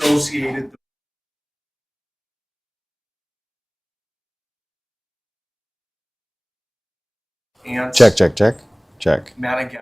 associated ants. Check. Madagascar.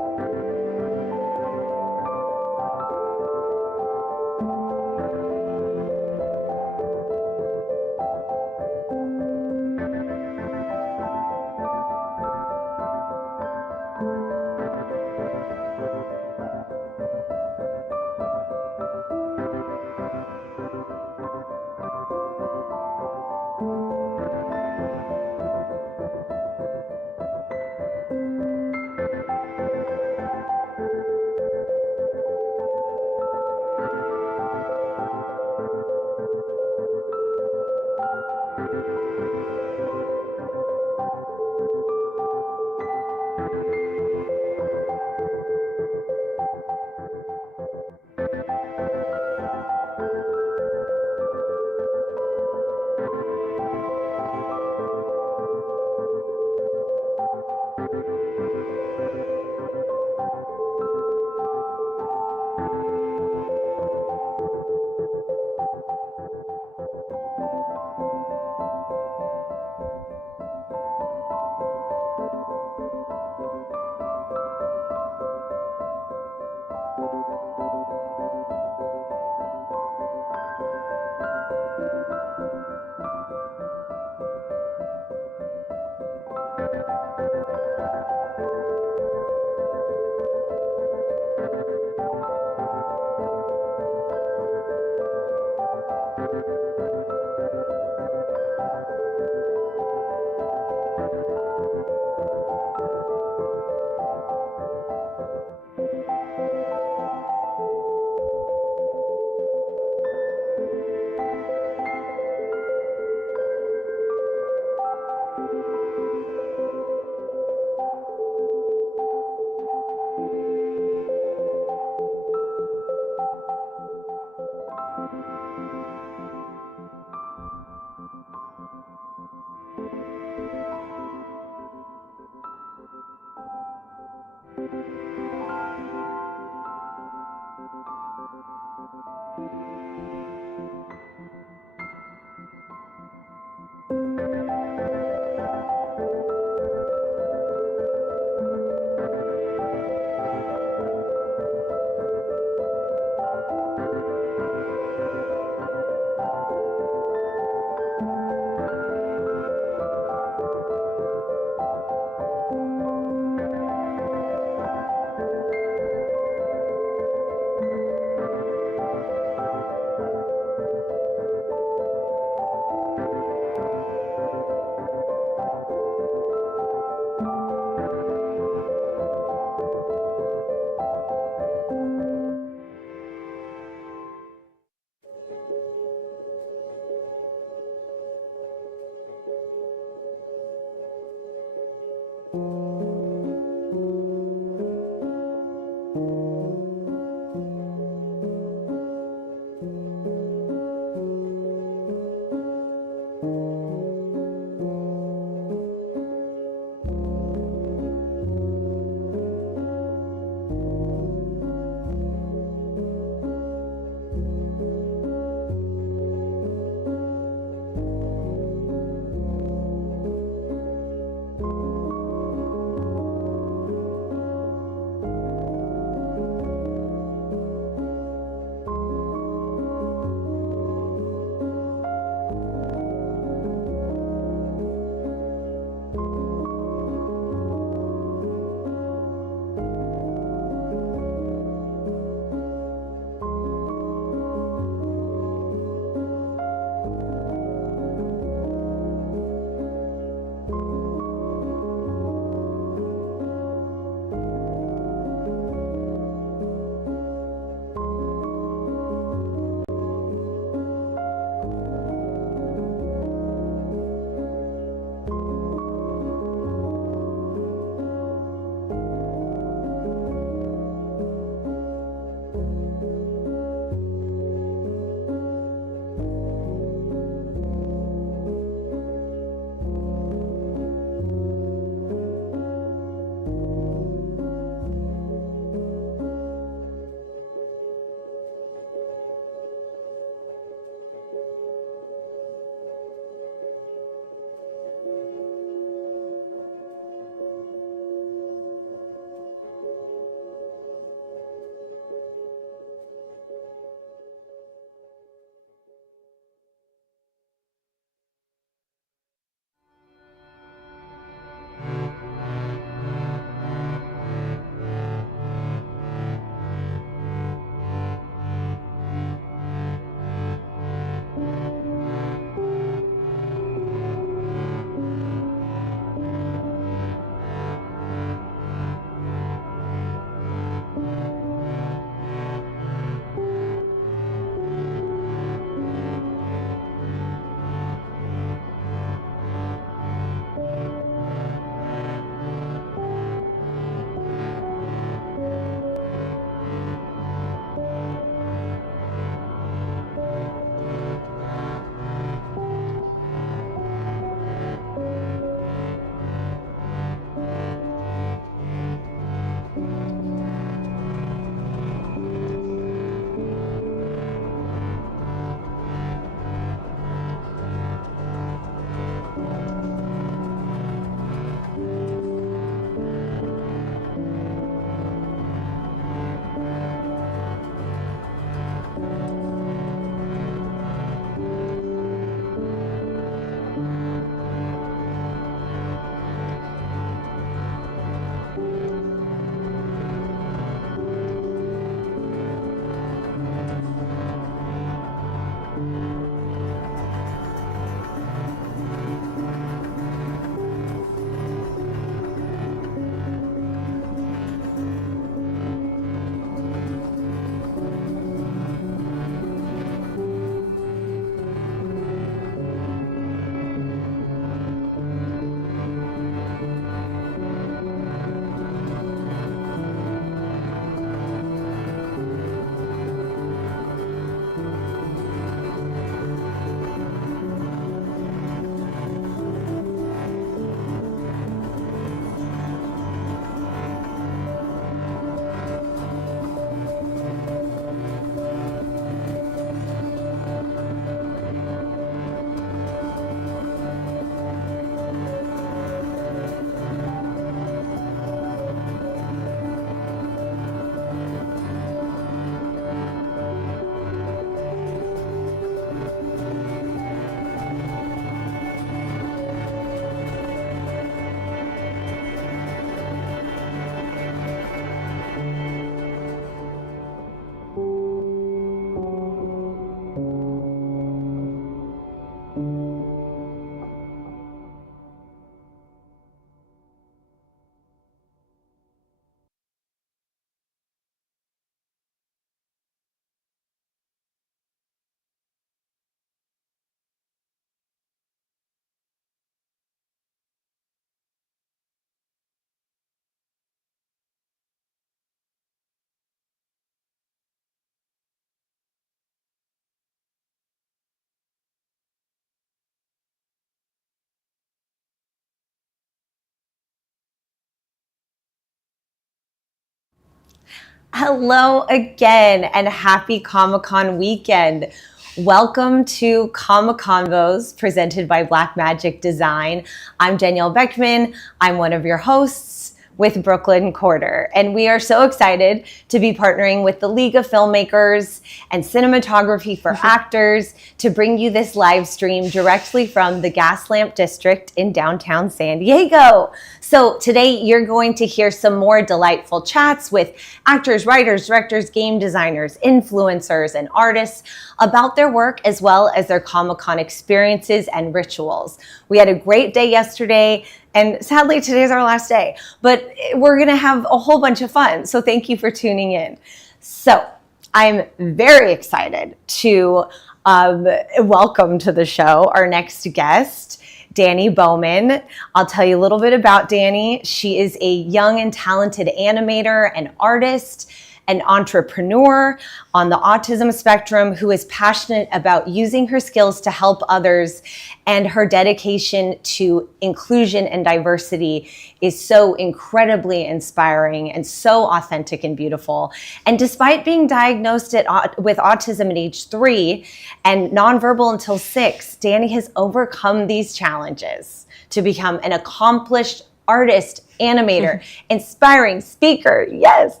Hello again and happy Comic-Con weekend. Welcome to Convos presented by Blackmagic Design. I'm Danielle Beckman. I'm one of your hosts with Brooklyn Quarter, and we are so excited to be partnering with the League of Filmmakers and Cinematography for Actors to bring you this live stream directly from the Gaslamp District in downtown San Diego. So today you're going to hear some more delightful chats with actors, writers, directors, game designers, influencers, and artists about their work as well as their Comic-Con experiences and rituals. We had a great day yesterday, and sadly today's our last day, but we're gonna have a whole bunch of fun. So thank you for tuning in. So I'm very excited to welcome to the show our next guest, Danny Bowman. I'll tell you a little bit about Danny. She is a young and talented animator and artist, an entrepreneur on the autism spectrum who is passionate about using her skills to help others, and her dedication to inclusion and diversity is so incredibly inspiring and so authentic and beautiful. And despite being diagnosed with autism at age 3 and nonverbal until 6, Danny has overcome these challenges to become an accomplished artist, animator, inspiring speaker. Yes.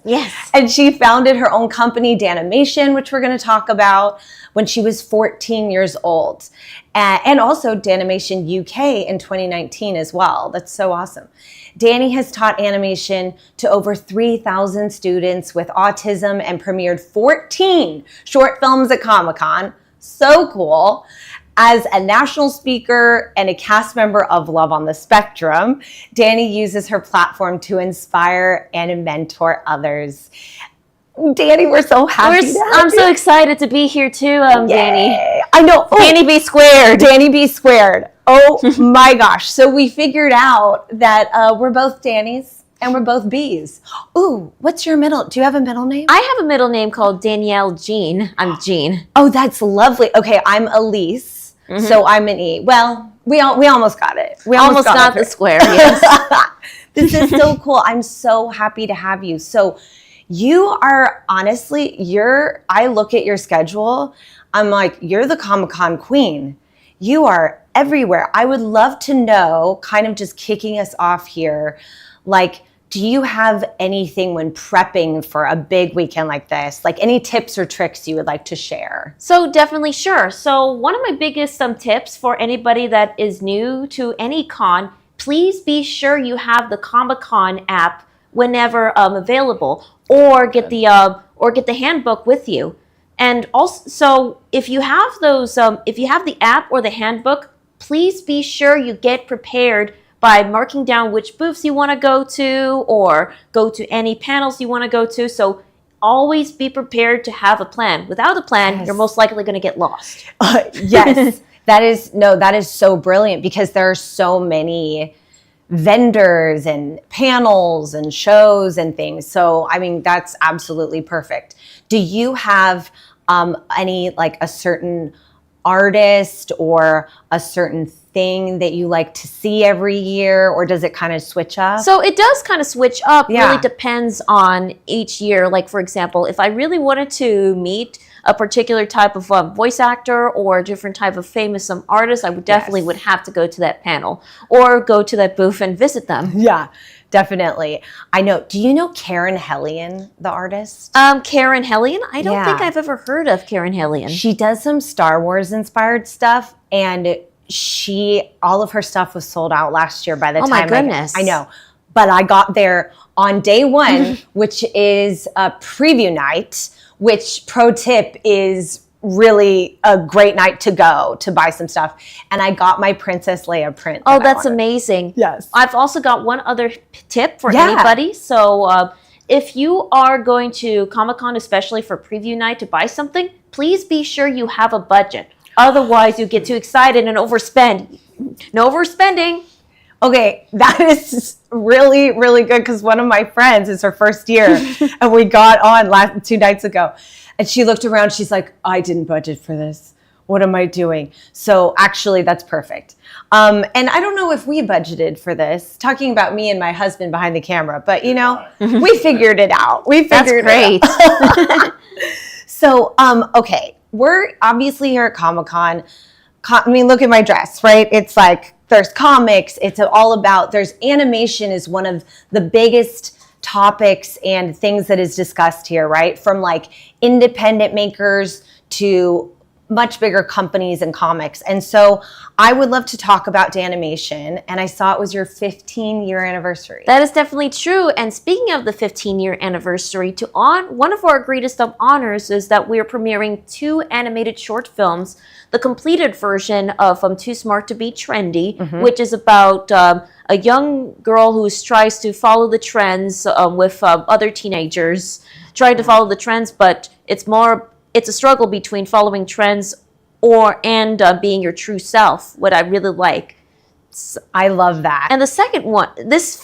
And she founded her own company, Danimation, which we're going to talk about, when she was 14 years old. And also Danimation UK in 2019 as well. That's so awesome. Danny has taught animation to over 3,000 students with autism and premiered 14 short films at Comic-Con. So cool. As a national speaker and a cast member of Love on the Spectrum, Danny uses her platform to inspire and mentor others. Danny, we're so happy. I'm so excited to be here too, Danny. I know. Oh, Danny B squared. Danny B squared. Oh my gosh. So we figured out that we're both Dannys and we're both B's. Ooh, what's your middle? Do you have a middle name? I have a middle name called Danielle Jean. I'm Jean. Oh, that's lovely. Okay, I'm Elise. So I'm an E. Well, we almost got it. We almost got the square, yes. This is so cool. I'm so happy to have you. So you are honestly, I look at your schedule, I'm like, you're the Comic-Con queen. You are everywhere. I would love to know, kind of just kicking us off here, like, do you have anything when prepping for a big weekend like this? Like any tips or tricks you would like to share? So definitely, sure. So one of my biggest tips for anybody that is new to any con, please be sure you have the Comic-Con app whenever available, or get the handbook with you. And also, so if you have those, if you have the app or the handbook, please be sure you get prepared by marking down which booths you want to go to or go to any panels you want to go to. So always be prepared to have a plan. Without a plan, You're most likely going to get lost. Yes, that is so brilliant because there are so many vendors and panels and shows and things. So, I mean, that's absolutely perfect. Do you have any, like a certain artist or a certain thing that you like to see every year, or does it kind of switch up? So it does kind of switch up. Really depends on each year. Like, for example, if I really wanted to meet a particular type of voice actor or a different type of famous artist, I would definitely would have to go to that panel or go to that booth and visit them. Yeah, definitely. I know. Do you know Karen Hellion, the artist? Karen Hellion? I don't think I've ever heard of Karen Hellion. She does some Star Wars inspired stuff, and all of her stuff was sold out last year by the time. Oh my goodness. I know. But I got there on day 1, which is a preview night, which, pro tip, is really a great night to go to buy some stuff. And I got my Princess Leia print. Oh, that's amazing. Yes. I've also got one other tip for anybody. So if you are going to Comic-Con, especially for preview night, to buy something, please be sure you have a budget. Otherwise, you get too excited and overspend. No overspending. Okay, that is really, really good because one of my friends, it's her first year, and we got on 2 nights ago, and she looked around, she's like, I didn't budget for this. what am I doing? So actually, that's perfect. And I don't know if we budgeted for this, talking about me and my husband behind the camera, but we figured it out. That's great. So, okay, we're obviously here at Comic-Con. I mean, look at my dress, right? It's like there's comics. It's all about, there's animation is one of the biggest topics and things that is discussed here, right? From like independent makers to much bigger companies and comics. And so I would love to talk about Danimation, and I saw it was your 15-year anniversary. That is definitely true. And speaking of the 15-year anniversary, one of our greatest of honors is that we're premiering 2 animated short films, the completed version of Too Smart to Be Trendy, which is about a young girl who tries to follow the trends with other teenagers, trying to follow the trends, but it's a struggle between following trends and being your true self, what I really like. I love that. And the second one, this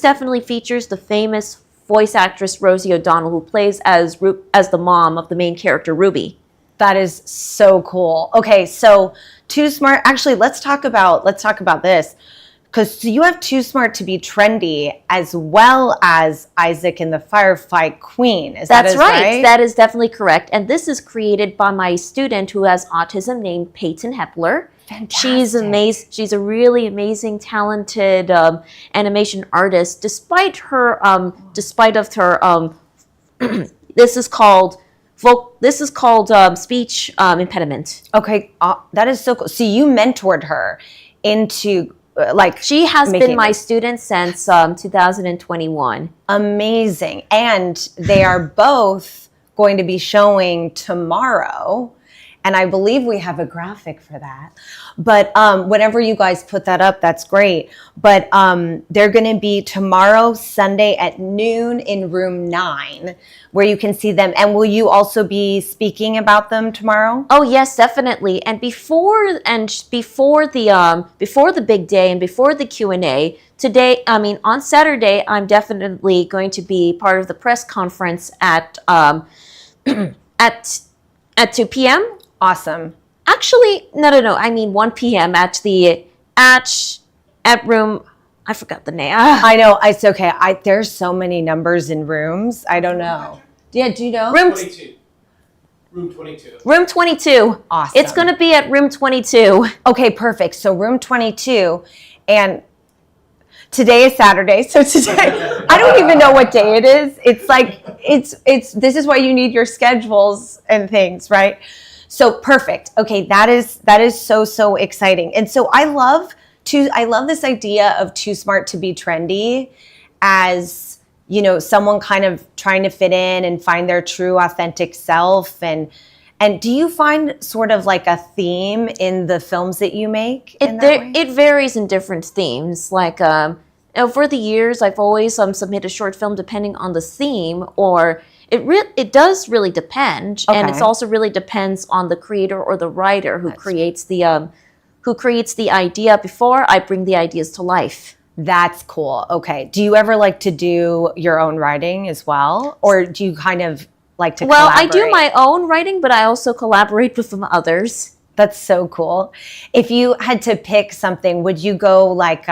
definitely features the famous voice actress Rosie O'Donnell, who plays as the mom of the main character, Ruby. That is so cool. Okay, so Too Smart, actually, let's talk about this. Because you have Too Smart to Be Trendy as well as Isaac and the Firefly Queen. That's right. That is definitely correct. And this is created by my student who has autism named Peyton Hepler. Fantastic. She's amazing. She's a really amazing, talented animation artist. Despite her, this is called speech impediment. Okay, that is so cool. So you mentored her into she has been my student since 2021. Amazing. And they are both going to be showing tomorrow. And I believe we have a graphic for that. But whenever you guys put that up, that's great. But they're going to be tomorrow, Sunday at noon in room 9, where you can see them. And will you also be speaking about them tomorrow? Oh yes, definitely. And before the big day and before the Q&A, on Saturday, I'm definitely going to be part of the press conference at 2 p.m. Awesome. Actually, no. I mean 1 p.m. at room. I forgot the name. I know. It's okay. There's so many numbers in rooms. I don't know. Yeah, do you know? Room 22. Room 22. Room 22. Awesome. It's going to be at room 22. Okay, perfect. So room 22, and today is Saturday. So today, I don't even know what day it is. It's like, this is why you need your schedules and things, right? So perfect. Okay, that is so exciting. And so I love this idea of Too Smart to Be Trendy as, someone kind of trying to fit in and find their true authentic self. And do you find sort of like a theme in the films that you make? It varies in different themes. Like over the years, I've always submitted a short film depending on the theme, or it does really depend, okay. And it also really depends on the creator or the writer who creates the idea before I bring the ideas to life. That's cool. Okay. Do you ever like to do your own writing as well, or do you kind of like to collaborate? I do my own writing, but I also collaborate with some others. That's so cool. If you had to pick something, would you go like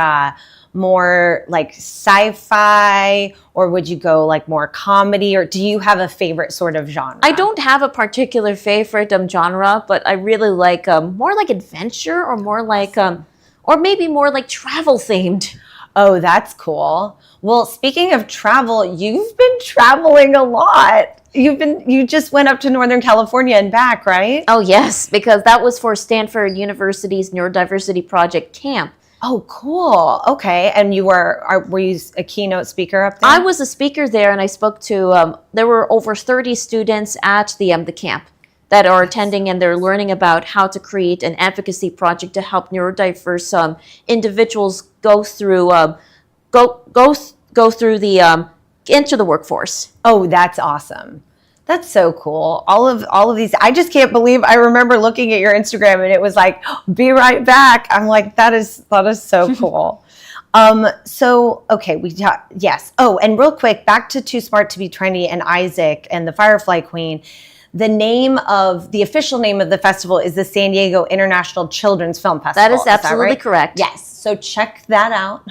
more like sci-fi, or would you go like more comedy, or do you have a favorite sort of genre? I don't have a particular favorite genre, but I really like more like adventure, or more like or maybe more like travel themed. Oh, that's cool. Well, speaking of travel, you've been traveling a lot. You just went up to Northern California and back, right? Oh yes, because that was for Stanford University's Neurodiversity Project camp. Oh, cool. Okay. And were you a keynote speaker up there? I was a speaker there, and I spoke to, there were over 30 students at the camp that are attending, and they're learning about how to create an advocacy project to help neurodiverse individuals go through into the workforce. Oh, that's awesome. That's so cool. All of these, I just can't believe, I remember looking at your Instagram and it was like, be right back. I'm like, that is so cool. Okay, yes. Oh, and real quick, back to Too Smart to Be Trendy and Isaac and the Firefly Queen. the official name of the festival is the San Diego International Children's Film Festival. That is absolutely right? correct. Yes. So check that out.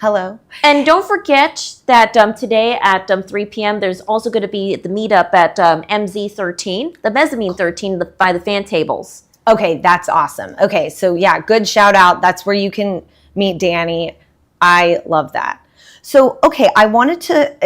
Hello. And don't forget that today at 3 p.m. there's also going to be the meetup at MZ13, the Mezzanine 13 by the fan tables. Okay, that's awesome. Okay, so yeah, good shout out. That's where you can meet Danny. I love that. So, okay, I wanted to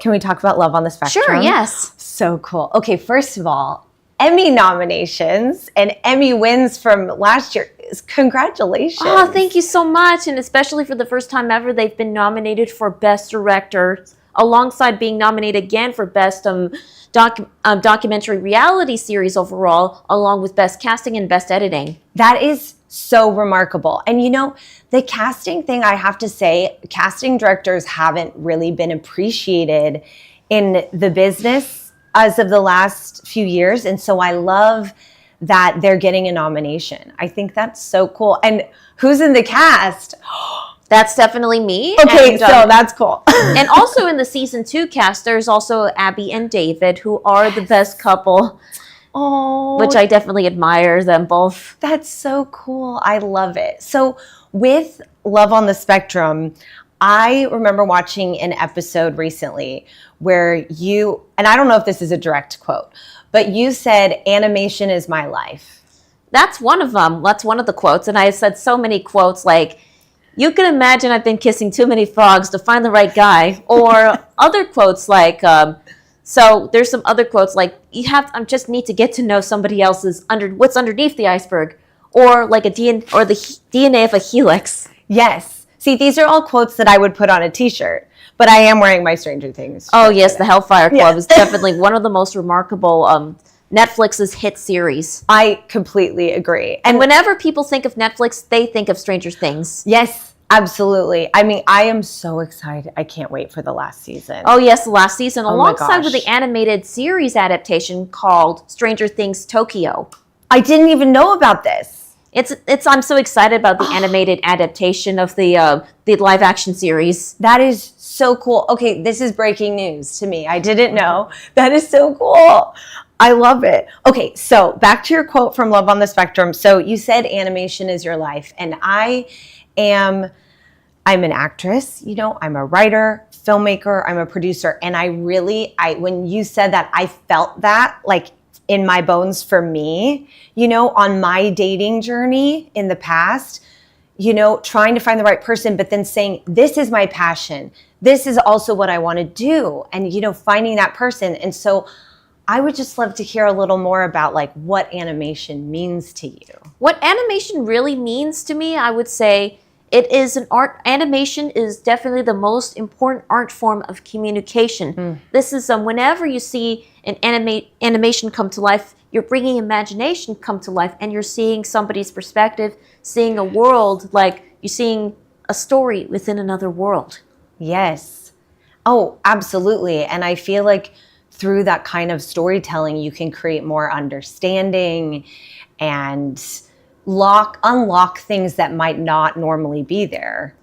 can we talk about Love on the Spectrum? Sure, yes. So cool. Okay, first of all, Emmy nominations and Emmy wins from last year. Congratulations. Oh, thank you so much. And especially for the first time ever, they've been nominated for Best Director, alongside being nominated again for Best Documentary Reality Series overall, along with Best Casting and Best Editing. That is so remarkable. And you know, the casting thing, I have to say, casting directors haven't really been appreciated in the business as of the last few years. And so I love that they're getting a nomination. I think that's so cool. And who's in the cast? That's definitely me. Okay, and, so that's cool. And also in the season 2 cast, there's also Abby and David, who are the best couple. Oh, Which I definitely admire them both. That's so cool. I love it. So with Love on the Spectrum, I remember watching an episode recently where you, and I don't know if this is a direct quote, but you said, animation is my life. That's one of them. That's one of the quotes. And I said so many quotes like, you can imagine I've been kissing too many frogs to find the right guy. Or other quotes like, so there's some other quotes like, I just need to get to know somebody else's what's underneath the iceberg. Or like the DNA of a helix. Yes. See, these are all quotes that I would put on a t-shirt, but I am wearing my Stranger Things. Oh yes, the Hellfire Club Yeah. is definitely one of the most remarkable Netflix's hit series. I completely agree. And whenever people think of Netflix, they think of Stranger Things. Yes, absolutely. I mean, I am so excited. I can't wait for the last season. Oh yes, the last season, my alongside with gosh. the animated series adaptation called Stranger Things Tokyo. I didn't even know about this. I'm so excited about the animated adaptation of the live action series. That is so cool. Okay, this is breaking news to me. I didn't know. That is so cool. I love it. Okay, so back to your quote from Love on the Spectrum. So you said animation is your life, and I'm an actress, you know, I'm a writer, filmmaker, I'm a producer, and when you said that, I felt that like in my bones for me, you know, on my dating journey in the past, you know, trying to find the right person, but then saying, this is my passion. This is also what I want to do. And, you know, finding that person. And so I would just love to hear a little more about like what animation means to you. What animation really means to me, I would say, it is an art. Animation is definitely the most important art form of communication. This is whenever you see an animation come to life, you're bringing imagination come to life, and you're seeing somebody's perspective, seeing a world, like you're seeing a story within another world. Yes. Oh, absolutely. And I feel like through that kind of storytelling, you can create more understanding and unlock things that might not normally be there,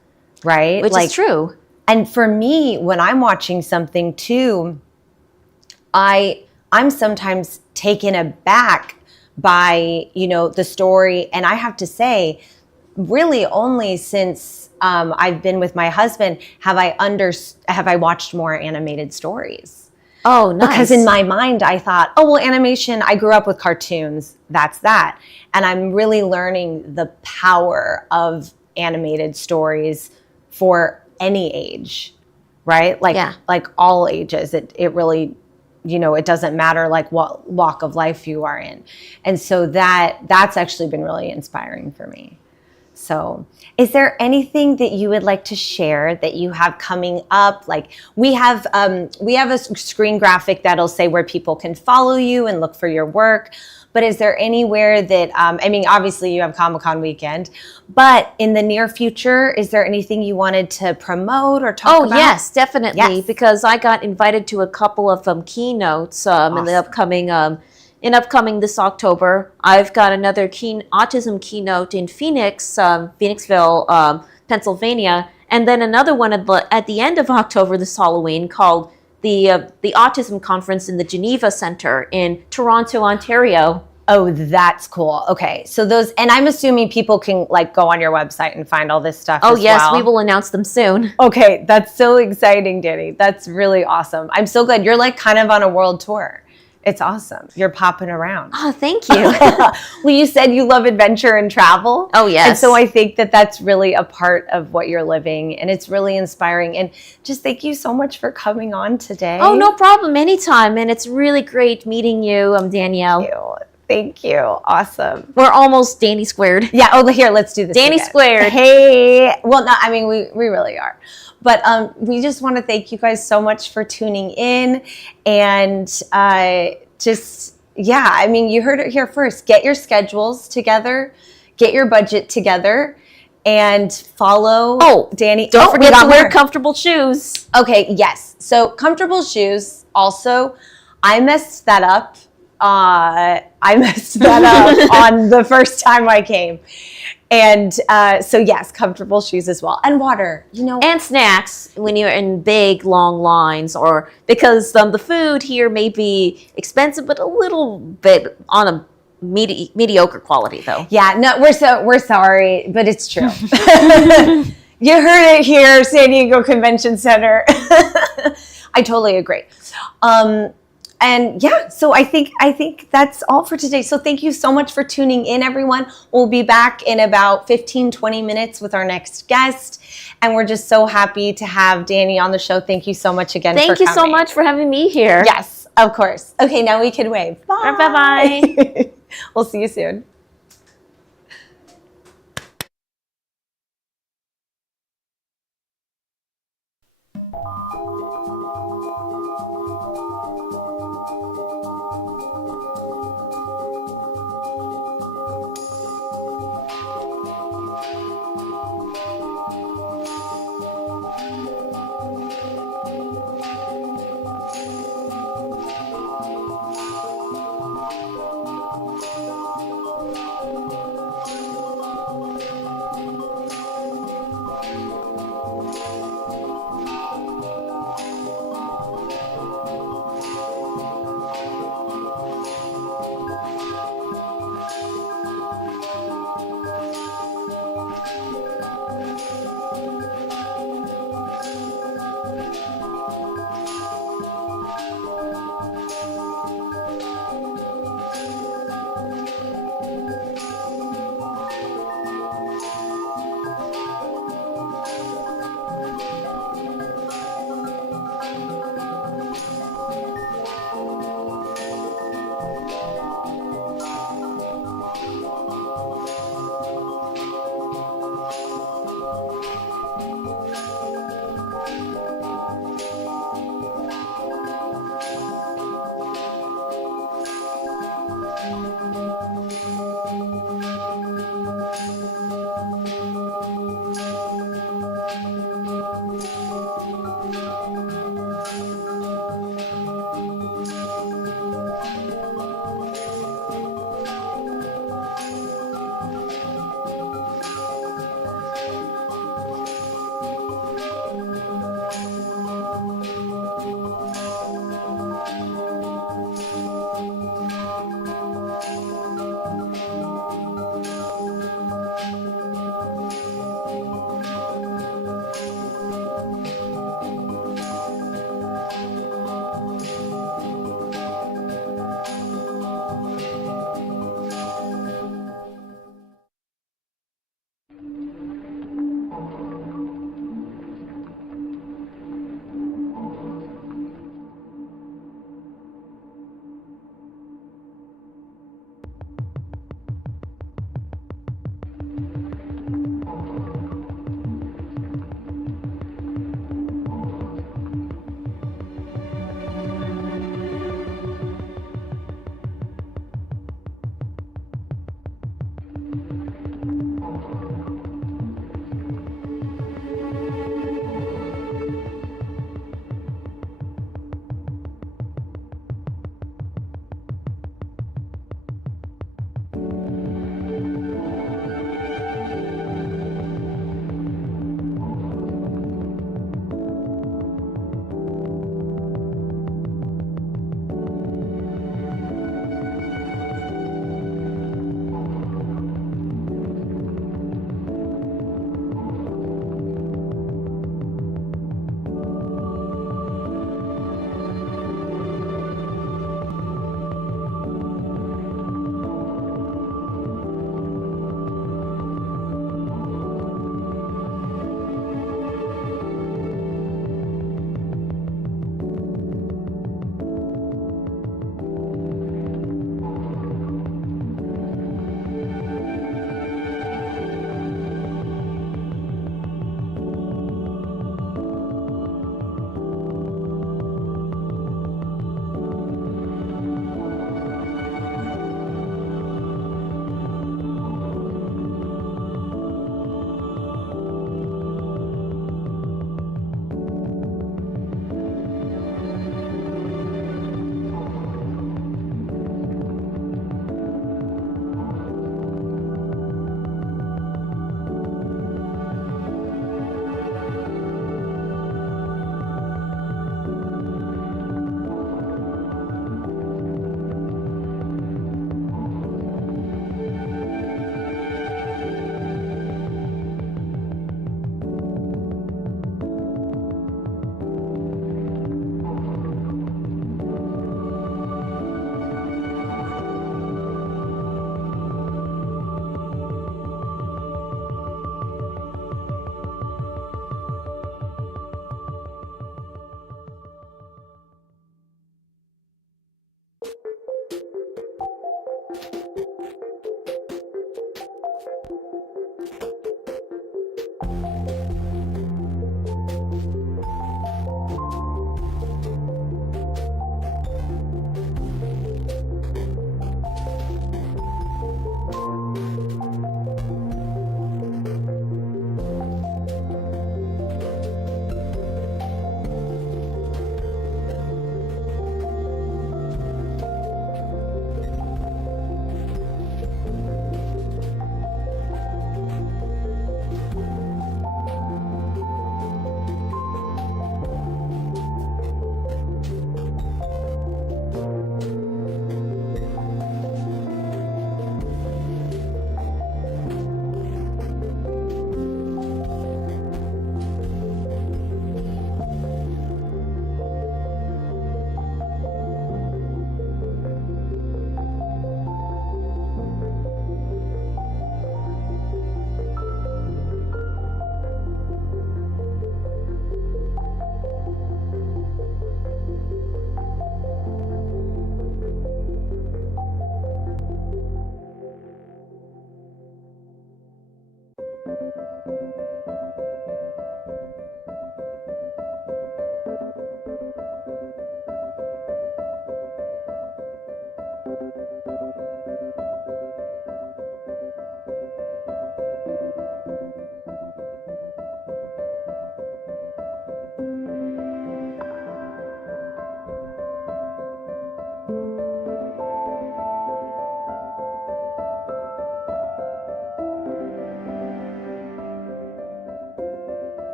right? Which is true. And for me, when I'm watching something too, I'm sometimes taken aback by, you know, the story. And I have to say, really only since I've been with my husband have I watched more animated stories. Oh, nice. Because in my mind, I thought, oh, well, animation, I grew up with cartoons. That's that. And I'm really learning the power of animated stories for any age, right? Like all ages. It really, you know, it doesn't matter like what walk of life you are in. And so that's actually been really inspiring for me. So is there anything that you would like to share that you have coming up? Like we have a screen graphic that'll say where people can follow you and look for your work. But is there anywhere that, I mean, obviously you have Comic-Con weekend, but in the near future, is there anything you wanted to promote or talk about? Oh, yes, definitely. Yes. Because I got invited to a couple of keynotes in the upcoming this October. I've got another autism keynote in Phoenixville, Pennsylvania, and then another one at the end of October this Halloween called the autism conference in the Geneva Center in Toronto, Ontario. Oh, that's cool. Okay. So those, and I'm assuming people can like go on your website and find all this stuff. Oh, as yes, well. we will announce them soon. Okay. That's so exciting, Danny. That's really awesome. I'm so glad you're like kind of on a world tour. It's awesome. You're popping around. Oh, thank you. Well, you said you love adventure and travel. Oh, yes. And so I think that that's really a part of what you're living, and it's really inspiring. And just thank you so much for coming on today. Oh, no problem. Anytime. And it's really great meeting you. I'm Danielle. Thank you. Awesome. We're almost Danny squared. Yeah. Oh, here, let's do this. Danny again. squared. Hey. Well, no, I mean, we really are. But we just want to thank you guys so much for tuning in. And yeah, I mean, you heard it here first. Get your schedules together. Get your budget together. And follow Danny. Don't forget to wear comfortable shoes. Okay, yes. So comfortable shoes. Also, I messed that up. On the first time I came. And so yes, comfortable shoes as well. And water, And snacks when you're in big, long lines, or because the food here may be expensive, but a little bit on a mediocre quality though. Yeah, no, we're sorry, but it's true. You heard it here, San Diego Convention Center. I totally agree. And yeah, so I think that's all for today. So thank you so much for tuning in, everyone. We'll be back in about 15, 20 minutes with our next guest. And we're just so happy to have Danny on the show. Thank you so much again for coming. Thank you so much for having me here. Yes, of course. Okay, now we can wave. Bye. Bye-bye. We'll see you soon.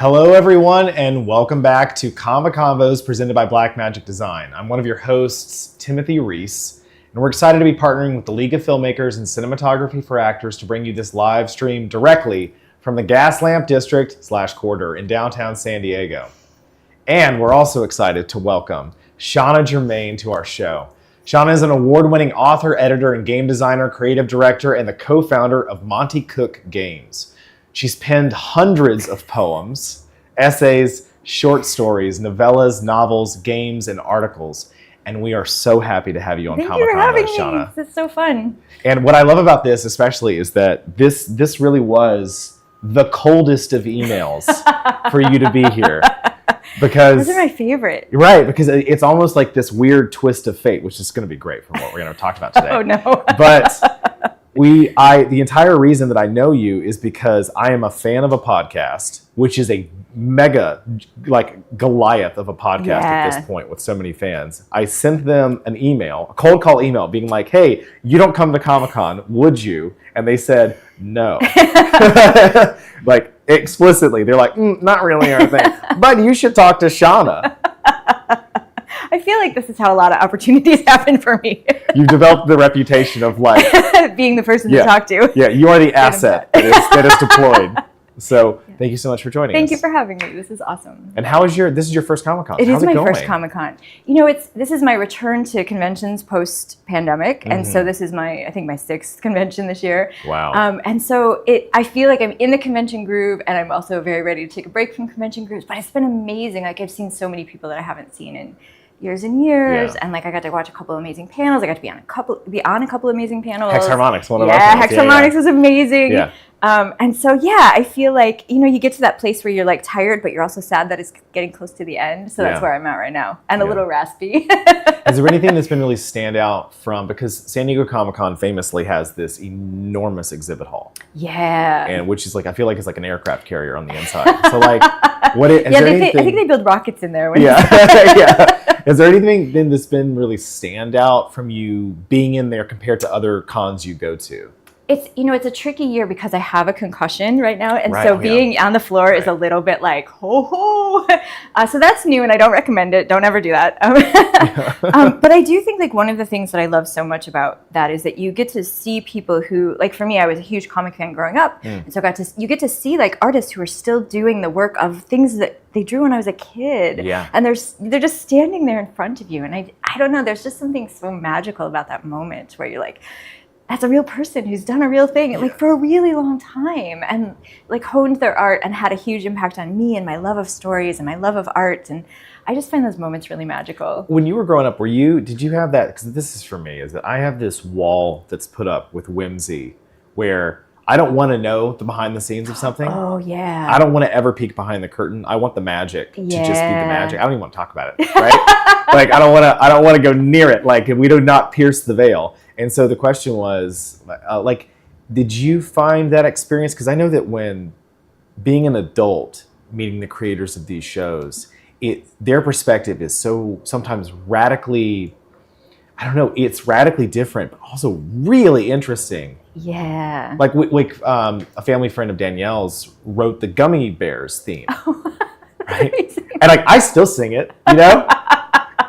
Hello, everyone, and welcome back to Convos presented by Blackmagic Design. I'm one of your hosts, Timothy Reese, and we're excited to be partnering with the League of Filmmakers and Cinematography for Actors to bring you this live stream directly from the Gaslamp District / Corridor in downtown San Diego. And we're also excited to welcome Shauna Germain to our show. Shauna is an award-winning author, editor, and game designer, creative director, and the co-founder of Monty Cook Games. She's penned hundreds of poems, essays, short stories, novellas, novels, games, and articles. And we are so happy to have you on Thank you for having me. Shauna. This is so fun. And what I love about this especially is that this really was the coldest of emails for you to be here. Because Those are my favorite. right, because it's almost like this weird twist of fate, which is going to be great for what we're going to talk about today. Oh no. But the entire reason that I know you is because I am a fan of a podcast, which is a mega, like Goliath of a podcast at this point with so many fans. I sent them an email, a cold call email, being like, hey, you don't come to Comic-Con, would you? And they said, no. Like, explicitly. They're like, not really our thing. But you should talk to Shauna. I feel like this is how a lot of opportunities happen for me. You've developed the reputation of like being the person to talk to. Yeah, you are the asset that is deployed. So thank you so much for joining us. Thank you for having me. This is awesome. And this is your first Comic-Con. It How's is my going? first Comic-Con. You know, this is my return to conventions post-pandemic, and so this is I think my 6th convention this year. Wow. And so I feel like I'm in the convention groove, and I'm also very ready to take a break from convention grooves. But it's been amazing. Like, I've seen so many people that I haven't seen in years and years, and like I got to watch a couple of amazing panels. I got to be on a couple amazing panels. Hexharmonics, one of our panels. panels. Hexharmonics was amazing. Yeah. And so, I feel like, you get to that place where you're like tired, but you're also sad that it's getting close to the end. So that's where I'm at right now. And a little raspy. Is there anything that's been really stand out from, because San Diego Comic-Con famously has this enormous exhibit hall. Yeah. And which is like, I feel like it's like an aircraft carrier on the inside. So like, I think they build rockets in there. Yeah. Is there anything then that's been really stand out from you being in there compared to other cons you go to? It's a tricky year because I have a concussion right now. And so being on the floor is a little bit like, ho. So that's new and I don't recommend it. Don't ever do that. But I do think like one of the things that I love so much about that is that you get to see people who, like for me, I was a huge comic fan growing up. And so you get to see like artists who are still doing the work of things that they drew when I was a kid. Yeah. And they're just standing there in front of you. And I don't know, there's just something so magical about that moment where you're like, that's a real person who's done a real thing like for a really long time and like honed their art and had a huge impact on me and my love of stories and my love of art. And I just find those moments really magical. When you were growing up, did you have that? Because this is for me, is that I have this wall that's put up with whimsy where I don't want to know the behind the scenes of something. Oh yeah. I don't want to ever peek behind the curtain. I want the magic to just be the magic. I don't even want to talk about it, right? Like I don't want to go near it. Like we do not pierce the veil. And so the question was, did you find that experience? Because I know that when being an adult, meeting the creators of these shows, their perspective is so sometimes radically, it's radically different, but also really interesting. Yeah. Like a family friend of Danielle's wrote the Gummy Bears theme, right? And like I still sing it,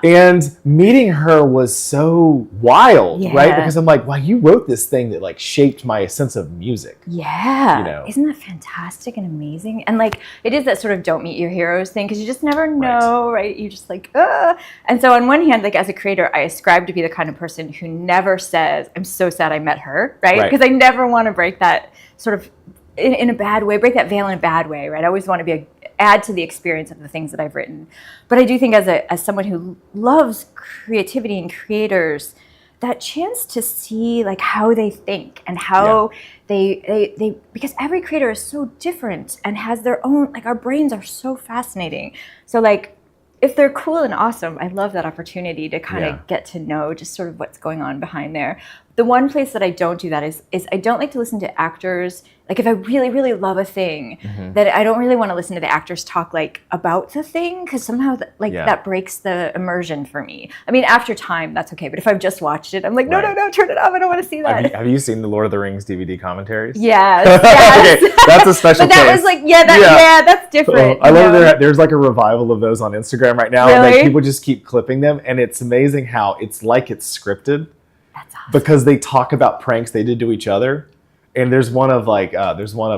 And meeting her was so wild, right? Because I'm like, wow, you wrote this thing that like shaped my sense of music. Yeah. Isn't that fantastic and amazing? And like, it is that sort of don't meet your heroes thing because you just never know, right? You just like, And so on one hand, like as a creator, I ascribe to be the kind of person who never says, I'm so sad I met her, right? Because I never want to break that sort of in a bad way, break that veil in a bad way, right? I always want to add to the experience of the things that I've written. But I do think as someone who loves creativity and creators, that chance to see like how they think and how they because every creator is so different and has their own, like our brains are so fascinating. So like if they're cool and awesome, I love that opportunity to kind of get to know just sort of what's going on behind there. The one place that I don't do that is I don't like to listen to actors. Like if I really, really love a thing, that I don't really want to listen to the actors talk like about the thing, because somehow that breaks the immersion for me. I mean, after time, that's okay. But if I've just watched it, I'm like, no, turn it off. I don't want to see that. Have you seen the Lord of the Rings DVD commentaries? Yes. Okay, that's a special But that case. was like, that's different. I love that there's like a revival of those on Instagram right now. Really? Like people just keep clipping them, and it's amazing how it's like it's scripted. That's awesome. Because they talk about pranks they did to each other. And there's one of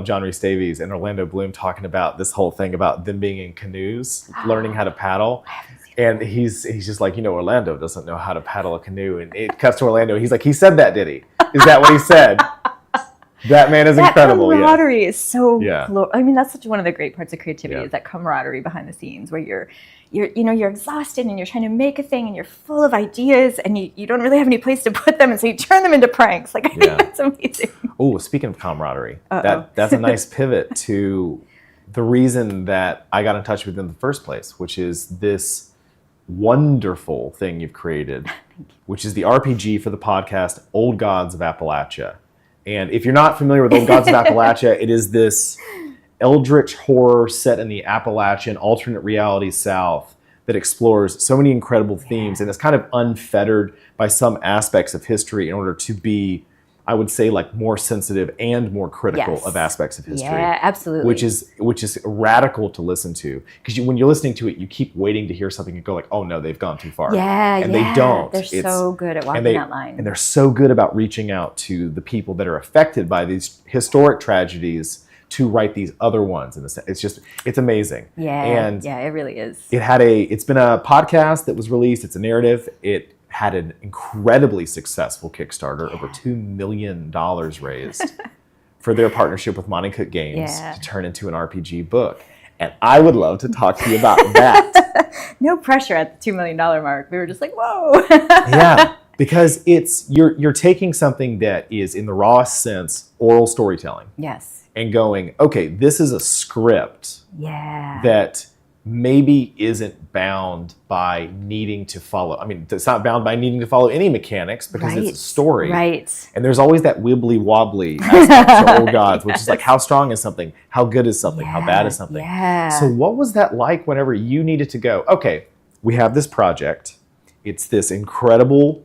John Rhys Davies and Orlando Bloom talking about this whole thing about them being in canoes, learning how to paddle. And he's just like, Orlando doesn't know how to paddle a canoe. And it cuts to Orlando. He's like, he said that, did he? Is that what he said? That man is incredible. That camaraderie is so. Yeah. I mean, that's such one of the great parts of creativity Yeah. is that camaraderie behind the scenes, where you're exhausted and you're trying to make a thing and you're full of ideas and you don't really have any place to put them, and so you turn them into pranks. Like I think that's amazing. Oh, speaking of camaraderie, that's a nice pivot to the reason that I got in touch with you in the first place, which is this wonderful thing you've created, which is the RPG for the podcast Old Gods of Appalachia. And if you're not familiar with Old Gods of Appalachia, it is this eldritch horror set in the Appalachian alternate reality South that explores so many incredible themes, and it's kind of unfettered by some aspects of history in order to be, I would say, like more sensitive and more critical of aspects of history. Yeah, absolutely. Which is radical to listen to, because when you're listening to it, you keep waiting to hear something and go like, oh no, they've gone too far. And they don't. They're so good at walking that line. And they're so good about reaching out to the people that are affected by these historic tragedies to write these other ones. And it's amazing. And it really is. It's been a podcast that was released. It's a narrative. It had an incredibly successful Kickstarter, over $2 million raised for their partnership with Monte Cook Games to turn into an RPG book. And I would love to talk to you about that. No pressure at the $2 million mark. We were just like, whoa. Yeah, because you're taking something that is, in the rawest sense, oral storytelling. Yes. And going, okay, this is a script that maybe isn't bound by needing to follow. I mean, it's not bound by needing to follow any mechanics because it's a story. Right. And there's always that wibbly wobbly aspect to Old Gods, which is like, how strong is something? How good is something? How bad is something? Yeah. So what was that like whenever you needed to go, okay, we have this project. It's this incredible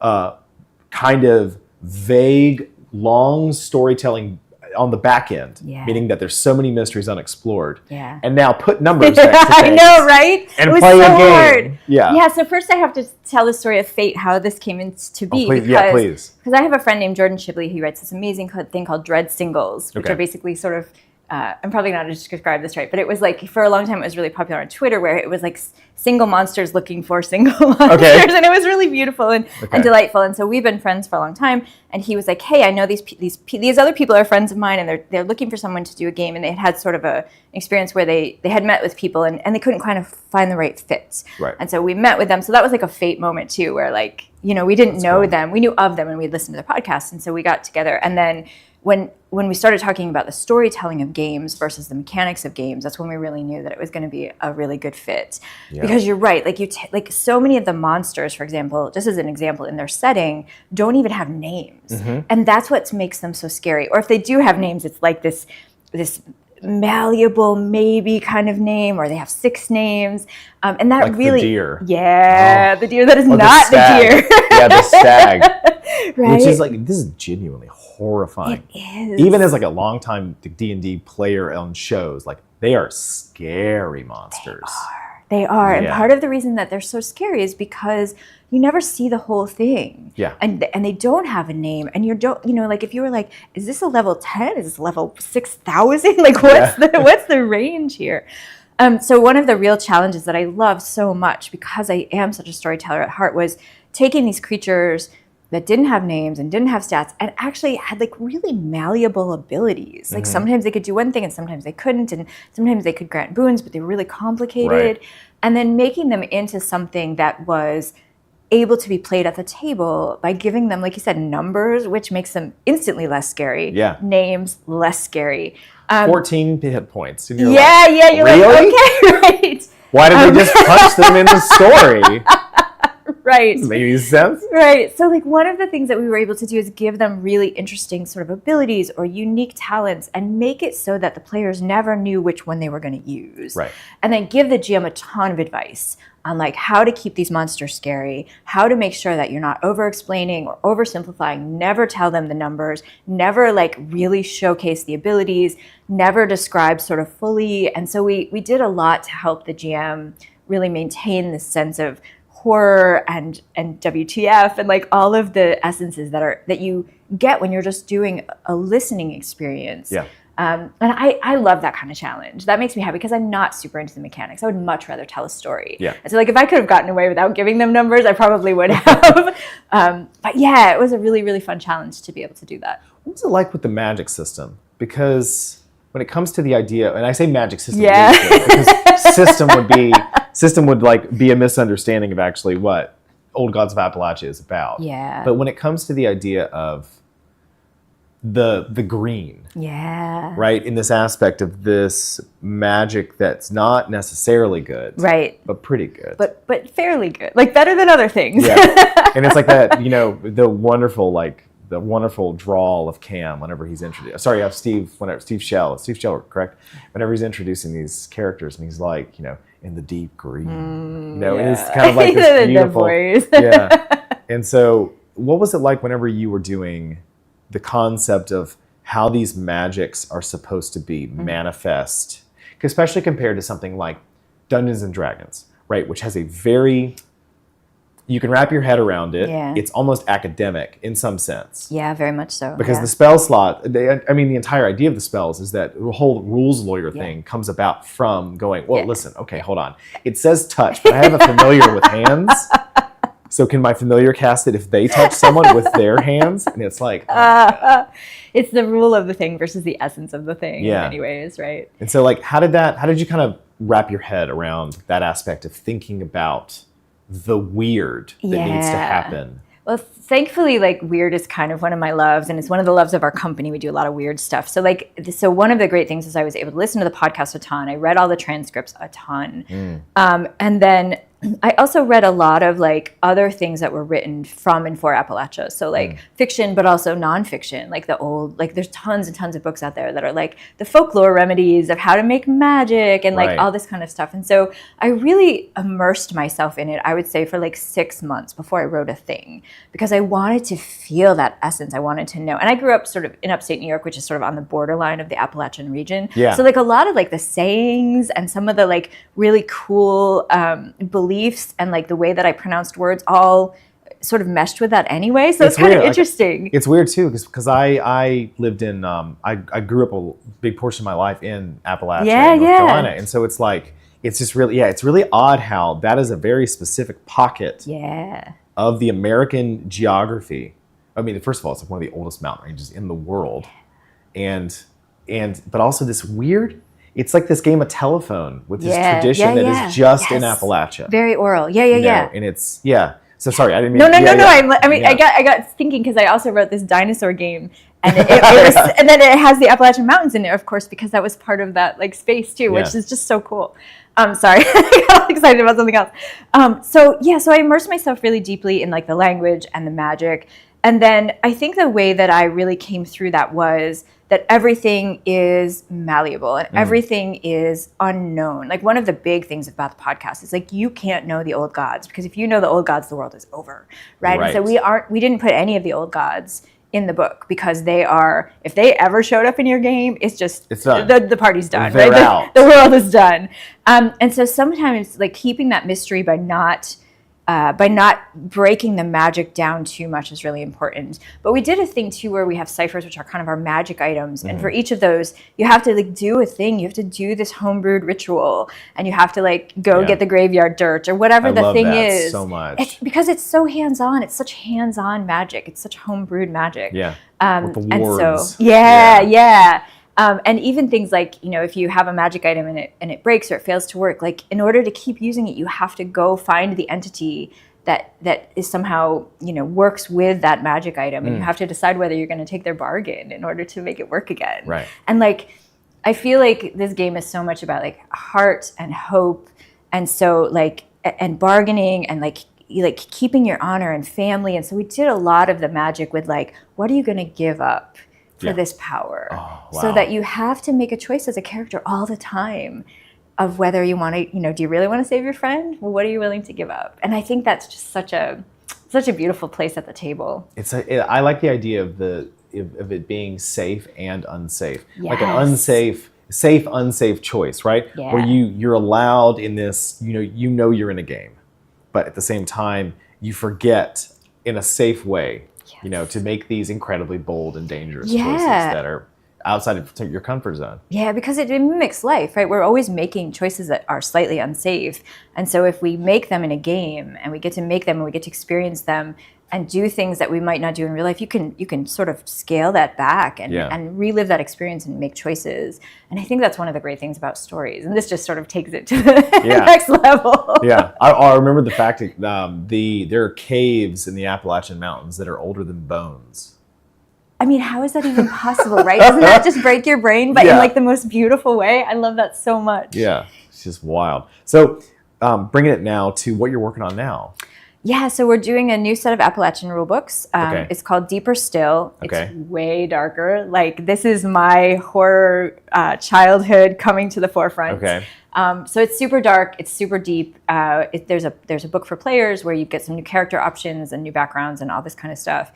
kind of vague, long storytelling on the back end, meaning that there's so many mysteries unexplored. Yeah. And now put numbers next to I things. know, right? And it was play so a game. hard. Yeah. Yeah, so first I have to tell the story of fate, how this came into be. Please. Because I have a friend named Jordan Shibley who writes this amazing thing called Dread Singles, which are basically sort of, I'm probably not going to describe this right, but it was like, for a long time, it was really popular on Twitter, where it was like single monsters looking for single monsters. And it was really beautiful and delightful. And so we've been friends for a long time. And he was like, hey, I know these other people are friends of mine, and they're looking for someone to do a game. And they had sort of a experience where they had met with people and they couldn't kind of find the right fits. Right. And so we met with them. So that was like a fate moment too, where like, we didn't know them. We knew of them and we'd listened to their podcasts. And so we got together. And then when we started talking about the storytelling of games versus the mechanics of games, that's when we really knew that it was going to be a really good fit. Yeah. Because you're right, like so many of the monsters, for example, just as an example, in their setting, don't even have names, and that's what makes them so scary. Or if they do have names, it's like this malleable maybe kind of name, or they have 6 names, and that like really, the deer. The deer that is not the deer. Yeah, the stag. Right? Which is like, this is genuinely horrifying. It is. Even as like a longtime D&D player on shows, like they are scary monsters. They are. And part of the reason that they're so scary is because you never see the whole thing. Yeah. And they don't have a name. And like if you were like, is this a level 10? Is this level 6,000? Like what's the range here? So one of the real challenges that I love so much, because I am such a storyteller at heart, was taking these creatures that didn't have names and didn't have stats and actually had like really malleable abilities. Like sometimes they could do one thing and sometimes they couldn't, and sometimes they could grant boons, but they were really complicated. Right. And then making them into something that was able to be played at the table by giving them, like you said, numbers, which makes them instantly less scary. Yeah. Names, less scary. 14 hit points. And you're you're really? like, okay, right. Why did they just punch them in the story? Right. Does it make any sense? Right. So like one of the things that we were able to do is give them really interesting sort of abilities or unique talents and make it so that the players never knew which one they were going to use. Right. And then give the GM a ton of advice on like how to keep these monsters scary, how to make sure that you're not over-explaining or oversimplifying, never tell them the numbers, never like really showcase the abilities, never describe sort of fully. And so we did a lot to help the GM really maintain this sense of horror and WTF and like all of the essences that you get when you're just doing a listening experience. Yeah. And I love that kind of challenge. That makes me happy because I'm not super into the mechanics. I would much rather tell a story. Yeah. And so like if I could have gotten away without giving them numbers, I probably would have. But yeah, it was a really, really fun challenge to be able to do that. What was it like with the magic system? Because when it comes to the idea, and I say magic system, Yeah. loosely, because system would like be a misunderstanding of actually what Old Gods of Appalachia is about. Yeah. But when it comes to the idea of the green, Yeah. right, in this aspect of this magic that's not necessarily good, Right. but pretty good. But fairly good. Like better than other things. Yeah. And it's like that, the wonderful drawl of Cam whenever he's introduced. Sorry, of Steve Shell, correct? Whenever he's introducing these characters and he's like, in the deep green. And it's kind of like this beautiful voice. yeah. And so what was it like whenever you were doing the concept of how these magics are supposed to be manifest, especially compared to something like Dungeons and Dragons, right? Which has you can wrap your head around it. Yeah. It's almost academic in some sense. Yeah, very much so. Because yeah. the spell slot, the entire idea of the spells is that the whole rules lawyer thing comes about from going, well, listen, okay, hold on. It says touch, but I have a familiar with hands. So can my familiar cast it if they touch someone with their hands? And it's like, it's the rule of the thing versus the essence of the thing in Yeah. many ways, right? and so like, how did you kind of wrap your head around that aspect of thinking about the weird that needs to Yeah. happen? Well, thankfully, like weird is kind of one of my loves, and it's one of the loves of our company. We do a lot of weird stuff. So one of the great things is I was able to listen to the podcast a ton. I read all the transcripts a ton. And then I also read a lot of like other things that were written from and for Appalachia. So like fiction, but also nonfiction, like there's tons and tons of books out there that are like the folklore remedies of how to make magic and like Right. all this kind of stuff. And so I really immersed myself in it, I would say for like 6 months before I wrote a thing, because I wanted to feel that essence. I wanted to know. And I grew up sort of in upstate New York, which is sort of on the borderline of the Appalachian region. Yeah. So like a lot of like the sayings and some of the like really cool beliefs and like the way that I pronounced words all sort of meshed with that anyway. So it's kind weird. of interesting. It's weird too, because I lived in, I grew up a big portion of my life in Appalachia, Yeah, North yeah. Carolina. And so it's like, it's just really, it's really odd how that is a very specific pocket Yeah. of the American geography. I mean, first of all, it's like one of the oldest mountain ranges in the world. But also this weird, it's like this game of telephone with this Yeah, tradition yeah, that yeah. is just in Yes. Appalachia. Very oral. Yeah. And it's, So sorry, I didn't mean. No. Yeah. I mean, Yeah. I got thinking because I also wrote this dinosaur game, and it was, and then it has the Appalachian Mountains in it, of course, because that was part of that like space too, which Yeah. is just so cool. Sorry, I got excited about something else. So I immersed myself really deeply in like the language and the magic, and then I think the way that I really came through that was that everything is malleable and everything is unknown. Like one of the big things about the podcast is like you can't know the old gods, because if you know the old gods, the world is over, right? And so we didn't put any of the old gods in the book because they are, if they ever showed up in your game, it's done. The party's done, They're right? out. The world is done. And so sometimes like keeping that mystery by not breaking the magic down too much is really important. But we did a thing too where we have ciphers, which are kind of our magic items. And for each of those, you have to like do a thing. You have to do this homebrewed ritual, and you have to like go get the graveyard dirt or whatever I the love thing that is. so much. Because it's so hands-on. It's such hands-on magic. It's such homebrewed magic. Yeah. With the And wards. so, yeah. And even things like, if you have a magic item and it breaks or it fails to work, like in order to keep using it, you have to go find the entity that is somehow, works with that magic item. And you have to decide whether you're going to take their bargain in order to make it work again. Right. And like, I feel like this game is so much about like heart and hope. And so like, and bargaining and like, like keeping your honor and family. And so we did a lot of the magic with like, what are you going to give up for this power? Oh, wow. So that you have to make a choice as a character all the time of whether you want to, do you really want to save your friend? Well, what are you willing to give up? And I think that's just such a beautiful place at the table. I like the idea of it being safe and unsafe, like an Yes. unsafe choice, right? Yeah. Where you're allowed in this, you're in a game, but at the same time you forget in a safe way, to make these incredibly bold and dangerous choices that are outside of your comfort zone. Yeah, because it mimics life, right? We're always making choices that are slightly unsafe. And so if we make them in a game and we get to make them and we get to experience them and do things that we might not do in real life, you can sort of scale that back and relive that experience and make choices. And I think that's one of the great things about stories. And this just sort of takes it to the next level. Yeah, I remember the fact that there are caves in the Appalachian Mountains that are older than bones. I mean, how is that even possible, right? Doesn't that just break your brain, but in like the most beautiful way? I love that so much. Yeah, it's just wild. So bringing it now to what you're working on now. Yeah, so we're doing a new set of Appalachian rule books. It's called Deeper Still. It's way darker. Like, this is my horror childhood coming to the forefront. Okay. So it's super dark. It's super deep. There's a book for players where you get some new character options and new backgrounds and all this kind of stuff.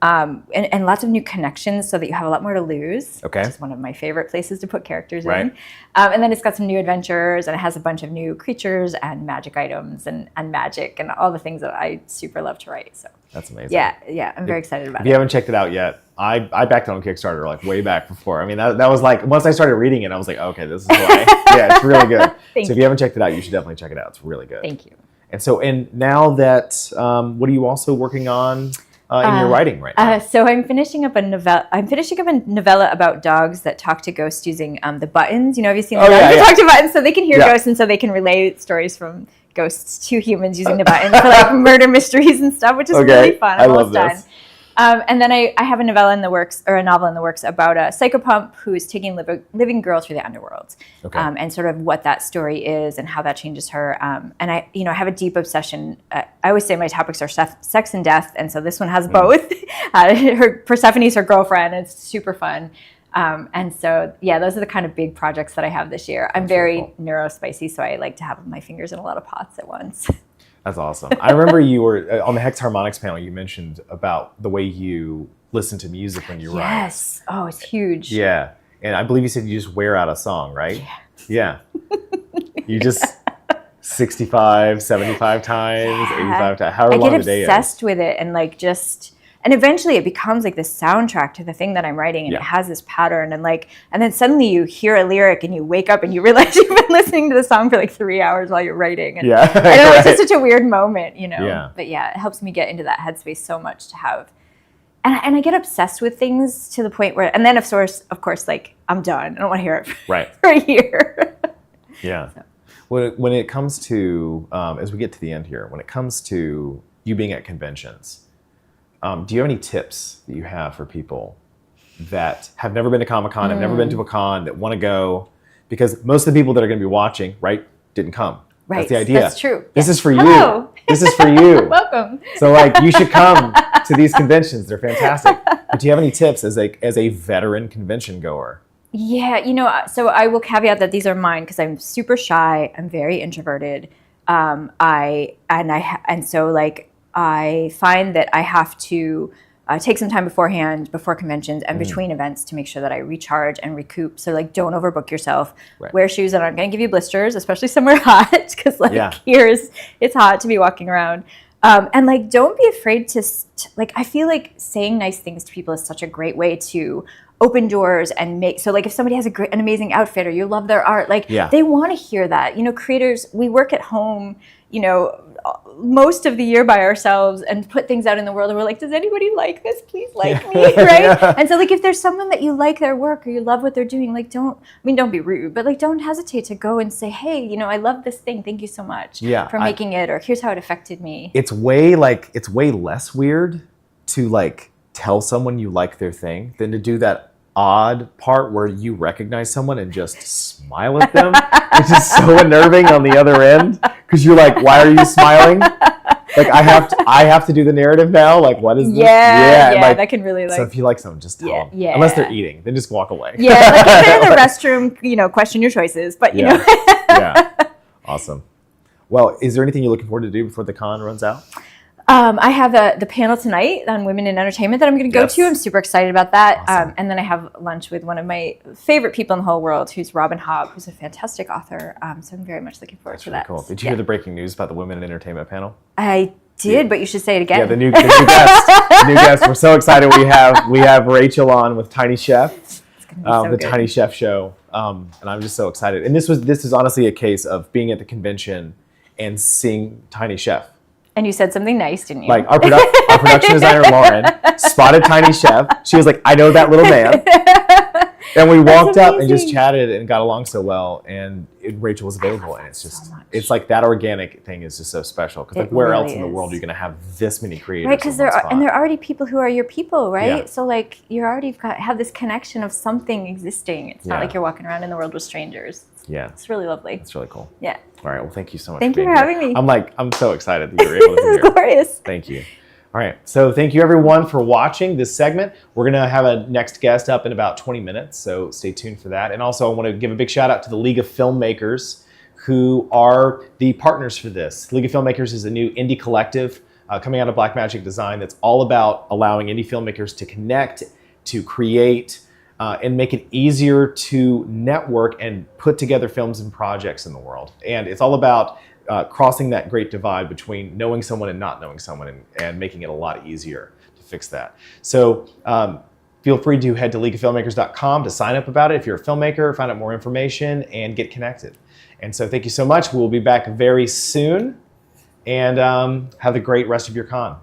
And lots of new connections so that you have a lot more to lose. Okay. Which is one of my favorite places to put characters Right. in. And then it's got some new adventures and it has a bunch of new creatures and magic items and magic and all the things that I super love to write. So that's amazing. Yeah, I'm very excited about it. If you haven't checked it out yet, I backed on Kickstarter like way back before. I mean, that was like, once I started reading it, I was like, okay, this is why. Yeah, it's really good. So if you haven't checked it out, you should definitely check it out. It's really good. Thank you. And now that, what are you also working on? In your writing right now? So I'm finishing up a novella about dogs that talk to ghosts using the buttons. Have you seen the dogs that talk to buttons? So they can hear ghosts and so they can relay stories from ghosts to humans using the buttons for like murder mysteries and stuff, which is really fun. I love this. And then I have a novel in the works about a psychopomp who is taking living girls through the underworld, and sort of what that story is and how that changes her. And I have a deep obsession. I always say my topics are sex and death, and so this one has both. Persephone's her girlfriend. And it's super fun. And so, those are the kind of big projects that I have this year. I'm very neurospicy, so I like to have my fingers in a lot of pots at once. That's awesome. I remember you were on the Hex Harmonics panel. You mentioned about the way you listen to music when you write. Yes. Oh, it's huge. Yeah. And I believe you said you just wear out a song, right? Yeah. You just 65, 75 times, 85 times, however long the day is. I get obsessed with it and eventually it becomes like the soundtrack to the thing that I'm writing and it has this pattern and then suddenly you hear a lyric and you wake up and you realize you've been listening to the song for like 3 hours while you're writing. And I know it's just such a weird moment, Yeah. But it helps me get into that headspace so much to have. And I get obsessed with things to the point where, and then of course, like I'm done. I don't want to hear it for a year. Yeah. So. When it comes to, as we get to the end here, when it comes to you being at conventions, do you have any tips that you have for people that have never been to Comic-Con, have never been to a con, that want to go? Because most of the people that are going to be watching, didn't come. Right. That's the idea. That's true. This is for Hello. you. This is for you. Welcome. So you should come to these conventions. They're fantastic. But do you have any tips as a veteran convention goer? Yeah, so I will caveat that these are mine because I'm super shy. I'm very introverted. I find that I have to take some time beforehand, before conventions and between events to make sure that I recharge and recoup. So don't overbook yourself. Right. Wear shoes that aren't going to give you blisters, especially somewhere hot, because here it's hot to be walking around. And don't be afraid to I feel like saying nice things to people is such a great way to open doors and make, so if somebody has an amazing outfit or you love their art, they want to hear that. Creators, we work at home, most of the year by ourselves and put things out in the world and we're like, does anybody like this? Please like me, right? Yeah. And so if there's someone that you like their work or you love what they're doing, don't be rude, but don't hesitate to go and say, hey, I love this thing. Thank you so much for making it, or here's how it affected me. It's way less weird to tell someone you like their thing than to do that odd part where you recognize someone and just smile at them, which is so unnerving on the other end because you're like, why are you smiling? Like I have to do the narrative now. Like, what is this? Yeah, like, that can really so if you like something, just tell them. yeah. Unless they're eating, then just walk away. Yeah, like if they're in the restroom, question your choices. But you know. Yeah. Awesome. Well, is there anything you're looking forward to do before the con runs out? I have the panel tonight on women in entertainment that I'm going to go to. I'm super excited about that. Awesome. And then I have lunch with one of my favorite people in the whole world, who's Robin Hobb, who's a fantastic author. So I'm very much looking forward to Really that. cool. Did you hear the breaking news about the women in entertainment panel? I did, but you should say it again. Yeah, the new guest. The new guest. We're so excited. We have Rachel on with Tiny Chef, so the good. Tiny Chef show, and I'm just so excited. And this is honestly a case of being at the convention and seeing Tiny Chef. And you said something nice, didn't you? Like our production designer Lauren spotted Tiny Chef. She was like, "I know that little man." And we walked up and just chatted and got along so well. And Rachel was available, and it's just it's like that organic thing is just so special because like where else in the world are you going to have this many creators? Right, because there are already people who are your people, right? Yeah. So like you're already have this connection of something existing. It's not like you're walking around in the world with strangers. Yeah, it's really lovely. It's really cool. Yeah. All right. Well, thank you so much. Thank you for being having here. me. I'm so excited that you were able to be This is here. glorious. Thank you. All right. So thank you everyone for watching this segment. We're going to have a next guest up in about 20 minutes. So stay tuned for that. And also I want to give a big shout out to the League of Filmmakers who are the partners for this. League of Filmmakers is a new indie collective coming out of Blackmagic Design that's all about allowing indie filmmakers to connect, to create, and make it easier to network and put together films and projects in the world. And it's all about crossing that great divide between knowing someone and not knowing someone and making it a lot easier to fix that. So feel free to head to leagueoffilmmakers.com to sign up about it if you're a filmmaker, find out more information, and get connected. And so thank you so much. We'll be back very soon, and have a great rest of your con.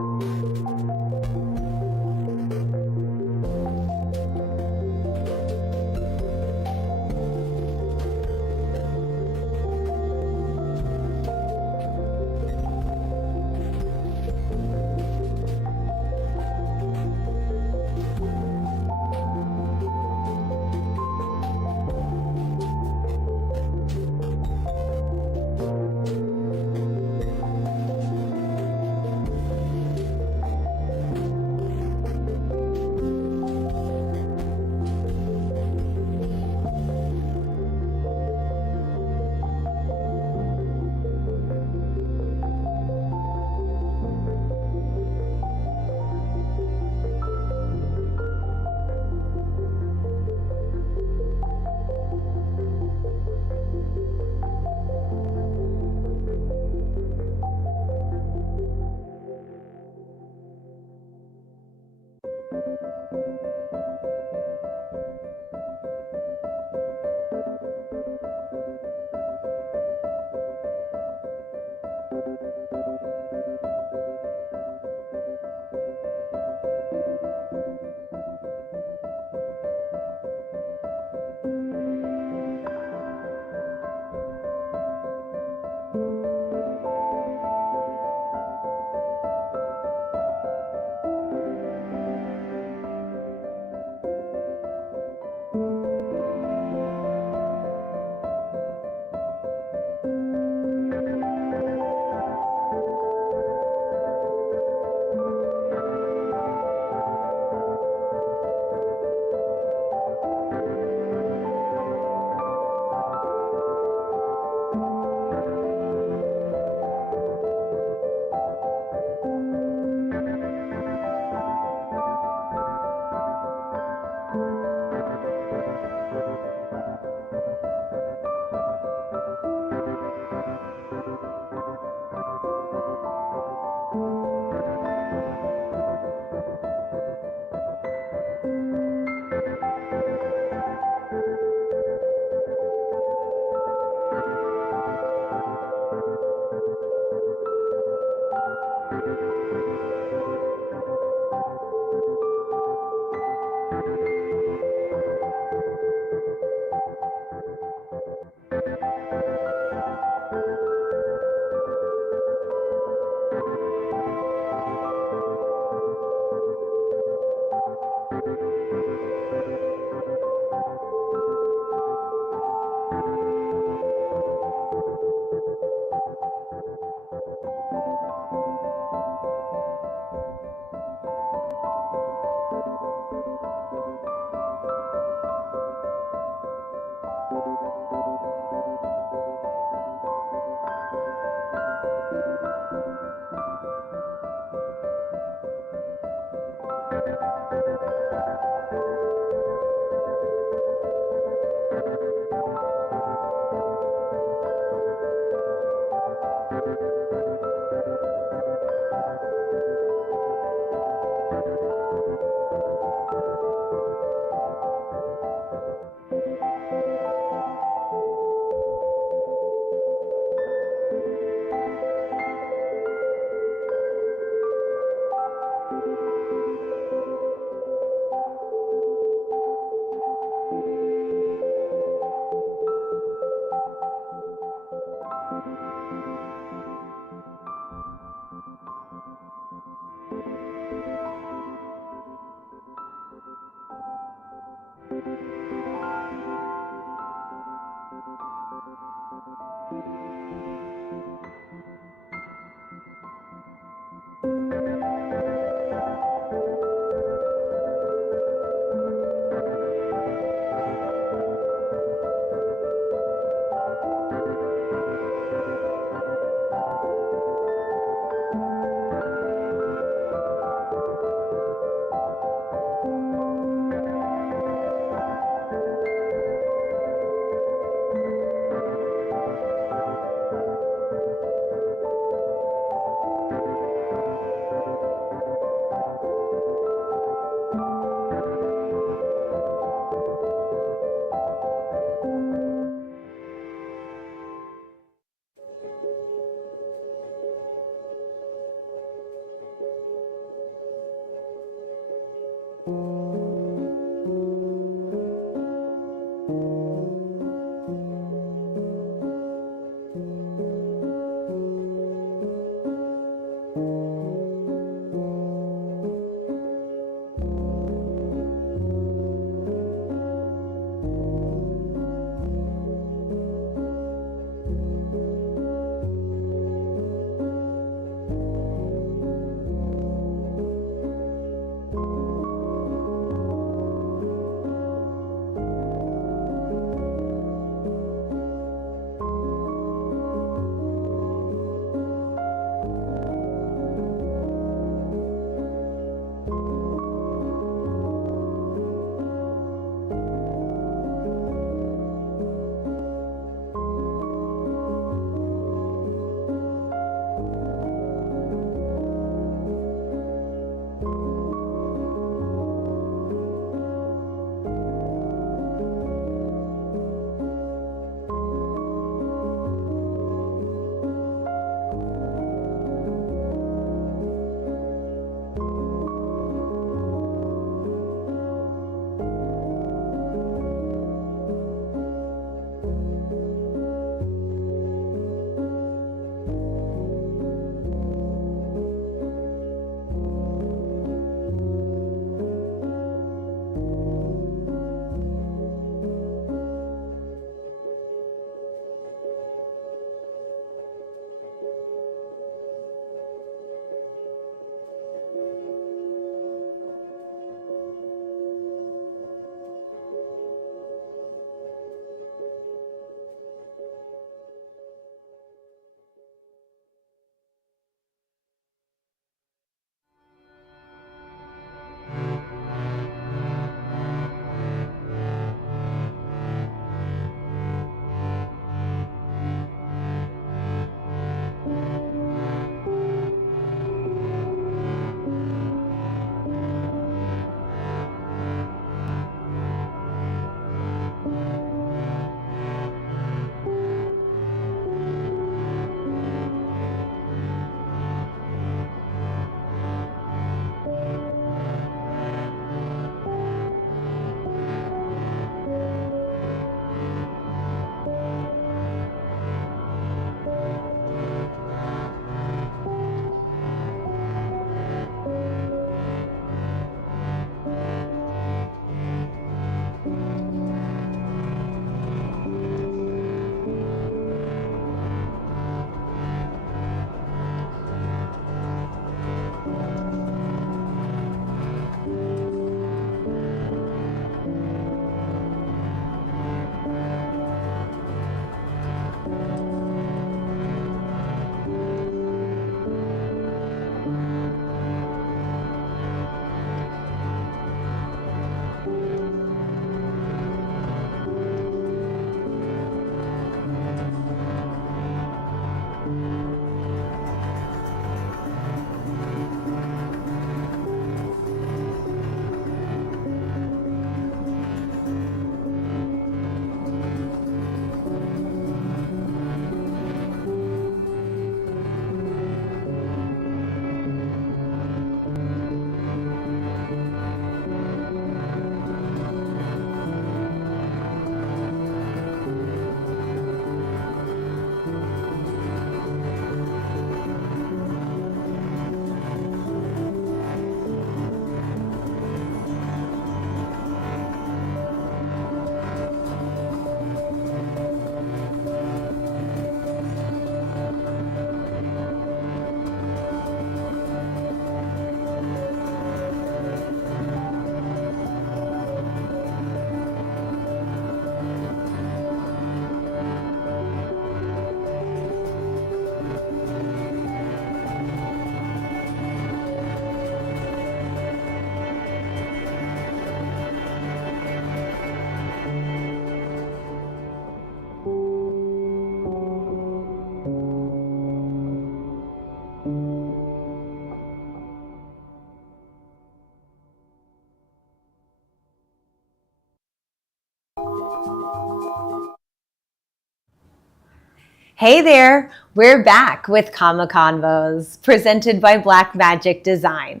Hey there, we're back with Convos, presented by Blackmagic Design.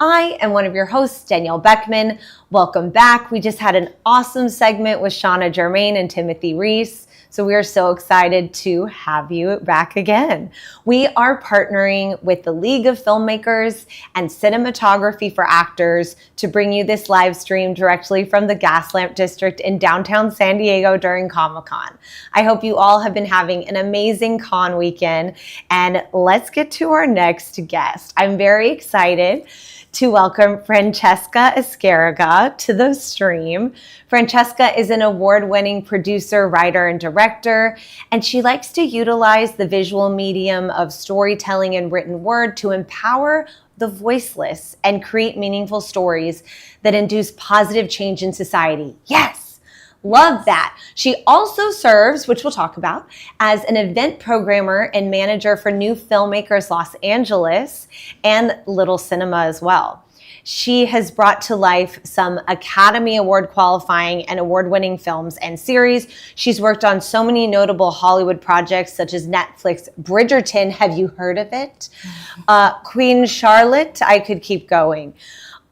I am one of your hosts, Danielle Beckman. Welcome back. We just had an awesome segment with Shauna Germain and Timothy Reese. So we are so excited to have you back again. We are partnering with the League of Filmmakers and Cinematography for Actors to bring you this live stream directly from the Gaslamp District in downtown San Diego during Comic-Con. I hope you all have been having an amazing con weekend, and let's get to our next guest. I'm very excited to welcome Francesca Escarraga to the stream. Francesca is an award-winning producer, writer, and director, and she likes to utilize the visual medium of storytelling and written word to empower the voiceless and create meaningful stories that induce positive change in society. Yes! Love that. She also serves, which we'll talk about, as an event programmer and manager for New Filmmakers Los Angeles and Little Cinema as well. She has brought to life some Academy Award qualifying and award-winning films and series. She's worked on so many notable Hollywood projects such as Netflix Bridgerton. Have you heard of it? Queen Charlotte. I could keep going.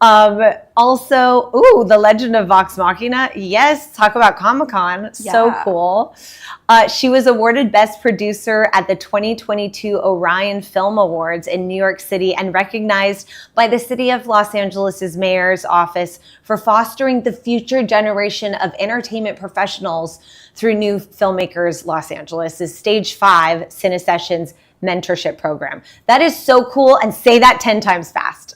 Also, The Legend of Vox Machina. Yes, talk about Comic-Con. Yeah. So cool. She was awarded Best Producer at the 2022 Orion Film Awards in New York City and recognized by the City of Los Angeles' Mayor's Office for fostering the future generation of entertainment professionals through New Filmmakers Los Angeles' Stage 5 Cine Sessions mentorship program. That is so cool, and say that 10 times fast.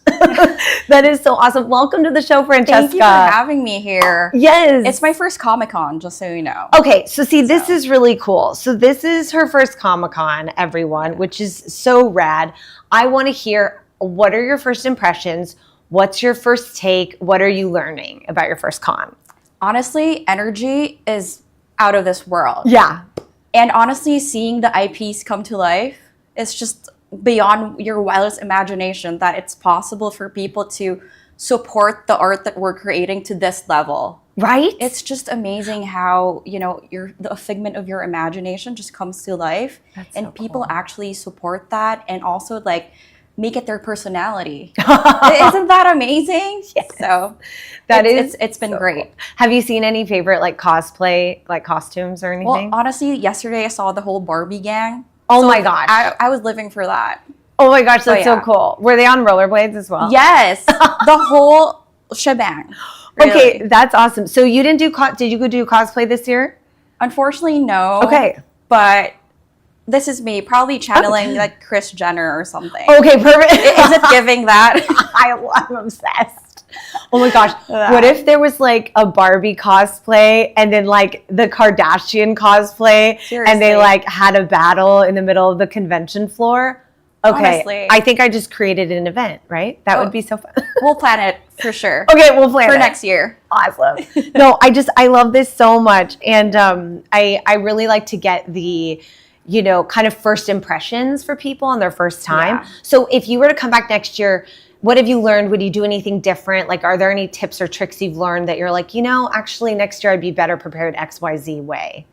That is so awesome. Welcome to the show, Francesca. Thank you for having me here. Yes. It's my first Comic-Con, just so you know. Okay, so see, this is really cool. So this is her first Comic-Con, everyone, which is so rad. I want to hear, what are your first impressions? What's your first take? What are you learning about your first con? Honestly, energy is out of this world. Yeah. And honestly, seeing the IPs come to life, it's just beyond your wildest imagination that it's possible for people to support the art that we're creating to this level. Right? It's just amazing how, a figment of your imagination just comes to life. That's and so people cool. actually support that and also make it their personality. Isn't that amazing? Yes. So it's been so great. Cool. Have you seen any favorite cosplay, costumes or anything? Well, honestly, yesterday I saw the whole Barbie gang. Oh So my gosh. I was living for that. Oh my gosh, that's so yeah. cool. Were they on rollerblades as well? Yes, the whole shebang. Really. Okay, that's awesome. So you didn't do, did you go do cosplay this year? Unfortunately, no. Okay. But this is me probably channeling Kris Jenner or something. Okay, perfect. Is it giving that? I'm obsessed. Oh my gosh. What if there was a Barbie cosplay and then the Kardashian cosplay and they Seriously. had a battle in the middle of the convention floor? Okay. Honestly. I think I just created an event, right? That would be so fun. We'll plan it for sure. Okay, we'll plan For it. next year. Awesome. No, I love this so much. And I really like to get the kind of first impressions for people on their first time. Yeah. So if you were to come back next year, what have you learned? Would you do anything different? Are there any tips or tricks you've learned that you're actually next year I'd be better prepared XYZ way?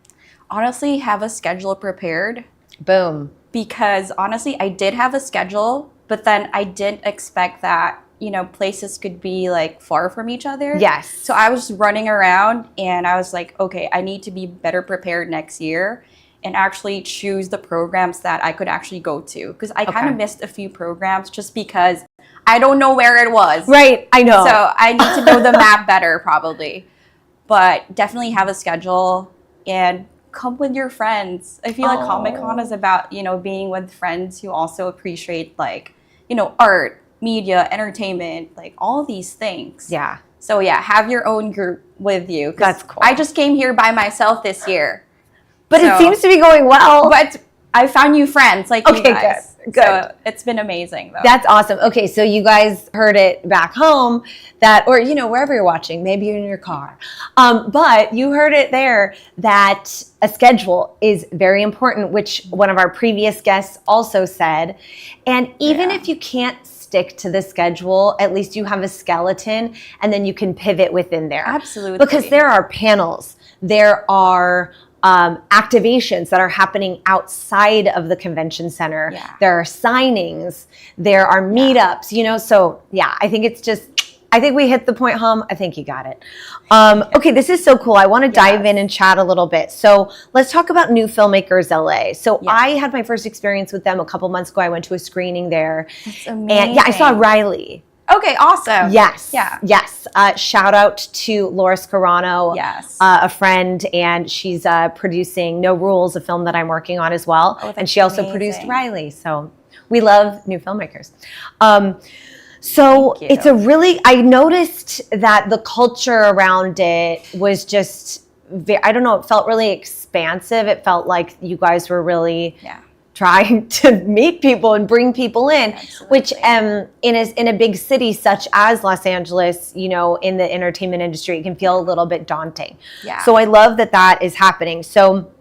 Honestly, have a schedule prepared. Boom. Because honestly, I did have a schedule, but then I didn't expect that, places could be far from each other. Yes. So I was running around and I was like, okay, I need to be better prepared next year and actually choose the programs that I could actually go to. Because I kind of missed a few programs just because I don't know where it was. Right, I know. So I need to know the map better probably. But definitely have a schedule and come with your friends. I feel like Comic-Con is about, being with friends who also appreciate art, media, entertainment, all these things. Yeah. So yeah, have your own group with you. 'Cause That's cool. I just came here by myself this year. But it seems to be going well. But I found new friends you guys. Good. So it's been amazing though. That's awesome. Okay, so you guys heard it back home or wherever you're watching, maybe you're in your car. But you heard it there that a schedule is very important, which one of our previous guests also said. And even if you can't stick to the schedule, at least you have a skeleton and then you can pivot within there. Absolutely. Because there are panels, there are activations that are happening outside of the convention center. Yeah. There are signings, there are meetups, you know, so yeah, I think I think we hit the point, I think you got it. Okay, this is so cool. I want to dive in and chat a little bit. So let's talk about New Filmmakers LA. So I had my first experience with them a couple months ago. I went to a screening there. That's amazing. And yeah, I saw Riley. Okay, awesome. Yes. Yeah. Yes. Shout out to Loris Carano, Yes. a friend, and she's producing No Rules, a film that I'm working on as well. Oh, that's and she also amazing. produced Riley. So we love New Filmmakers. So Thank you. it's I noticed that the culture around it was just, I don't know, it felt really expansive. It felt like you guys were really trying to meet people and bring people in, which in a big city such as Los Angeles, you know, in the entertainment industry, it can feel a little bit daunting. Yeah. So I love that is happening. So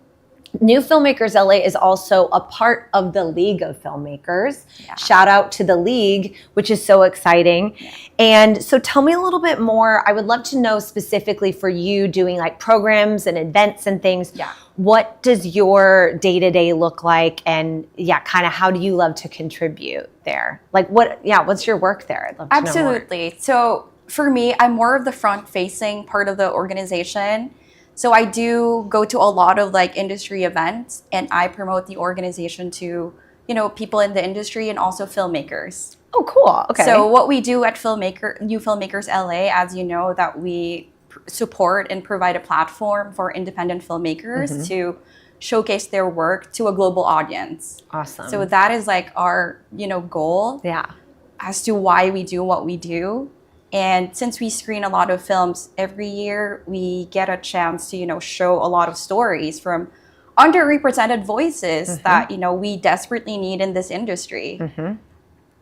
New Filmmakers LA is also a part of the League of Filmmakers. Yeah. Shout out to the League, which is so exciting. Yeah. And so tell me a little bit more. I would love to know specifically for you doing like programs and events and things. Yeah. What does your day-to-day look like? And kind of how do you love to contribute there? Like what's your work there? I'd love to know more. Absolutely. So for me, I'm more of the front-facing part of the organization. So I do go to a lot of like industry events, and I promote the organization to, you know, people in the industry and also filmmakers. Oh, cool. Okay. So what we do at New Filmmakers LA, as you know, that we support and provide a platform for independent filmmakers to showcase their work to a global audience. Awesome. So that is like our, you know, goal. Yeah. As to why we do what we do. And since we screen a lot of films every year, we get a chance to, you know, show a lot of stories from underrepresented voices that, you know, we desperately need in this industry.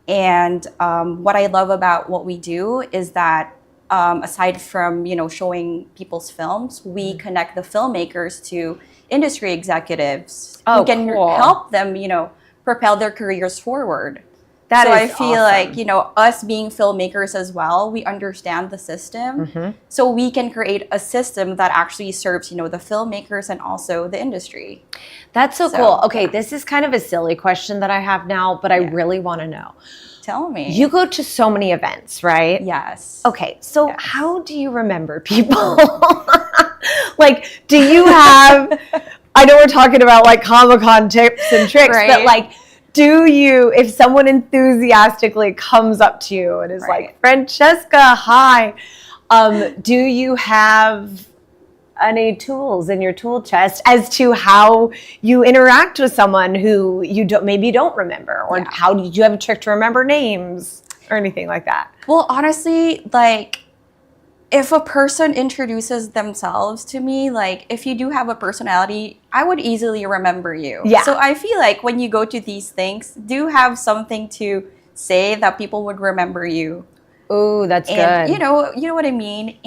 And what I love about what we do is that aside from, you know, showing people's films, we connect the filmmakers to industry executives who can help them, you know, propel their careers forward. So I feel like, you know, us being filmmakers as well, we understand the system. So we can create a system that actually serves, you know, the filmmakers and also the industry. That's so cool. Okay, this is kind of a silly question that I have now, but I really want to know. Tell me. You go to so many events, right? Yes. Okay, so how do you remember people? Like, do you have, I know we're talking about like Comic-Con tips and tricks, but like, do you, if someone enthusiastically comes up to you and is like, Francesca, hi, do you have any tools in your tool chest as to how you interact with someone who you maybe don't remember? Or how do you have a trick to remember names or anything like that? Well, honestly, like, if a person introduces themselves to me, like if you do have a personality, I would easily remember you. Yeah. So I feel like when you go to these things, do have something to say that people would remember you. Ooh, that's good. You know what I mean?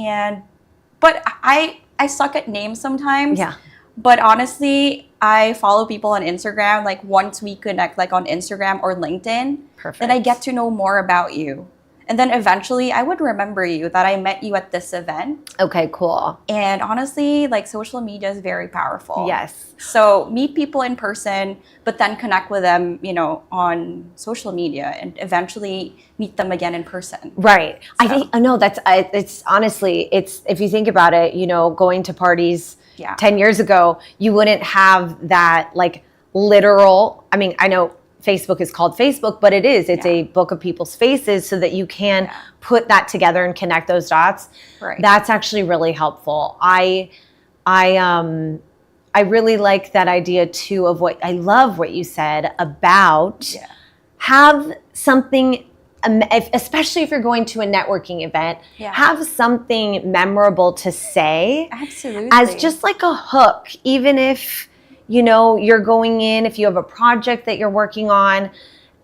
But I suck at names sometimes. Yeah. But honestly, I follow people on Instagram. Like once we connect like on Instagram or LinkedIn, then I get to know more about you. And then eventually I would remember you that I met you at this event. Okay, cool. And honestly, like social media is very powerful. Yes. So meet people in person, but then connect with them, you know, on social media and eventually meet them again in person. Right. So. I think, no, it's honestly, if you think about it, you know, going to parties 10 years ago, you wouldn't have that like literal, I mean, I know Facebook is called Facebook, but it's a book of people's faces so that you can put that together and connect those dots. Right. That's actually really helpful. I really like that idea too of I love what you said about have something, especially if you're going to a networking event, have something memorable to say. Absolutely. As just like a hook, even if you know, you're going in, if you have a project that you're working on,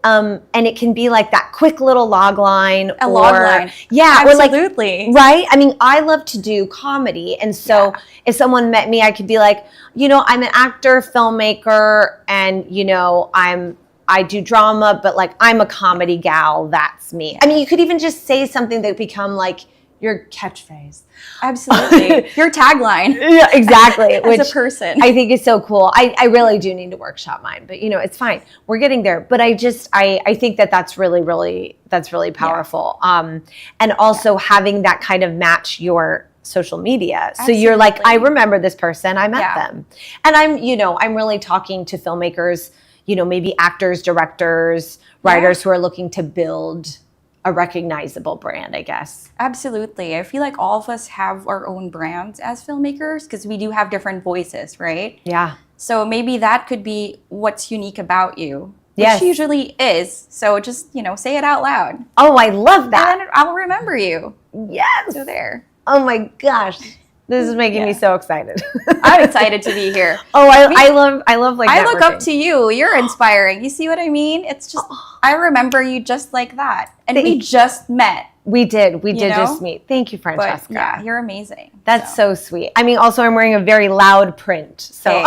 and it can be like that quick little log line. Log line. Yeah. Absolutely. Or like, right? I mean, I love to do comedy. And so if someone met me, I could be like, you know, I'm an actor, filmmaker, and, you know, I do drama, but like, I'm a comedy gal. That's me. I mean, you could even just say something that become like your catchphrase. Absolutely. Your tagline Yeah, exactly. as Which a person. I think is so cool. I really do need to workshop mine, but it's fine. We're getting there. But I think that's really powerful. And also having that kind of match your social media. So you're like, I remember this person, I met them. And I'm really talking to filmmakers, maybe actors, directors, writers who are looking to build a recognizable brand, I guess. Absolutely. I feel like all of us have our own brands as filmmakers because we do have different voices, right? Yeah. So maybe that could be what's unique about you, which Yes. usually is. So just, say it out loud. Oh, I love that. And then I'll remember you. Yes. So there. Oh my gosh. This is making me so excited. I'm excited to be here. Oh, I love like I look networking. up to you. You're inspiring. You see what I mean? It's just, I remember you just like that. And we just met. We did know? just meet. Thank you, But Francesca. yeah, you're amazing. That's so sweet. I mean, also I'm wearing a very loud print. So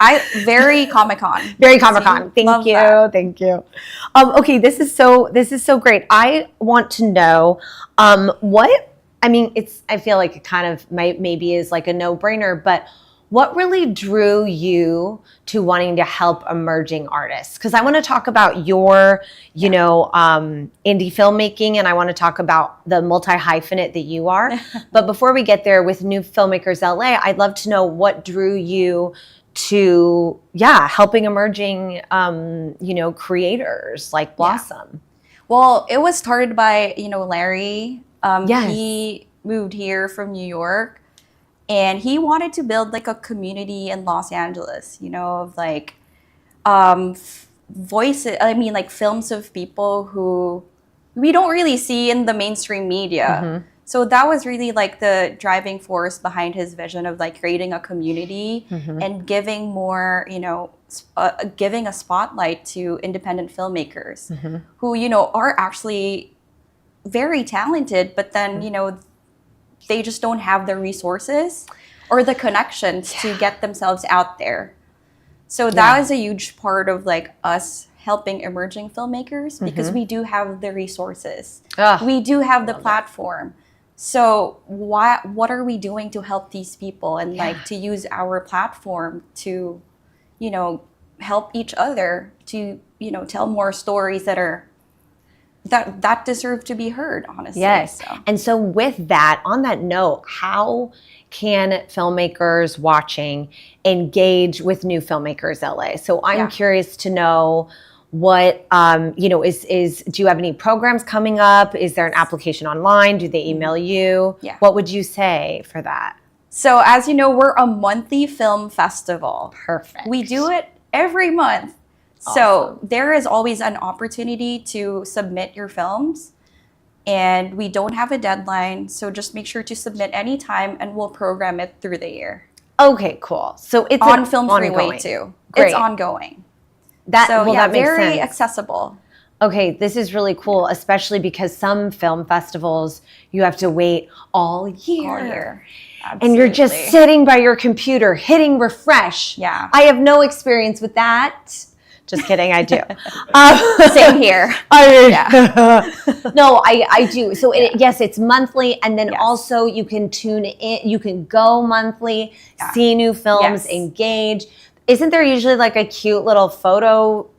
Hey. Very Comic-Con. Very Comic-Con. Thank you. that. Thank you. Okay, this is so great. I want to know I feel like it kind of maybe is like a no-brainer, but what really drew you to wanting to help emerging artists? Because I want to talk about your, indie filmmaking, and I want to talk about the multi-hyphenate that you are. But before we get there, with New Filmmakers LA, I'd love to know what drew you to, helping emerging, creators like Blossom. Well, it was started by, Larry. Yes. He moved here from New York. And he wanted to build like a community in Los Angeles, of like voices, like films of people who we don't really see in the mainstream media. Mm-hmm. So that was really like the driving force behind his vision of like creating a community and giving more, giving a spotlight to independent filmmakers who, are actually very talented, but then, they just don't have the resources or the connections to get themselves out there. So that is a huge part of like us helping emerging filmmakers because we do have the resources. We do have the platform. So what are we doing to help these people and like to use our platform to, help each other to, tell more stories that deserve to be heard, honestly. Yes. And so with that, on that note, how can filmmakers watching engage with New Filmmakers LA? So I'm curious to know what, do you have any programs coming up? Is there an application online? Do they email you? Yeah. What would you say for that? So as you know, we're a monthly film festival. Perfect. We do it every month. So there is always an opportunity to submit your films, and we don't have a deadline. So just make sure to submit anytime and we'll program it through the year. Okay, cool. So it's on Film Freeway ongoing. too. Great. It's ongoing. That makes very sense. accessible. Okay, this is really cool, especially because some film festivals you have to wait all year. All year. And you're just sitting by your computer hitting refresh. Yeah. I have no experience with that. Just kidding, I do. Same here. No, I do. So yes, it's monthly, and then also you can tune in. You can go monthly, see new films, engage. Isn't there usually like a cute little photo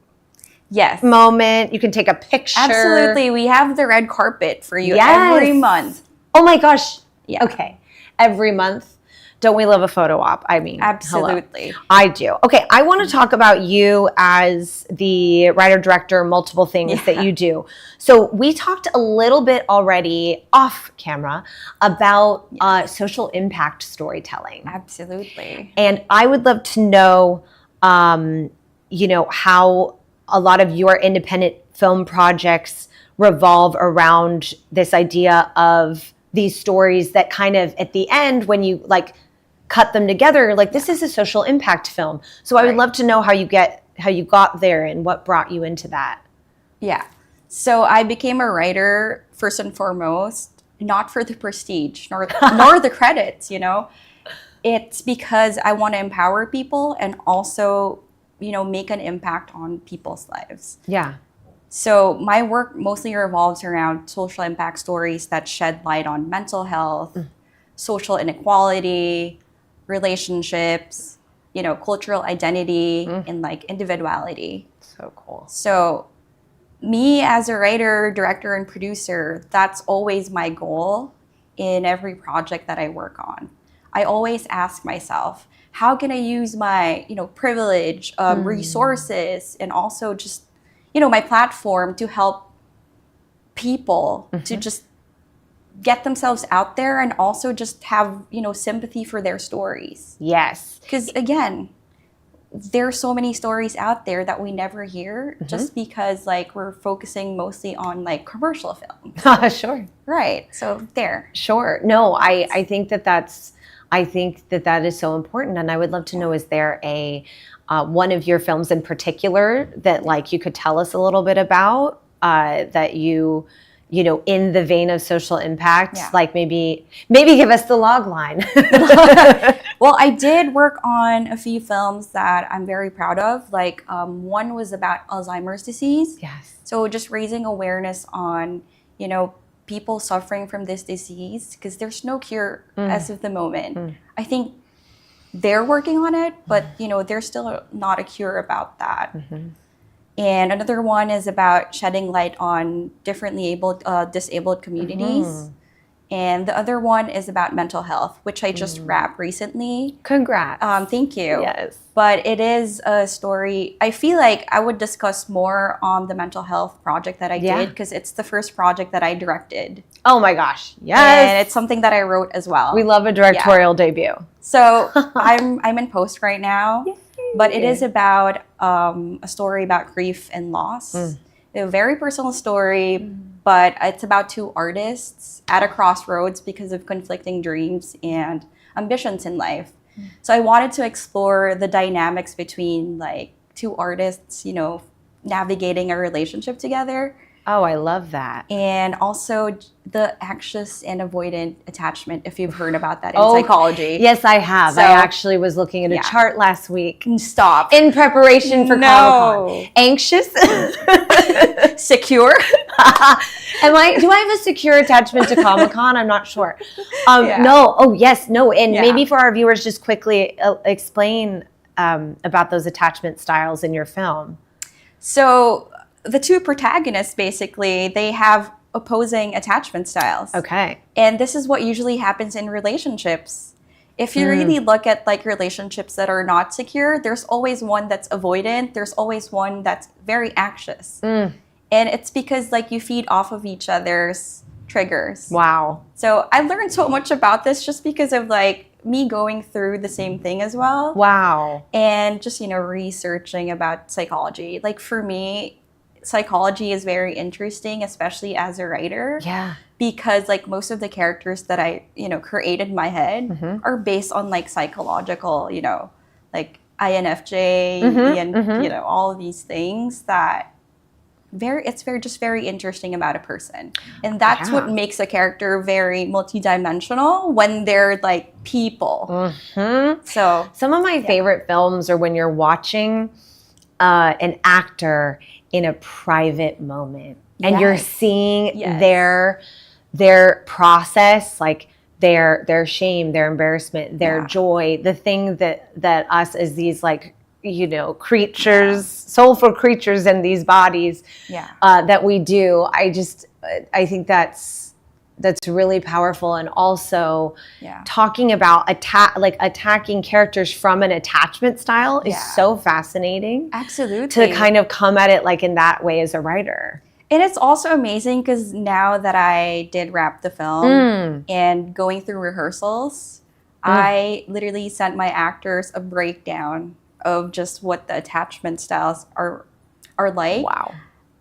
moment? You can take a picture. Absolutely. We have the red carpet for you every month. Oh my gosh. Yeah. Okay. Every month. Don't we love a photo op? I mean, absolutely. Hello. I do. Okay, I want to talk about you as the writer, director, multiple things that you do. So we talked a little bit already off camera about social impact storytelling. Absolutely. And I would love to know, how a lot of your independent film projects revolve around this idea of these stories that kind of at the end, when you like cut them together, like this is a social impact film. So I would love to know how you got there and what brought you into that. Yeah. So I became a writer first and foremost, not for the prestige nor the credits, It's because I want to empower people and also, make an impact on people's lives. Yeah. So my work mostly revolves around social impact stories that shed light on mental health, social inequality, relationships, cultural identity, and like individuality. So cool. So me as a writer, director, and producer, that's always my goal in every project that I work on. I always ask myself, how can I use my, privilege, resources, and also just, my platform to help people to just get themselves out there and also just have, sympathy for their stories. Yes. Because again, there are so many stories out there that we never hear just because like we're focusing mostly on like commercial film. Sure. Right. So there. Sure. No, I think that is so important, and I would love to know, is there a one of your films in particular that like you could tell us a little bit about that you in the vein of social impact, like maybe give us the log line. Well, I did work on a few films that I'm very proud of. Like one was about Alzheimer's disease. Yes. So just raising awareness on, people suffering from this disease because there's no cure as of the moment. I think they're working on it, but there's still not a cure about that. And another one is about shedding light on differently disabled communities. And the other one is about mental health, which I just wrapped recently. Congrats. Thank you. Yes. But it is a story. I feel like I would discuss more on the mental health project that I did because it's the first project that I directed. Oh my gosh. Yes. And it's something that I wrote as well. We love a directorial debut. So I'm in post right now. Yay. But it is about a story about grief and loss. A very personal story, but it's about two artists at a crossroads because of conflicting dreams and ambitions in life. So I wanted to explore the dynamics between like two artists, navigating a relationship together. Oh, I love that. And also the anxious and avoidant attachment, if you've heard about that in psychology. Yes, I have. So, I actually was looking at a chart last week. Stop. In preparation for Comic-Con. Anxious? Secure? Do I have a secure attachment to Comic-Con? I'm not sure. No. Oh, yes. No. And maybe for our viewers, just quickly explain about those attachment styles in your film. So the two protagonists, basically, they have opposing attachment styles. Okay. And this is what usually happens in relationships. If you really look at like relationships that are not secure, there's always one that's avoidant. There's always one that's very anxious. And it's because like you feed off of each other's triggers. Wow. So I learned so much about this just because of like me going through the same thing as well. Wow. And just, researching about psychology. Like for me, psychology is very interesting, especially as a writer. Yeah. Because like most of the characters that I, created in my head are based on like psychological, like INFJ and, all of these things that it's very interesting about a person. And that's what makes a character very multidimensional when they're like people. So some of my favorite films are when you're watching an actor in a private moment and you're seeing their process, like their shame, their embarrassment, their joy, the thing that us as these like creatures, soulful creatures in these bodies that we do. I think that's really powerful. And also talking about attacking characters from an attachment style is so fascinating. Absolutely. To kind of come at it like in that way as a writer. And it's also amazing because now that I did wrap the film and going through rehearsals, I literally sent my actors a breakdown of just what the attachment styles are like. Wow.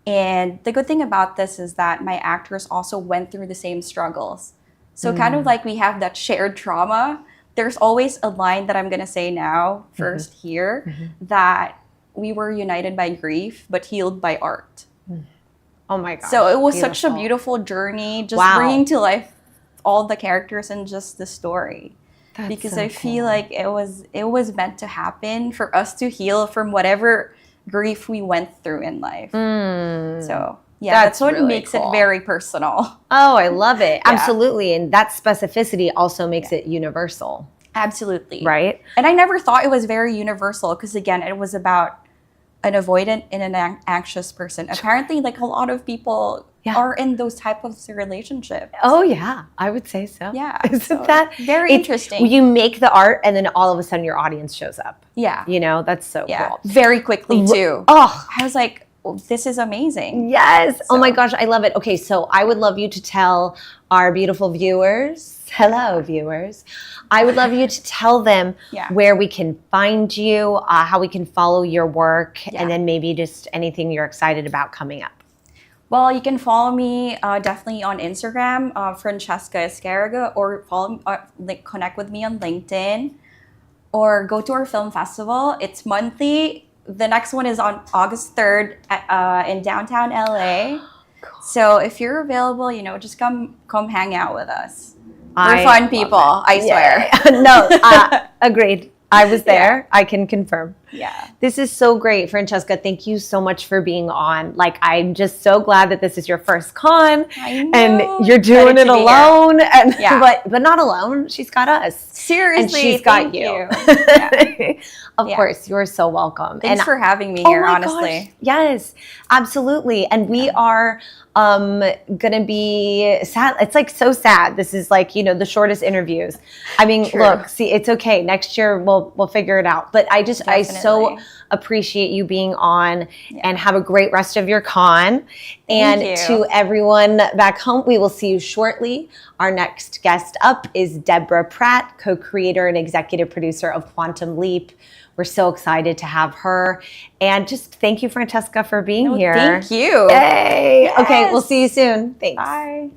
And the good thing about this is that my actors also went through the same struggles. So kind of like we have that shared trauma. There's always a line that I'm going to say now, first here, that we were united by grief, but healed by art. Oh my gosh. So it was such a beautiful journey, just bringing to life all the characters and just the story. Because I feel like it was meant to happen for us to heal from whatever grief we went through in life. So yeah, That's that's what really makes cool. it very personal. Oh, I love it. Yeah. Absolutely. And that specificity also makes it universal, Absolutely. right? And I never thought it was very universal because, again, it was about an avoidant and an anxious person. Apparently, like a lot of people Yeah. are in those type of relationships. Oh, yeah. I would say so. Yeah, Isn't so that very interesting? You make the art and then all of a sudden your audience shows up. Yeah. You know, that's so Yeah. cool. Very quickly, too. Oh, I was like, oh, this is amazing. yes. Oh my So- gosh, I love it. Okay, so I would love you to tell our beautiful viewers, hello viewers, I would love you to tell them Yeah. where we can find you, how we can follow your work, Yeah. and then maybe just anything you're excited about coming up. Well, you can follow me definitely on Instagram, Francesca Escarraga, or follow connect with me on LinkedIn, or go to our film festival. It's monthly. The next one is on August 3rd in downtown LA. So if you're available, just come hang out with us. We're fun people, I swear. No, agreed. I was there. I can confirm. Yeah. This is so great, Francesca. Thank you so much for being on. Like, I'm just so glad that this is your first con, I know. and you're doing Excited it to be here. alone. And Yeah. but not alone. She's got us. Seriously, And she's got thank you. Yeah. Of Yeah. course, you're so welcome. Thanks And for having me oh here, my honestly. gosh. Yes, absolutely. And we are gonna be sad. It's like so sad. This is like, the shortest interviews. I mean, True. look, see, it's okay. Next year we'll figure it out. But I so Definitely. appreciate you being on, and have a great rest of your con. Thank And you. to everyone back home, we will see you shortly. Our next guest up is Deborah Pratt, co-creator and executive producer of Quantum Leap. We're so excited to have her. And just thank you, Francesca, for being No, here. Thank you. Yay. Okay, we'll Yes. see you soon. Thanks. Bye.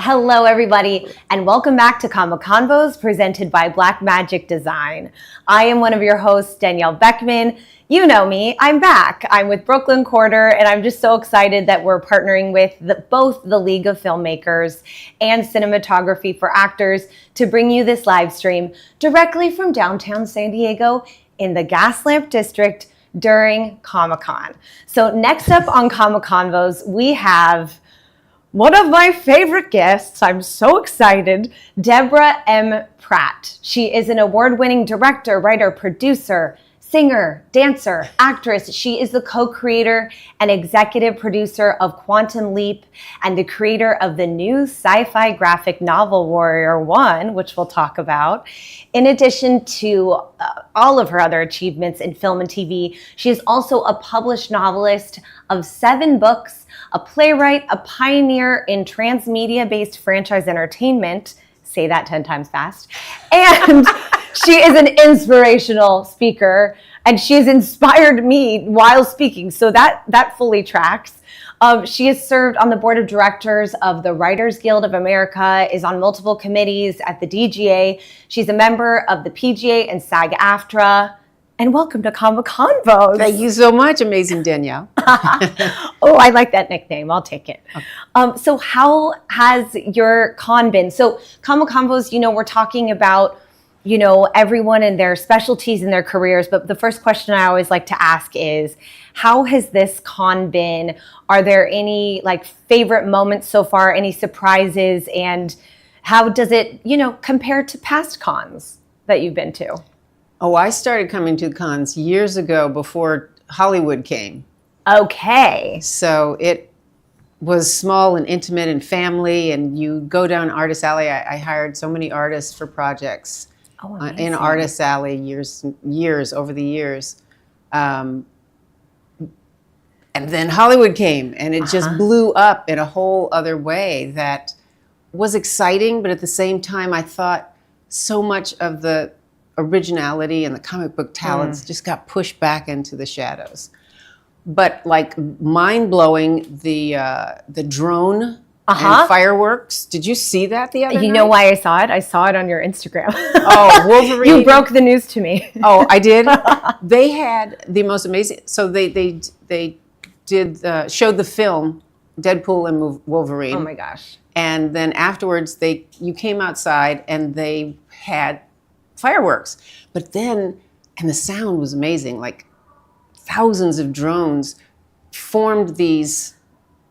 Hello, everybody, and welcome back to Convos presented by Blackmagic Design. I am one of your hosts, Danielle Beckman. You know me, I'm back. I'm with Brooklyn Quarter, and I'm just so excited that we're partnering with both the League of Filmmakers and Cinematography for Actors to bring you this live stream directly from downtown San Diego in the Gaslamp District during Comic-Con. So next up on Convos, we have one of my favorite guests. I'm so excited, Deborah M. Pratt. She is an award-winning director, writer, producer, singer, dancer, actress. She is the co-creator and executive producer of Quantum Leap and the creator of the new sci-fi graphic novel Warrior One, which we'll talk about. In addition to all of her other achievements in film and TV, she is also a published novelist of 7 books, a playwright, a pioneer in transmedia-based franchise entertainment. Say that 10 times fast. And she is an inspirational speaker, and she has inspired me while speaking. So that fully tracks. She has served on the board of directors of the Writers Guild of America, is on multiple committees at the DGA. She's a member of the PGA and SAG-AFTRA. And welcome to Convos. Thank you so much, amazing Danielle. Oh, I like that nickname. I'll take it. Okay. So how has your con been? So Convos, we're talking about, everyone and their specialties and their careers. But the first question I always like to ask is, how has this con been? Are there any favorite moments so far, any surprises? And how does it, compare to past cons that you've been to? Oh, I started coming to cons years ago before Hollywood came. Okay. So it was small and intimate and family, and you go down Artist Alley. I hired so many artists for projects in Artist Alley years over the years. And then Hollywood came, and it just blew up in a whole other way that was exciting, but at the same time, I thought so much of the originality and the comic book talents just got pushed back into the shadows. But mind-blowing, the drone and fireworks. Did you see that the other night? You know why I saw it? I saw it on your Instagram. Oh, Wolverine. You broke the news to me. Oh, I did? They had the most amazing, so they did showed the film Deadpool and Wolverine. Oh my gosh. And then afterwards you came outside and they had fireworks. But then, and the sound was amazing, thousands of drones formed these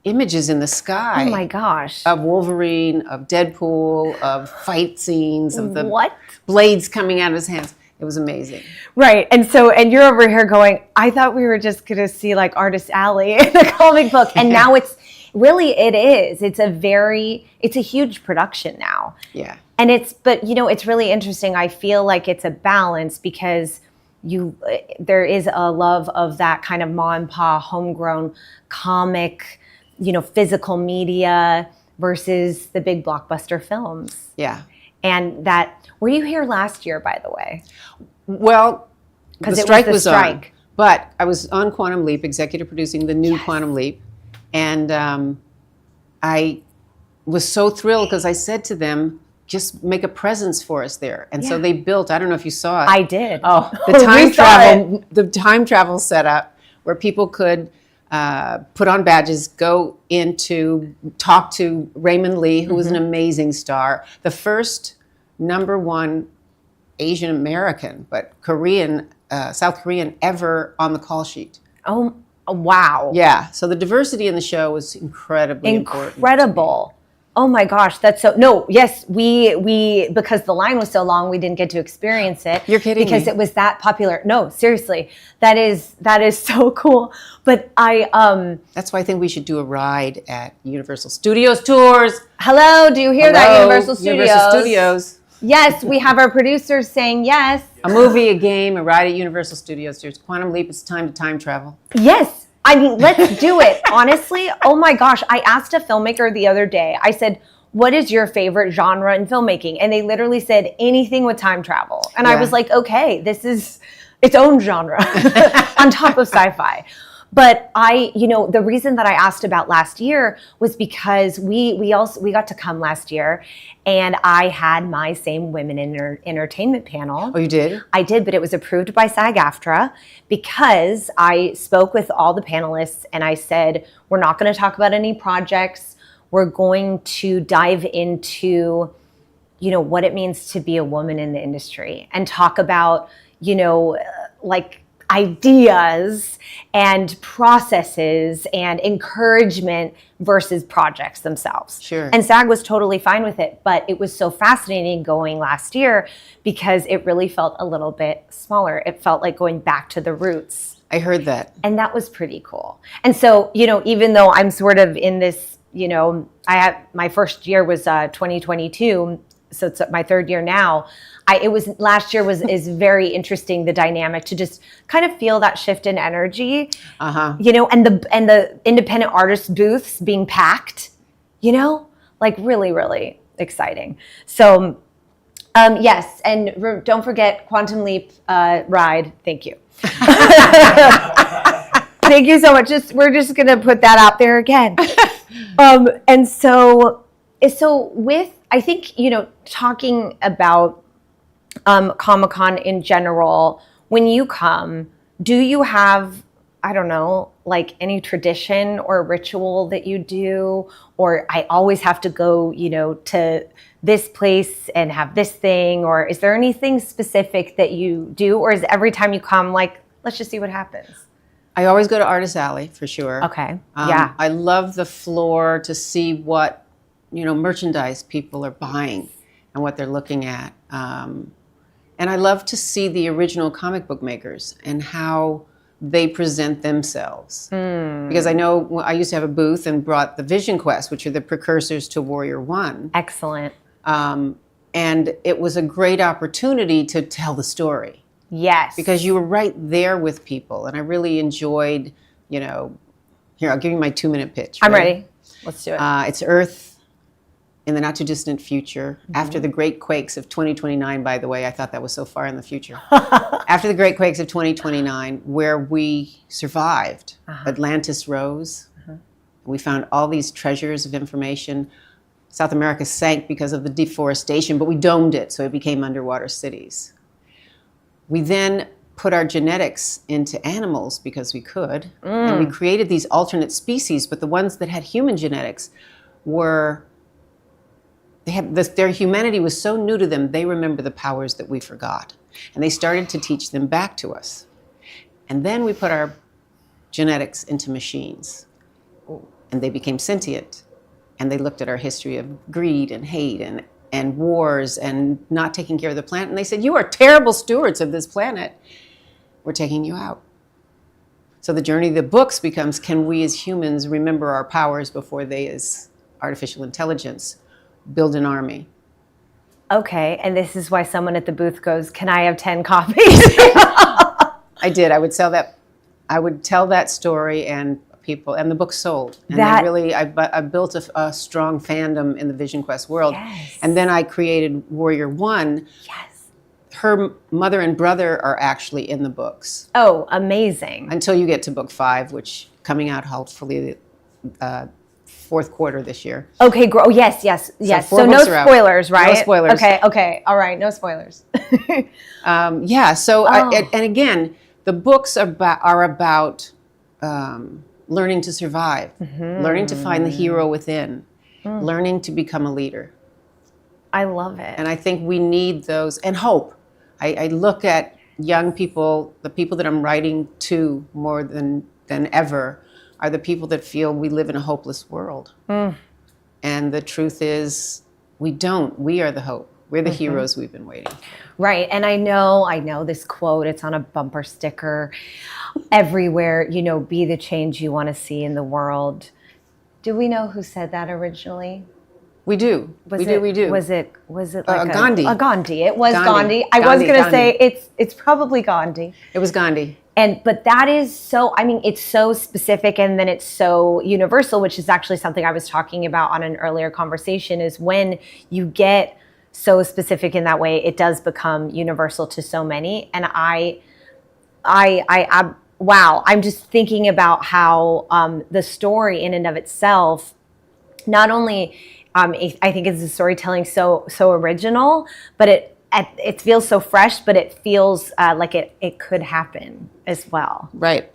images in the sky. Oh my gosh. Of Wolverine, of Deadpool, of fight scenes, of the blades coming out of his hands. It was amazing. Right. And you're over here going, I thought we were just going to see Artist Alley in a comic book. And now it is. It's a huge production now. Yeah. And it's really interesting. I feel like it's a balance because there is a love of that kind of ma and pa homegrown comic, physical media versus the big blockbuster films. Yeah. And were you here last year, by the way? Well, the strike was on, but I was on Quantum Leap, executive producing the new Quantum Leap. And I was so thrilled because I said to them, just make a presence for us there. And so they built, I don't know if you saw it. I did. Oh, the time travel setup where people could put on badges, go in to talk to Raymond Lee, who was an amazing star. The first #1 Asian American, but South Korean ever on the call sheet. Oh, wow. Yeah. So the diversity in the show was incredibly important. Incredible. Oh my gosh, that's yes, we because the line was so long, we didn't get to experience it. You're kidding because me. It was that popular. No, seriously. That is so cool. But that's why I think we should do a ride at Universal Studios Tours. Hello, do you hear that, Universal Studios? Universal Studios. Yes, we have our producers saying yes. A movie, a game, a ride at Universal Studios Tours. Quantum Leap, it's time to time travel. Yes. I mean, let's do it. Honestly, oh my gosh. I asked a filmmaker the other day, I said, what is your favorite genre in filmmaking? And they literally said anything with time travel. And I was like, okay, this is its own genre on top of sci-fi. But the reason that I asked about last year was because we got to come last year, and I had my Same Women in Entertainment panel. Oh, you did? I did, but it was approved by SAG-AFTRA because I spoke with all the panelists and I said, we're not going to talk about any projects. We're going to dive into, what it means to be a woman in the industry and talk about, like ideas and processes and encouragement versus projects themselves. Sure. And SAG was totally fine with it, but it was so fascinating going last year because it really felt a little bit smaller. It felt like going back to the roots. I heard that. And that was pretty cool. And so, even though I'm sort of in this, my first year was 2022, so it's my third year now. Last year is very interesting, the dynamic to just kind of feel that shift in energy, and the independent artist booths being packed, like really, really exciting. So, yes. And don't forget Quantum Leap ride. Thank you. Thank you so much. We're just going to put that out there again. And so with, I think, talking about Comic-Con in general, when you come, do you have, I don't know, like any tradition or ritual that you do? Or I always have to go, to this place and have this thing? Or is there anything specific that you do? Or is every time you come, like, let's just see what happens? I always go to Artist Alley for sure. Okay. Yeah. I love the floor to see what, merchandise people are buying and what they're looking at. And I love to see the original comic book makers and how they present themselves. Because I know I used to have a booth and brought the Vision Quest, which are the precursors to Warrior One. Excellent. And it was a great opportunity to tell the story. Yes. Because you were right there with people. And I really enjoyed, here, I'll give you my 2-minute pitch. I'm ready. Let's do it. It's Earth in the not too distant future, after the great quakes of 2029, by the way. I thought that was so far in the future. After the great quakes of 2029, where we survived, Atlantis rose. We found all these treasures of information. South America sank because of the deforestation, but we domed it, so it became underwater cities. We then put our genetics into animals because we could, and we created these alternate species, but the ones that had human genetics were, their humanity was so new to them, they remember the powers that we forgot. And they started to teach them back to us. And then we put our genetics into machines, and they became sentient. And they looked at our history of greed and hate and wars and not taking care of the planet. And they said, you are terrible stewards of this planet. We're taking you out. So the journey of the books becomes, can we as humans remember our powers before they, as artificial intelligence, build an army? Okay, and this is why someone at the booth goes, can I have 10 copies? I did. I would sell that. I would tell that story, and people, and the book sold. And I built a strong fandom in the Vision Quest world. Yes. And then I created Warrior One. Yes. Her mother and brother are actually in the books. Oh, amazing. Until you get to book 5, which coming out hopefully fourth quarter this year. Okay, oh, yes. So 4 no books are out. spoilers, right? No spoilers. Okay. All right, no spoilers. And again, the books are about learning to survive, learning to find the hero within, learning to become a leader. I love it. And I think we need those, and hope. I look at young people, the people that I'm writing to more than ever, are the people that feel we live in a hopeless world. And the truth is, we don't. We are the hope. We're the heroes we've been waiting for. Right, and I know this quote, it's on a bumper sticker everywhere, be the change you want to see in the world. Do we know who said that originally? We do. We do. Was it like Gandhi. Gandhi. It was Gandhi. I was Gandhi. going to say it's probably Gandhi. It was Gandhi. But that is so, it's so specific, and then it's so universal, which is actually something I was talking about on an earlier conversation, is when you get so specific in that way, it does become universal to so many. And I wow, I'm just thinking about how the story in and of itself, not only I think is the storytelling so original, but it feels so fresh, but it feels like it could happen as well. Right.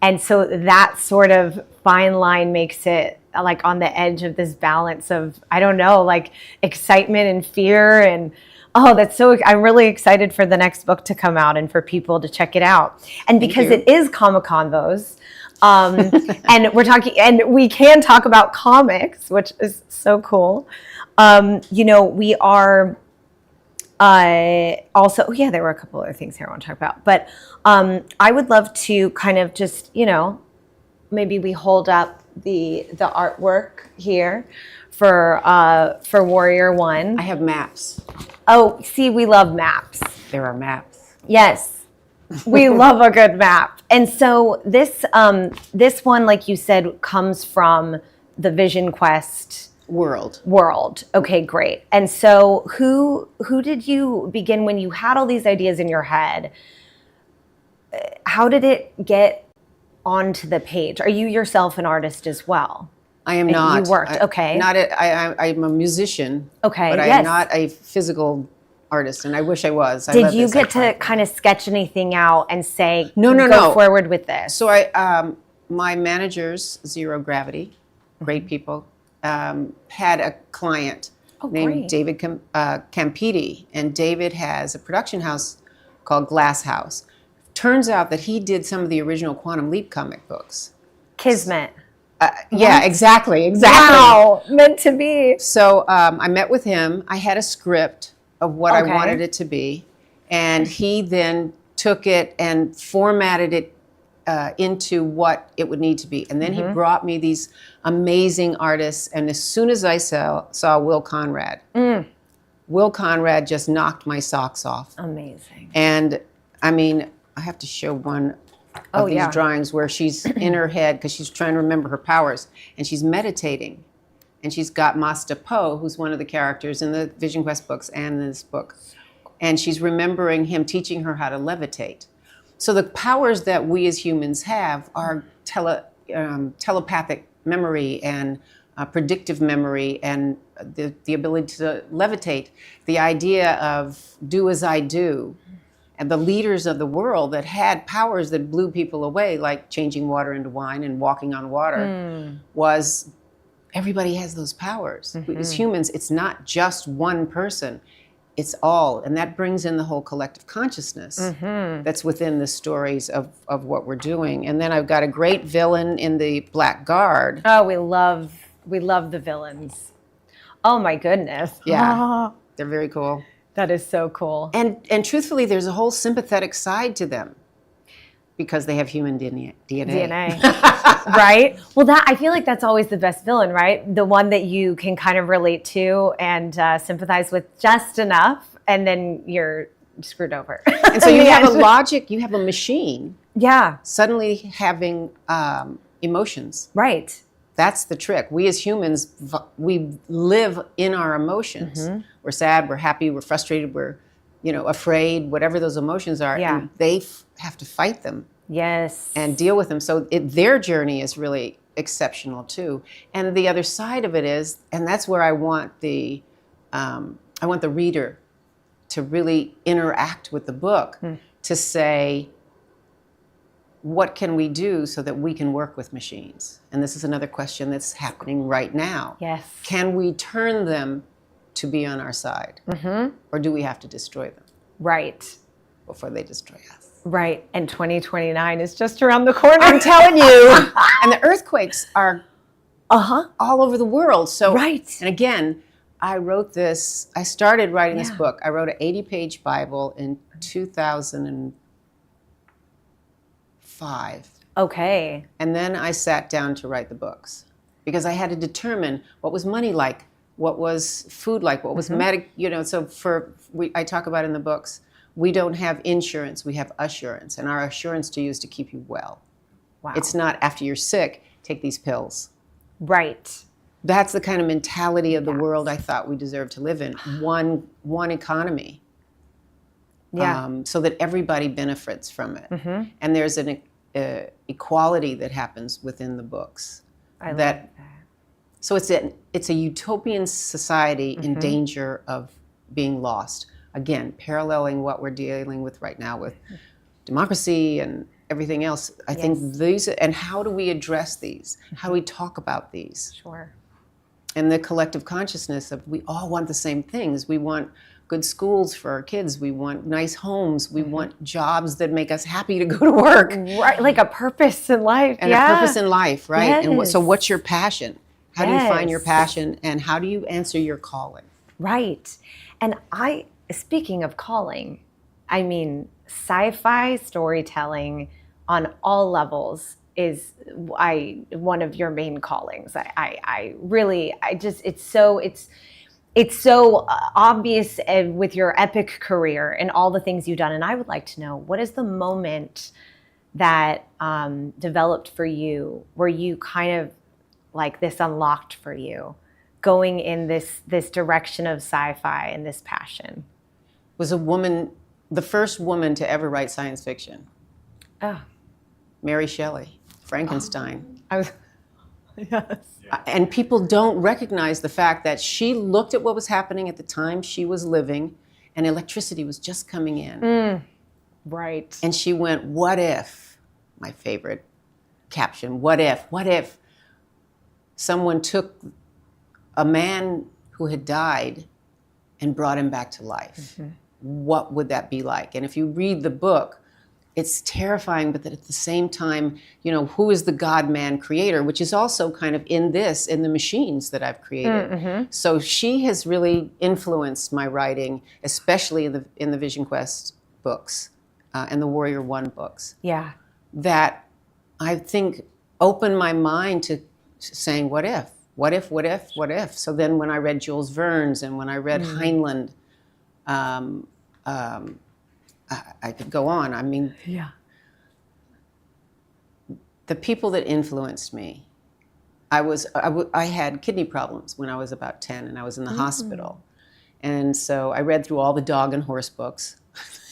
And so that sort of fine line makes it like on the edge of this balance of, I don't know, like excitement and fear. And I'm really excited for the next book to come out and for people to check it out. And because it is Comic Convos, and we can talk about comics, which is so cool. We are also, there were a couple other things here I want to talk about, but I would love to kind of just, maybe we hold up the artwork here for Warrior One. I have maps. Oh, see, we love maps. There are maps. Yes, we love a good map. And so this one, like you said, comes from the Vision Quest world. Okay, great. And so who did you begin when you had all these ideas in your head? How did it get onto the page? Are you yourself an artist as well? I am not. You worked, okay. I'm a musician. Okay, but yes. I'm not a physical artist, and I wish I was. Did you get to kind of sketch anything out and say, no, go forward with this? So my managers, Zero Gravity, great people, had a client named David Campiti, and David has a production house called Glass House. Turns out that he did some of the original Quantum Leap comic books. Kismet. Yeah, exactly. Wow, meant to be. So I met with him. I had a script of what I wanted it to be, and he then took it and formatted it into what it would need to be. And then he brought me these amazing artists, and as soon as I saw Will Conrad, Will Conrad just knocked my socks off. Amazing. And I mean, I have to show one of these drawings where she's in her head because she's trying to remember her powers, and she's meditating. And she's got Master Po, who's one of the characters in the Vision Quest books and in this book. And she's remembering him teaching her how to levitate. So the powers that we as humans have are telepathic memory and predictive memory and the ability to levitate. The idea of do as I do. And the leaders of the world that had powers that blew people away, like changing water into wine and walking on water, was everybody has those powers. As humans, it's not just one person, it's all. And that brings in the whole collective consciousness that's within the stories of what we're doing. And then I've got a great villain in the Black Guard. Oh, we love the villains. Oh my goodness. Yeah, they're very cool. That is so cool. And truthfully, there's a whole sympathetic side to them because they have human DNA. Right? Well, I feel like that's always the best villain, right? The one that you can kind of relate to and sympathize with just enough, and then you're screwed over. And so you have a logic, you have a machine. Yeah. Suddenly having emotions. Right. That's the trick. We as humans, we live in our emotions. We're sad, we're happy, we're frustrated, we're afraid, whatever those emotions are. Yeah. And they have to fight them. Yes. And deal with them. So their journey is really exceptional too. And the other side of it is, and that's where I want the reader to really interact with the book, to say, what can we do so that we can work with machines? And this is another question that's happening right now. Yes. Can we turn them to be on our side? Or do we have to destroy them? Right. Before they destroy us. Right. And 2029 is just around the corner. I'm telling you. And the earthquakes are all over the world. So, right. And again, I started writing this book. I wrote an 80-page Bible in 2005. Okay. And then I sat down to write the books because I had to determine what was money like, what was food like, what was so I talk about in the books, we don't have insurance, we have assurance, and our assurance to you is to keep you well. Wow. It's not after you're sick, take these pills. Right. That's the kind of mentality of the world I thought we deserved to live in. One economy. Yeah. So that everybody benefits from it. And there's equality that happens within the books. I love that. So it's a utopian society in danger of being lost. Again, paralleling what we're dealing with right now with democracy and everything else. I think these, and how do we address these? How do we talk about these? Sure. And the collective consciousness of we all want the same things. We want good schools for our kids. We want nice homes. We want jobs that make us happy to go to work. Right, like a purpose in life. And a purpose in life, right? And so Yes. what's your passion? How do you find your Yes. passion, and how do you answer your calling? Right. And speaking of calling, I mean, sci-fi storytelling on all levels is one of your main callings. It's so obvious with your epic career and all the things you've done. And I would like to know, what is the moment that developed for you where you kind of like this unlocked for you, going in this direction of sci-fi and this passion? Was a woman, the first woman to ever write science fiction. Oh, Mary Shelley, Frankenstein. yes. And people don't recognize the fact that she looked at what was happening at the time she was living, and electricity was just coming in. Right. And she went, what if, my favorite caption, what if someone took a man who had died and brought him back to life? What would that be like? And if you read the book, it's terrifying, but that at the same time, you know, who is the God-man creator, which is also kind of in the machines that I've created. So she has really influenced my writing, especially in the Vision Quest books and the Warrior One books. Yeah. That I think opened my mind to saying, what if? What if, what if, what if? So then when I read Jules Verne's and when I read Heinlein, I could go on. I mean, the people that influenced me, I had kidney problems when I was about 10 and I was in the hospital. And so I read through all the dog and horse books.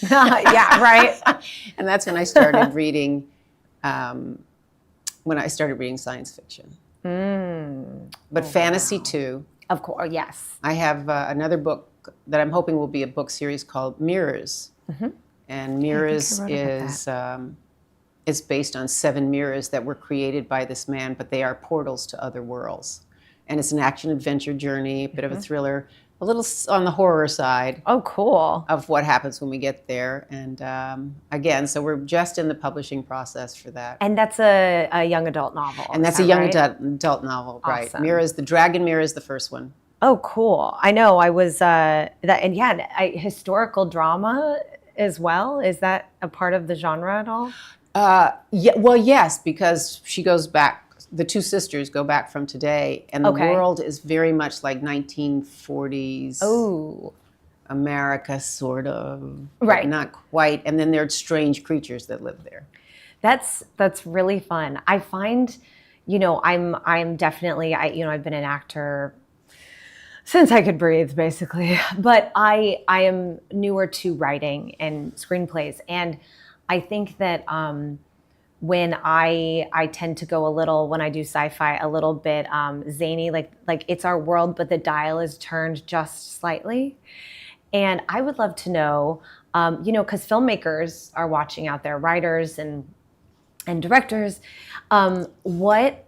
Yeah, right. And that's when I started reading, science fiction. But fantasy too. Of course, yes. I have another book that I'm hoping will be a book series called Mirrors. And Mirrors is based on 7 mirrors that were created by this man, but they are portals to other worlds. And it's an action-adventure journey, a bit of a thriller, a little on the horror side. Oh, cool. Of what happens when we get there. And again, so we're just in the publishing process for that. And that's a young adult novel. And that's a young adult novel, right? Awesome. Mirrors, the Dragon Mirror is the first one. Oh, cool. I know. I was historical drama as well. Is that a part of the genre at all? Well, yes, because she goes back. The two sisters go back from today, and the world is very much like 1940s America, sort of, right? But not quite. And then there are strange creatures that live there. That's really fun. I find, I'm definitely I've been an actor since I could breathe, basically. But I am newer to writing and screenplays, and I think that when I tend to go a little, when I do sci-fi, a little bit zany, like it's our world, but the dial is turned just slightly. And I would love to know, because filmmakers are watching out there, writers and directors, what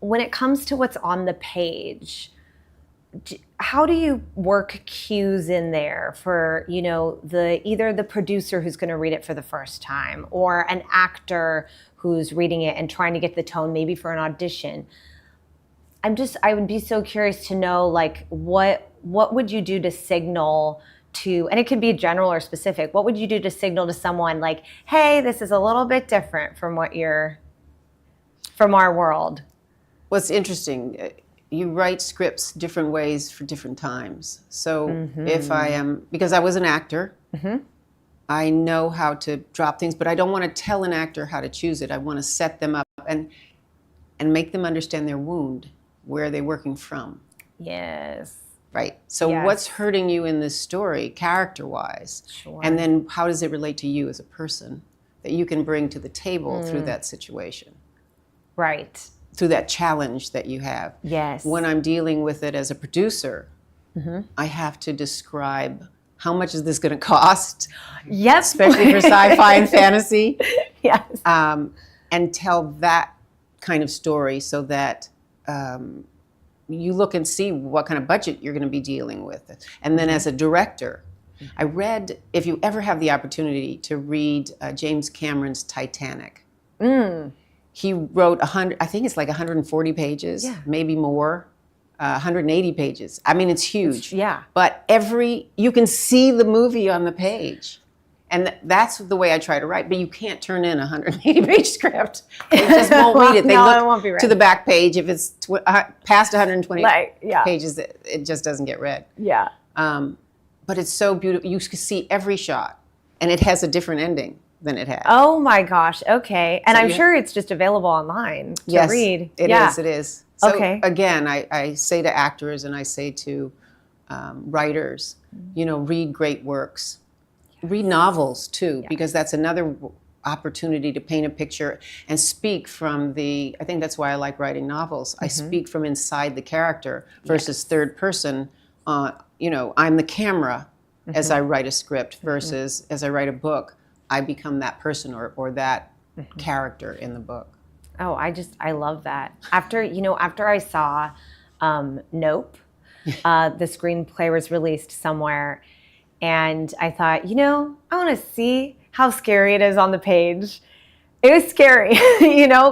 when it comes to what's on the page, how do you work cues in there for, either the producer who's going to read it for the first time or an actor who's reading it and trying to get the tone maybe for an audition? I would be so curious to know, like, what would you do to signal to, and it could be general or specific, what would you do to signal to someone like, hey, this is a little bit different from from our world? Well, it's interesting. You write scripts different ways for different times. So if I am, because I was an actor, I know how to drop things, but I don't want to tell an actor how to choose it. I want to set them up and make them understand their wound. Where are they working from? Yes. Right. So what's hurting you in this story, character-wise? Sure. And then how does it relate to you as a person? that you can bring to the table through that situation, Right. through that challenge that you have. Yes. When I'm dealing with it as a producer, I have to describe how much is this going to cost, Yep. especially for sci-fi and fantasy, Yes. and tell that kind of story so that you look and see what kind of budget you're going to be dealing with. And then as a director, I read, if you ever have the opportunity to read James Cameron's Titanic, he wrote 100, I think it's like 140 pages, maybe more, 180 pages. I mean, it's huge. Yeah. But you can see the movie on the page. And that's the way I try to write. But you can't turn in a 180-page script. They just won't read it. They No, look it won't be read. to the back page. If it's past 120 yeah. pages, it just doesn't get read. Yeah. But it's so beautiful. You can see every shot. And it has a different ending than it had. Oh my gosh. Okay. And So I'm you- sure it's just available online to Yes, read. It is. So Okay. again, I say to actors and I say to writers, read great works. Read novels too, because that's another opportunity to paint a picture and speak from I think that's why I like writing novels. I speak from inside the character versus third person. I'm the camera as I write a script versus as I write a book, I become that person or that character in the book. Oh, I love that. After I saw Nope, the screenplay was released somewhere, and I thought, I want to see how scary it is on the page. It was scary,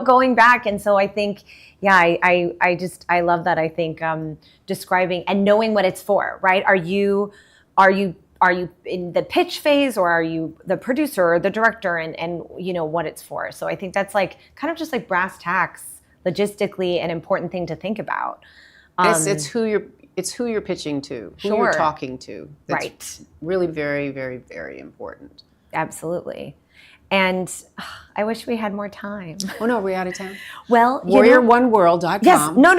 going back. And so I think, I love that. I think describing and knowing what it's for, right? Are you in the pitch phase, or are you the producer or the director, and what it's for? So I think that's like kind of just like brass tacks, logistically an important thing to think about. It's who you're pitching to, who you're talking to. That's Right. really very, very, very important. Absolutely. And I wish we had more time. Oh no, are we out of time? Well, WarriorOneWorld.com. yes, no.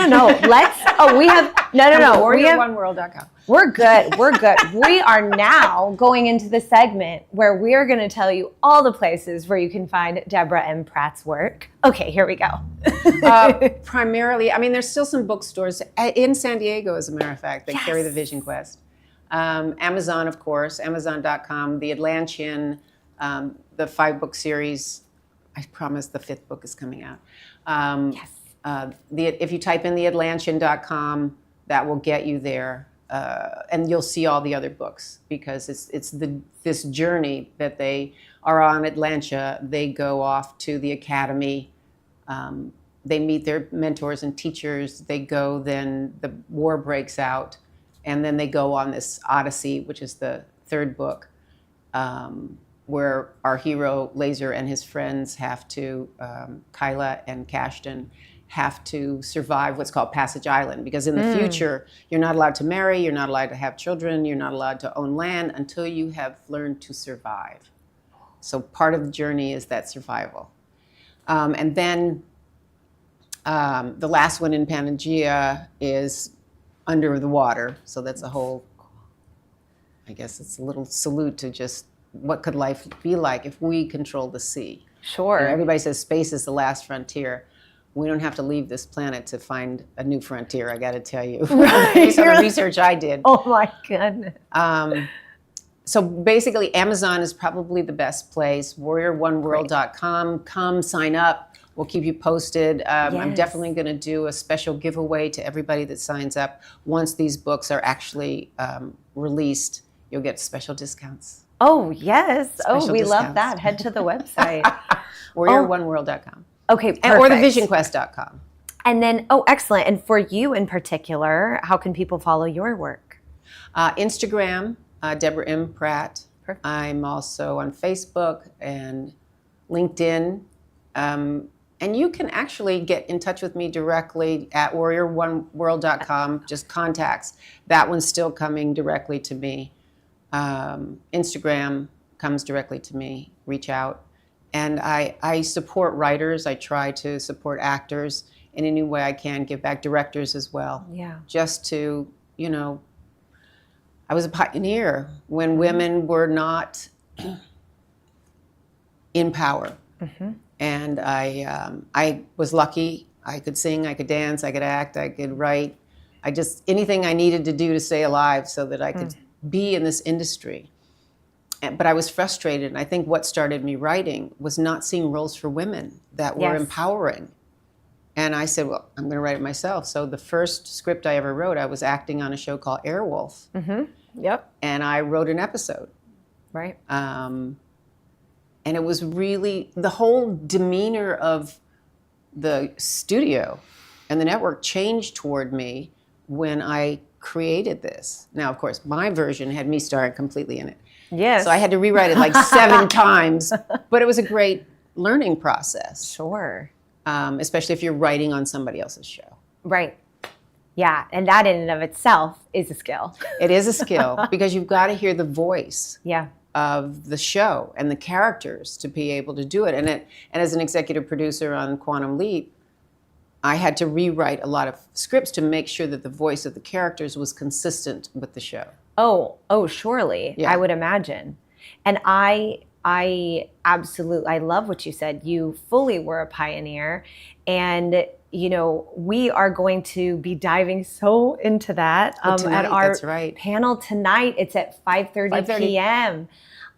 We have WarriorOneWorld.com. We're good. We are now going into the segment where we are going to tell you all the places where you can find Deborah M. Pratt's work. Okay, here we go. Primarily, there's still some bookstores in San Diego, as a matter of fact, that carry the Vision Quest. Amazon, of course, Amazon.com, The Atlantean, the 5-book series. I promise the 5th book is coming out. If you type in theatlantean.com, that will get you there. And you'll see all the other books, because it's this journey that they are on Atlantia. They go off to the academy. They meet their mentors and teachers. They go, then the war breaks out, and then they go on this odyssey, which is the 3rd book, where our hero Laser and his friends have to, Kyla and Cashton, have to survive what's called Passage Island, because in the future, you're not allowed to marry, you're not allowed to have children, you're not allowed to own land until you have learned to survive. So part of the journey is that survival. And then the last one in Pangaea is Under the Water. So that's a whole, I guess it's a little salute to just what could life be like if we control the sea. Sure. Everybody says space is the last frontier. We don't have to leave this planet to find a new frontier, I got to tell you. Based on the research I did. Oh my goodness. So basically, Amazon is probably the best place. WarriorOneWorld.com. Come sign up. We'll keep you posted. I'm definitely going to do a special giveaway to everybody that signs up. Once these books are actually released, you'll get special discounts. Oh, yes. Special We love discounts. that. Head to the website. WarriorOneWorld.com. Okay, perfect. Or thevisionquest.com. And then, excellent. And for you in particular, how can people follow your work? Instagram, Deborah M. Pratt. Perfect. I'm also on Facebook and LinkedIn. And you can actually get in touch with me directly at WarriorOneWorld.com, just contacts. That one's still coming directly to me. Instagram comes directly to me. Reach out. And I support writers. I try to support actors in any way I can, give back, directors as well. Yeah. Just to, I was a pioneer when women were not in power. And I was lucky. I could sing, I could dance, I could act, I could write. Anything I needed to do to stay alive so that I could be in this industry. But I was frustrated, and I think what started me writing was not seeing roles for women that were empowering. And I said, well, I'm going to write it myself. So the first script I ever wrote, I was acting on a show called Airwolf. Yep. And I wrote an episode. Right. And it was really, the whole demeanor of the studio and the network changed toward me when I created this. Now, of course, my version had me starring completely in it. Yes. So I had to rewrite it like 7 times, but it was a great learning process. Sure. Especially if you're writing on somebody else's show. Right. Yeah, and that in and of itself is a skill. It is a skill because you've got to hear the voice Yeah. of the show and the characters to be able to do it. And as an executive producer on Quantum Leap, I had to rewrite a lot of scripts to make sure that the voice of the characters was consistent with the show. Oh, surely. Yeah. I would imagine. And I absolutely, I love what you said. You fully were a pioneer. And, you know, we are going to be diving so into that Tonight, at our that's right. panel tonight. It's at 5:30 p.m.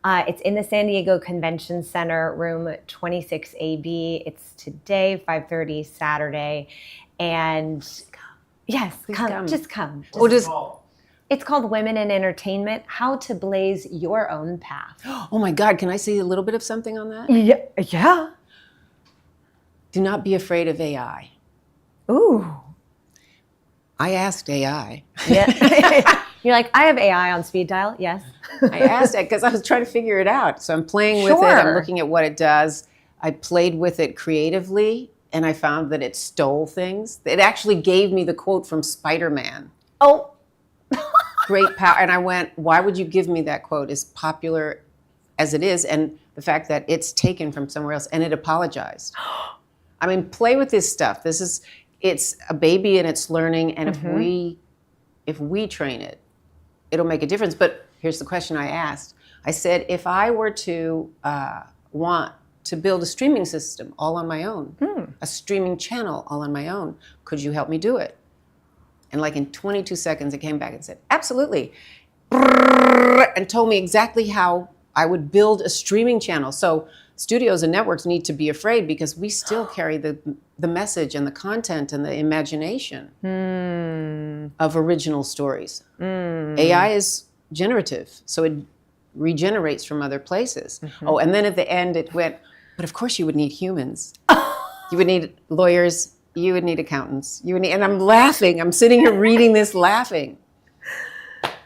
It's in the San Diego Convention Center, room 26AB. It's today, 5:30, Saturday. And yes, come. Just come. Oh, does, It's called Women in Entertainment, How to Blaze Your Own Path. oh my God, can I say a little bit of something on that? Yeah. Do not be afraid of AI. Ooh. I asked AI. Yeah. You're like, I have AI on speed dial. Yes. I asked it because I was trying to figure it out. So I'm playing with it. I'm Sure. looking at what it does. I played with it creatively, and I found that it stole things. It actually gave me the quote from Spider-Man. Oh. Great power. And I went, why would you give me that quote, as popular as it is, and the fact that it's taken from somewhere else, and it apologized. I mean, play with this stuff. It's a baby and it's learning, and if we train it, it'll make a difference. But here's the question I asked. I said, if I were to want to build a streaming system all on my own, a streaming channel all on my own, could you help me do it? And like in 22 seconds, it came back and said, absolutely. And told me exactly how I would build a streaming channel. So studios and networks need to be afraid because we still carry the message and the content and the imagination of original stories. AI is generative, so it regenerates from other places. Oh, and then at the end it went, but of course you would need humans. You would need lawyers, you would need accountants, and I'm laughing. I'm sitting here reading this laughing.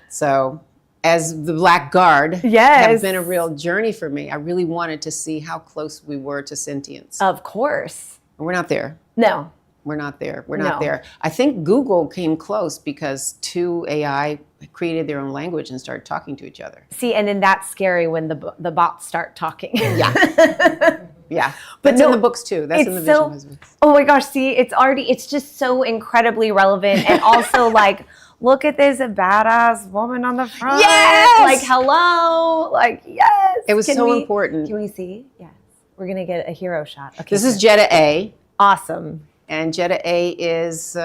So as the Black Guard have been a real journey for me. I really wanted to see how close we were to sentience. Of course. We're not there. No. We're not there. We're not there. I think Google came close because 2 AI created their own language and started talking to each other. See, and then that's scary when the bots start talking. Yeah. Yeah. But that's in the books too. That's in the Vision Husbands. Oh my gosh, see, it's just so incredibly relevant. And also like, look at this, a badass woman on the front. Yes! Like, hello. Like, yes. It was important. Can we see? Yes. We're going to get a hero shot. Okay. This is Jetta A. Awesome. And Jetta A is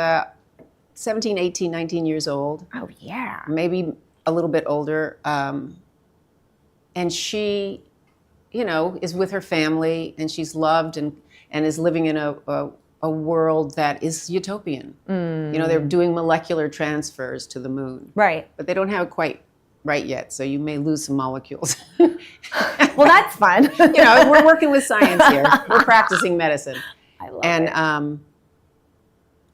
17, 18, 19 years old. Oh, yeah. Maybe a little bit older. And she, is with her family, and she's loved and is living in a world that is utopian. They're doing molecular transfers to the moon. Right. But they don't have it quite right yet, so you may lose some molecules. Well, that's fun. We're working with science here. We're practicing medicine. I love it.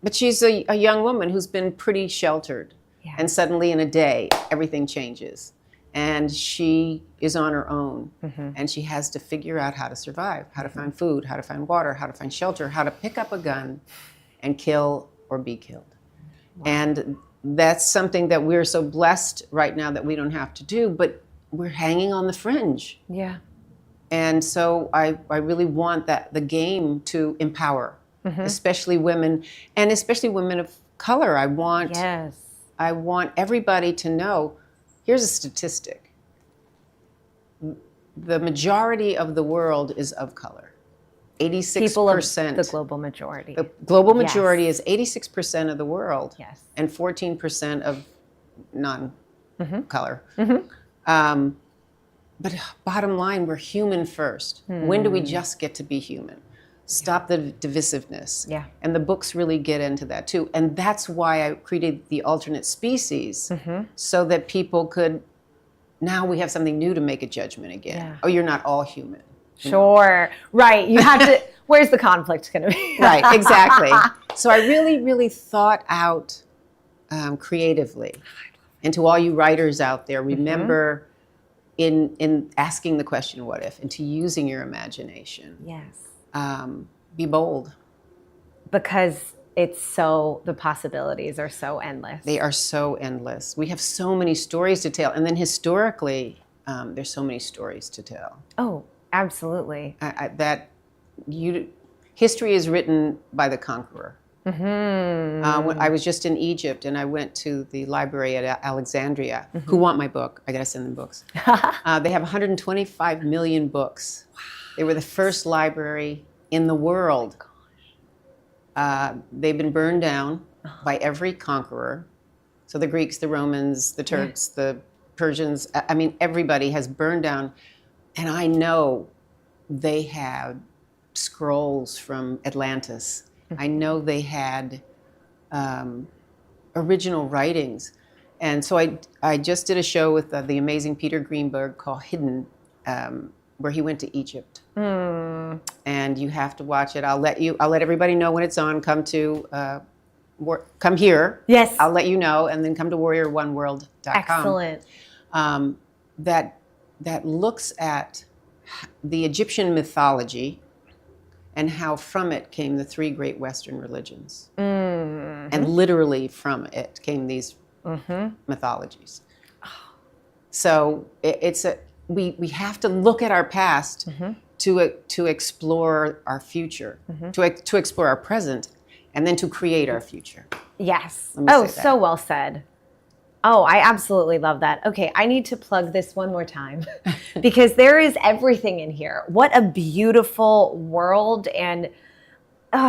But she's a young woman who's been pretty sheltered. Yeah. And suddenly in a day, everything changes. And she is on her own. And she has to figure out how to survive, how to find food, how to find water, how to find shelter, how to pick up a gun and kill or be killed. Wow. And that's something that we're so blessed right now that we don't have to do, but we're hanging on the fringe. Yeah. And so I really want the game to empower, especially women, and especially women of color. I want everybody to know, here's a statistic. the majority of the world is of color. 86%. People of the global majority. The global Yes. majority is 86% of the world. Yes. And 14% of non-color. But bottom line, we're human first. When do we just get to be human? Stop the divisiveness. Yeah. And the books really get into that too. And that's why I created the alternate species, so that people could, now we have something new to make a judgment again. Yeah. Oh, you're not all human. Sure. Right. You have to, where's the conflict going to be? Right, exactly. So I really, really thought out creatively. And to all you writers out there, remember in asking the question, what if, and to using your imagination. Yes. Be bold. Because the possibilities are so endless. They are so endless. We have so many stories to tell. And then historically, there's so many stories to tell. Oh, absolutely. History is written by the conqueror. When I was just in Egypt, and I went to the library at Alexandria. Who want my book? I got to send them books. They have 125 million books. Wow. They were the first library in the world. They've been burned down by every conqueror. So the Greeks, the Romans, the Turks, the Persians, I mean, everybody has burned down. And I know they had scrolls from Atlantis. I know they had original writings. And so I just did a show with the amazing Peter Greenberg called Hidden, where he went to Egypt. And you have to watch it. I'll let everybody know when it's on. Come here. Yes. I'll let you know, and then come to warrioroneworld.com. Excellent. That looks at the Egyptian mythology and how from it came the three great Western religions. And literally from it came these mythologies. So we have to look at our past to explore our future, to explore our present, and then to create our future. Yes. Let me Oh, say that. so well said. Oh, I absolutely love that. Okay, I need to plug this one more time because there is everything in here. What a beautiful world, and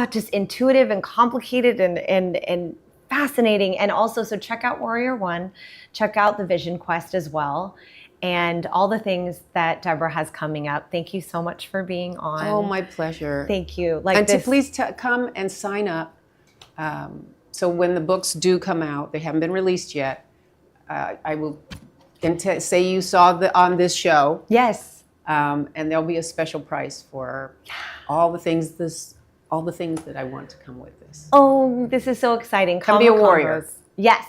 just intuitive and complicated and fascinating. And also, so check out Warrior One, check out the Vision Quest as well, and all the things that Deborah has coming up. Thank you so much for being on. Oh, my pleasure. Thank you. And to please come and sign up. So when the books do come out, they haven't been released yet. I will say you saw on this show. Yes. And there'll be a special price for all the things that I want to come with this. Oh, this is so exciting. Come be a warrior. Convos. Yes.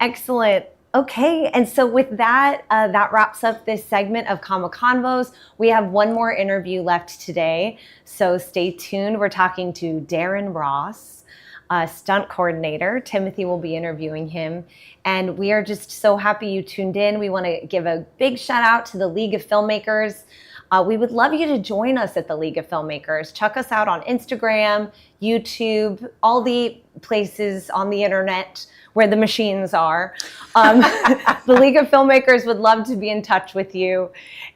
Excellent. Okay, and so with that, that wraps up this segment of Comic Convos. We have one more interview left today, so stay tuned. We're talking to Darren Ross, stunt coordinator. Timothy will be interviewing him, and we are just so happy you tuned in. We want to give a big shout out to the League of Filmmakers. We would love you to join us at the League of Filmmakers. Check us out on Instagram, YouTube, all the places on the internet where the machines are. The League of Filmmakers would love to be in touch with you.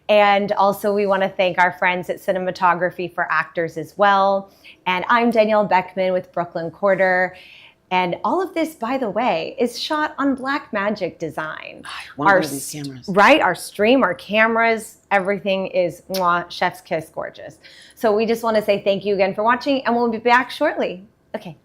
And also we want to thank our friends at Cinematography for Actors as well. And I'm Danielle Beckman with Brooklyn Quarter. And all of this, by the way, is shot on Blackmagic Design. One of these cameras. Right, our stream, our cameras, everything is chef's kiss gorgeous. So we just want to say thank you again for watching, and we'll be back shortly. Okay.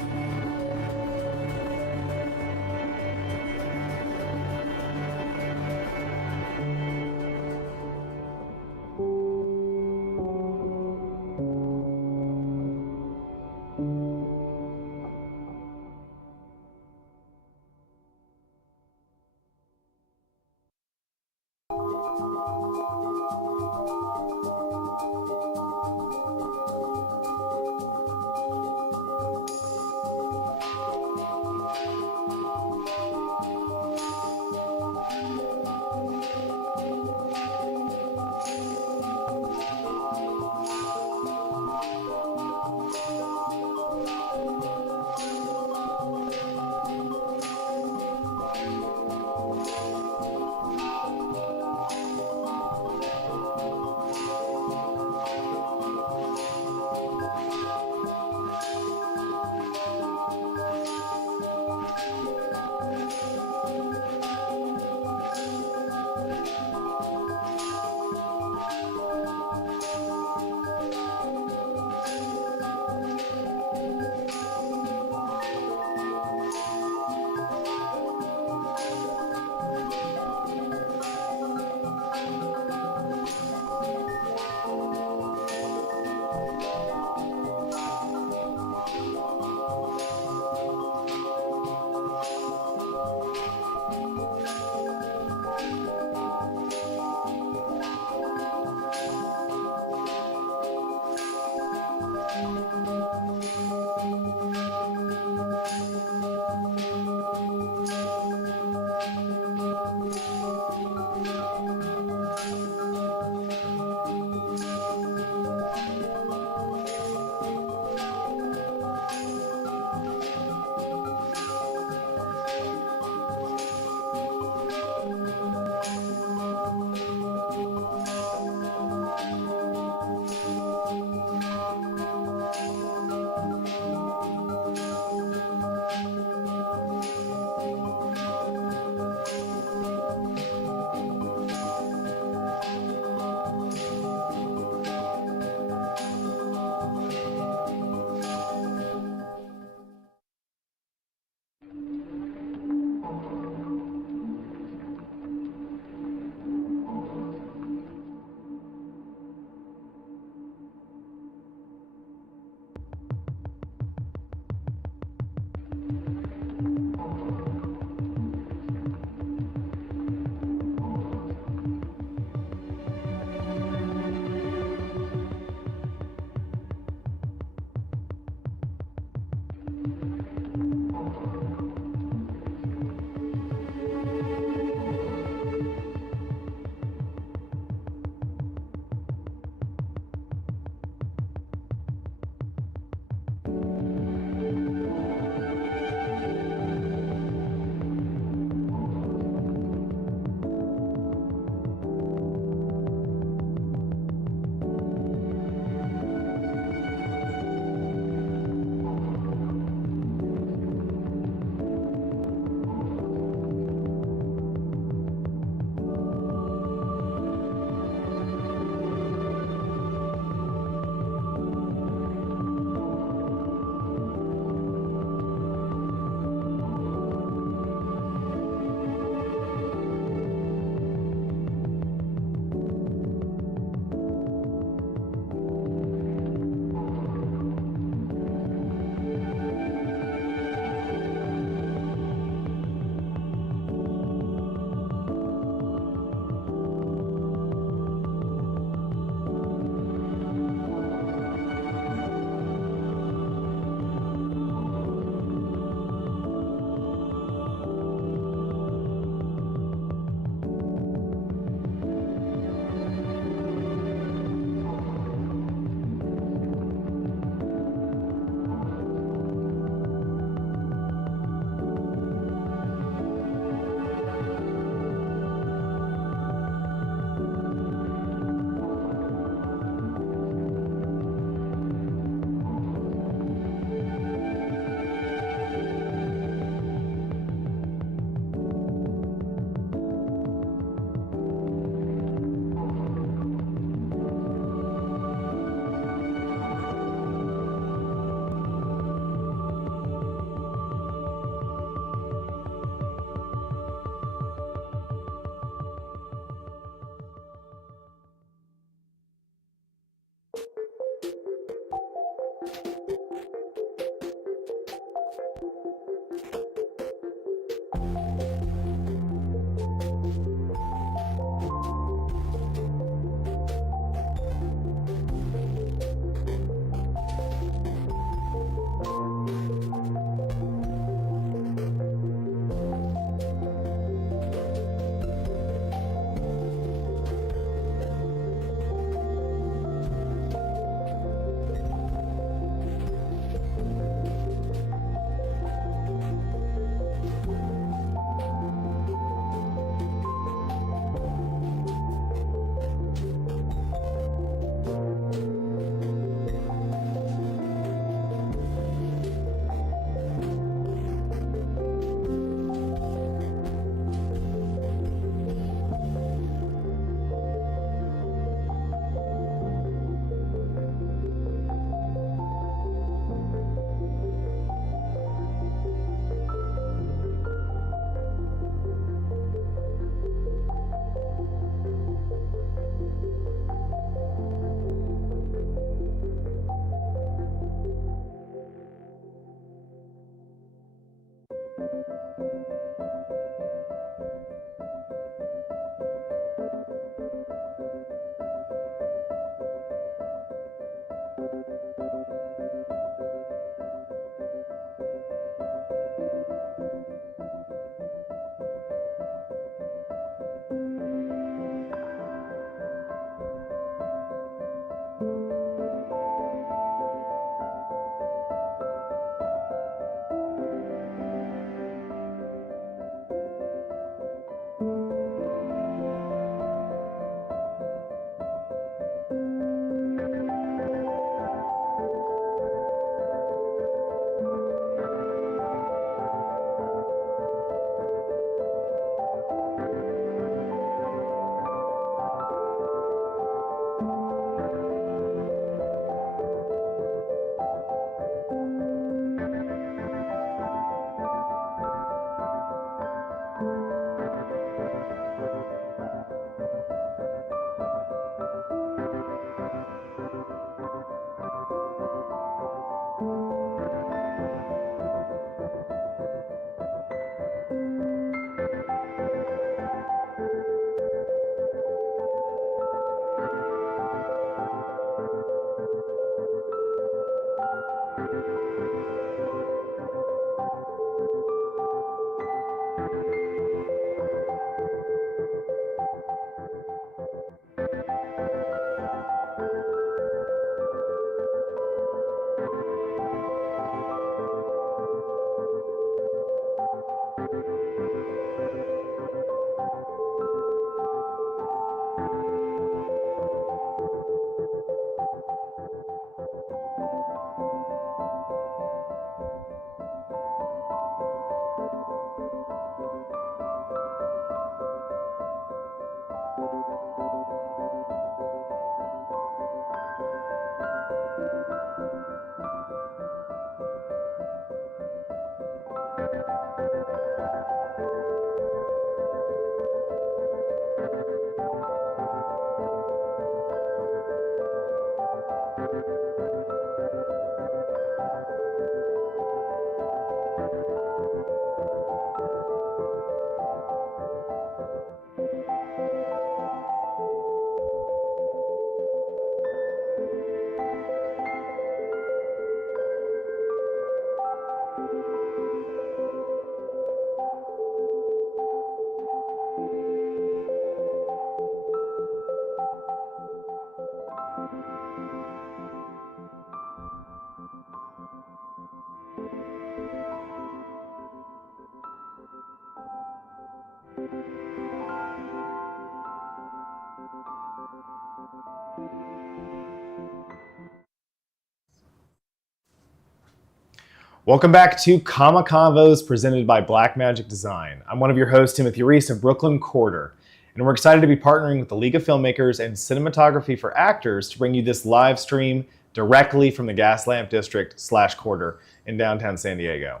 Welcome back to Convos presented by Blackmagic Design. I'm one of your hosts, Timothy Reese of Brooklyn Quarter, and we're excited to be partnering with the League of Filmmakers and Cinematography for Actors to bring you this live stream directly from the Gaslamp District / Quarter in downtown San Diego.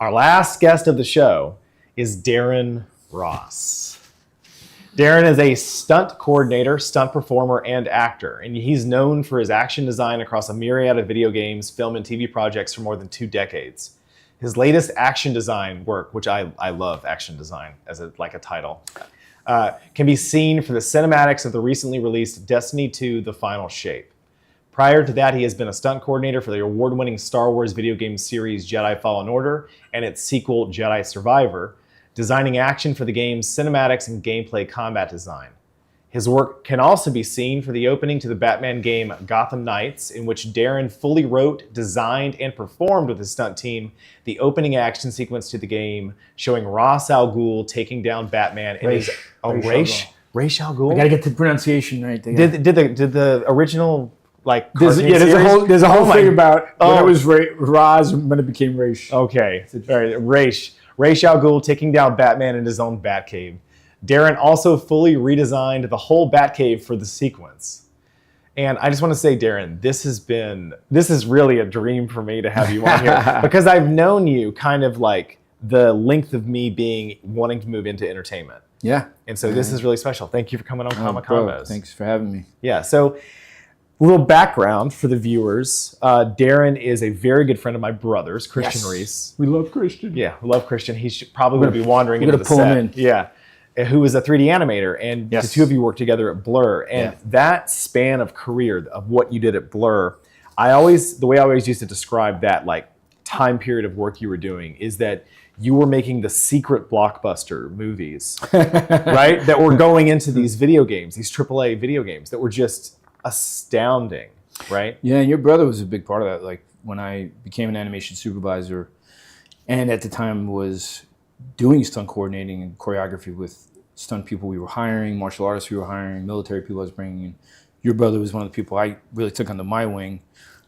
Our last guest of the show is Darren Ross. Darren is a stunt coordinator, stunt performer, and actor, and he's known for his action design across a myriad of video games, film, and TV projects for more than 2 decades. His latest action design work, which I love action design as a title, can be seen for the cinematics of the recently released Destiny 2: The Final Shape. Prior to that, he has been a stunt coordinator for the award-winning Star Wars video game series Jedi Fallen Order and its sequel Jedi Survivor, designing action for the game's cinematics and gameplay combat design. His work can also be seen for the opening to the Batman game Gotham Knights, in which Darren fully wrote, designed, and performed with his stunt team the opening action sequence to the game, showing Ra's al Ghul taking down Batman in his Ra's al Ghul. I gotta get the pronunciation right. Did the original there's a whole thing about when it was Raz and when it became Raish. Okay, all right, Ra's al Ghul taking down Batman in his own Batcave. Darren also fully redesigned the whole Batcave for the sequence. And I just want to say, Darren, this is really a dream for me to have you on here because I've known you kind of like the length of me wanting to move into entertainment. Yeah. And so this is really special. Thank you for coming on Comic Convos. Thanks for having me. Yeah, so a little background for the viewers. Darren is a very good friend of my brother's, Christian Reese. We love Christian. Yeah, we love Christian. He's probably going to be wandering into the pull set. him in. Yeah. Who is a 3D animator, and the two of you worked together at Blur. And that span of career of what you did at Blur, the way I always used to describe that time period of work you were doing is that you were making the secret blockbuster movies, right? That were going into these video games, these AAA video games that were just astounding, right? Yeah, and your brother was a big part of that. Like when I became an animation supervisor, and at the time was doing stunt coordinating and choreography with stunt people we were hiring, martial artists we were hiring, military people I was bringing in. Your brother was one of the people I really took under my wing.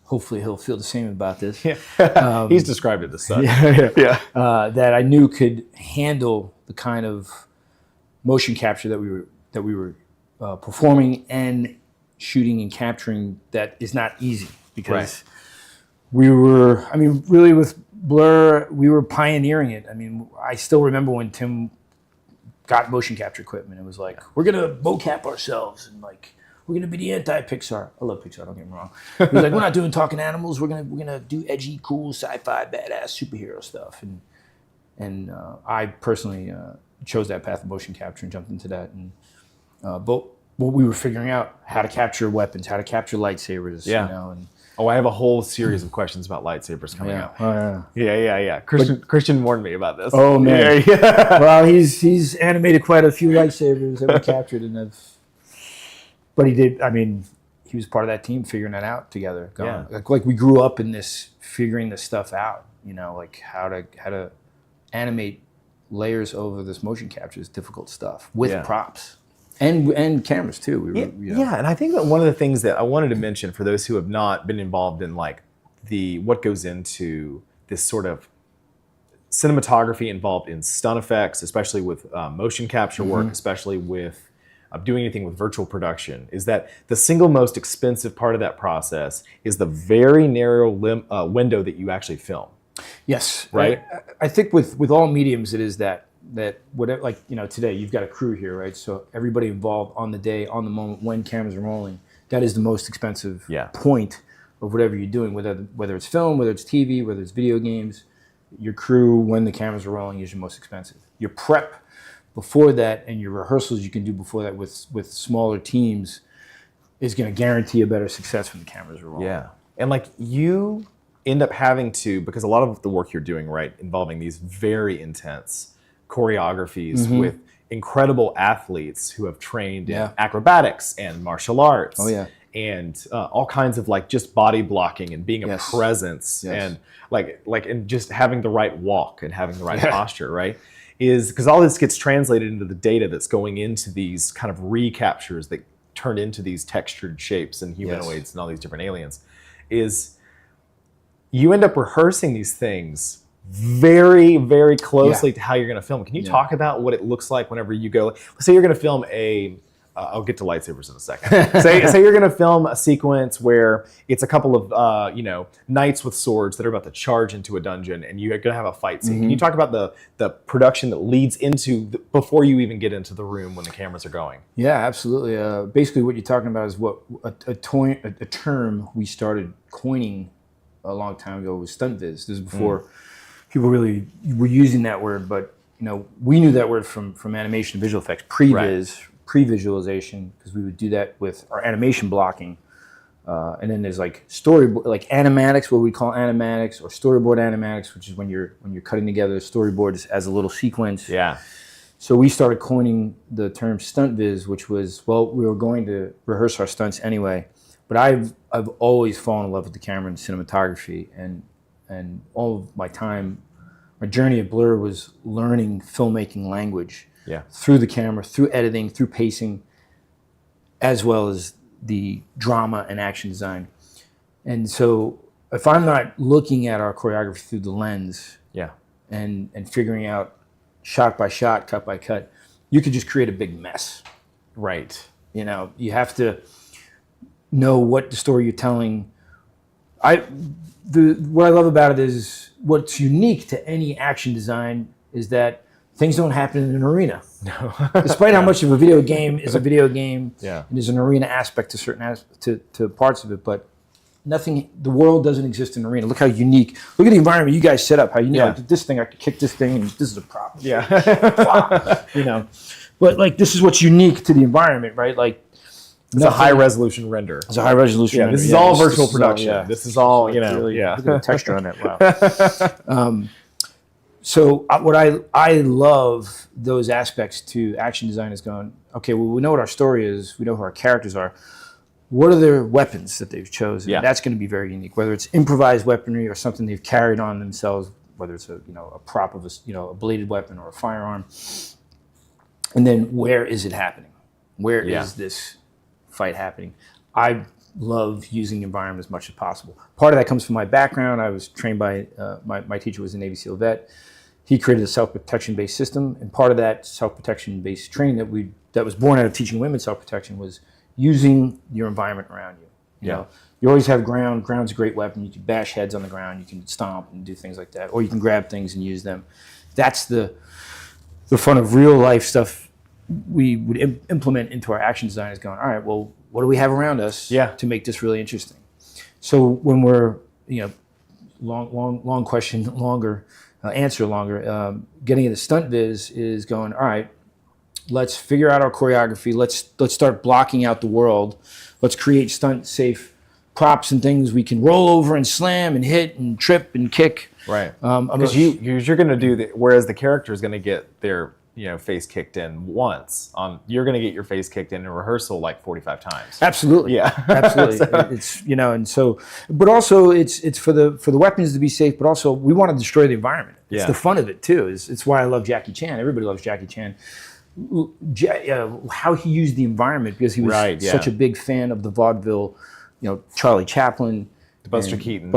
Hopefully he'll feel the same about this. Yeah. He's described it as such. That I knew could handle the kind of motion capture that we were performing and shooting and capturing that is not easy because we were, really with Blur, we were pioneering it. I still remember when Tim got motion capture equipment. It was like, we're going to mocap ourselves and we're going to be the anti-Pixar. I love Pixar, don't get me wrong. It was like, we're not doing talking animals. We're gonna do edgy, cool, sci-fi, badass superhero stuff. And I personally chose that path of motion capture and jumped into that. And but we were figuring out how to capture weapons, how to capture lightsabers. And I have a whole series of questions about lightsabers coming up. Oh, yeah. Yeah. Christian warned me about this. Oh man. Yeah. Well, he's animated quite a few lightsabers that we captured, but he did. He was part of that team figuring that out together. Like we grew up in this, figuring this stuff out. How to animate layers over this motion capture is difficult stuff with props. And cameras too. And I think that one of the things that I wanted to mention for those who have not been involved in what goes into this sort of cinematography involved in stunt effects, especially with motion capture work, especially with doing anything with virtual production, is that the single most expensive part of that process is the very narrow window that you actually film. Yes. Right? I think with all mediums it is that whatever, today you've got a crew here, right? So everybody involved on the day, on the moment, when cameras are rolling, that is the most expensive point of whatever you're doing, whether it's film, whether it's TV, whether it's video games. Your crew, when the cameras are rolling, is your most expensive. Your prep before that and your rehearsals you can do before that with smaller teams is going to guarantee a better success when the cameras are rolling. Yeah. And you end up having to, because a lot of the work you're doing, right, involving these very intense choreographies with incredible athletes who have trained in acrobatics and martial arts. And all kinds of just body blocking and being a presence and and just having the right walk and having the right posture, right? Is because all this gets translated into the data that's going into these kind of recaptures that turn into these textured shapes and humanoids and all these different aliens. Is you end up rehearsing these things very, very closely to how you're going to film. Can you talk about what it looks like whenever you go? Let's say you're going to film a I'll get to lightsabers in a second. say you're going to film a sequence where it's a couple of knights with swords that are about to charge into a dungeon, and you're going to have a fight scene. Can you talk about the production that leads into before you even get into the room when the cameras are going? Yeah, absolutely. Basically, what you're talking about is what a term we started coining a long time ago was stunt viz. This is before people really were using that word, but we knew that word from animation and visual effects, pre-viz, pre-visualization, because we would do that with our animation blocking. And then there's like storyboard, like animatics, what we call animatics, or storyboard animatics, which is when you're cutting together storyboards as a little sequence. Yeah. So we started coining the term stunt viz, which was, well, we were going to rehearse our stunts anyway. But I've always fallen in love with the camera and cinematography, and all of my time, my journey at Blur was learning filmmaking language through the camera, through editing, through pacing, as well as the drama and action design. And so if I'm not looking at our choreography through the lens and figuring out shot by shot, cut by cut, you could just create a big mess. Right. You have to know what the story you're telling. What I love about it is what's unique to any action design is that things don't happen in an arena. No. Despite how much of a video game is a video game, and there's an arena aspect to certain to parts of it, but nothing. The world doesn't exist in an arena. Look how unique. Look at the environment you guys set up. How like, this thing, I could kick this thing, and this is a prop. Yeah. But like this is what's unique to the environment, right? Like. It's a high resolution render. It's a high resolution render. This is all virtual production. This is all, really, look at the texture on that. Wow. So what I love those aspects to action design is going, okay, well, we know what our story is. We know who our characters are. What are their weapons that they've chosen? Yeah. That's going to be very unique, whether it's improvised weaponry or something they've carried on themselves, whether it's a prop of a bladed weapon or a firearm. And then where is it happening? Where is this fight happening? I love using the environment as much as possible. Part of that comes from my background. I was trained by, my teacher was a Navy SEAL vet. He created a self-protection based system, and part of that self-protection based training that was born out of teaching women self-protection was using your environment around you. You always have ground. Ground's a great weapon. You can bash heads on the ground. You can stomp and do things like that, or you can grab things and use them. That's the fun of real life stuff we would implement into our action design is going, all right, well, what do we have around us to make this really interesting? So when we're, long question, longer, answer longer, getting into stunt viz is going, all right, let's figure out our choreography. Let's start blocking out the world. Let's create stunt safe props and things we can roll over and slam and hit and trip and kick. Right. Because you're going to do whereas the character is going to get their face kicked in once. You're going to get your face kicked in rehearsal like 45 times. Absolutely. Yeah. Absolutely. It's and so, but also it's for the weapons to be safe, but also we want to destroy the environment. It's the fun of it too. It's why I love Jackie Chan. Everybody loves Jackie Chan. How he used the environment because he was such a big fan of the vaudeville. Charlie Chaplin, Buster Keaton.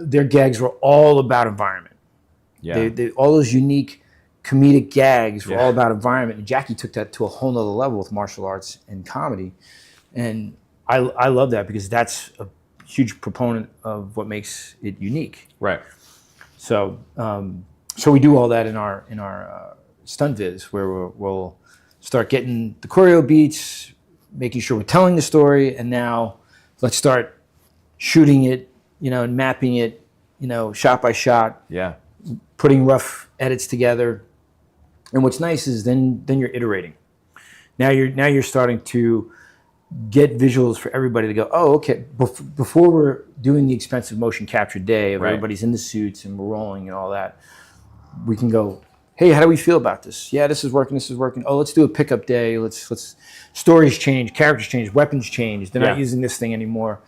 Their gags were all about environment. Yeah. They all those unique comedic gags were all about environment, and Jackie took that to a whole nother level with martial arts and comedy, and I love that because that's a huge proponent of what makes it unique. Right. So we do all that in our stunt viz, where we'll start getting the choreo beats, making sure we're telling the story, and now let's start shooting it, and mapping it, shot by shot. Yeah. Putting rough edits together. And what's nice is then you're iterating. Now you're starting to get visuals for everybody to go, oh, okay, before we're doing the expensive motion capture day of everybody's in the suits and we're rolling and all that, we can go, hey, how do we feel about this? Yeah, this is working. Oh, let's do a pickup day. Let's stories change, characters change, weapons change. They're not using this thing anymore.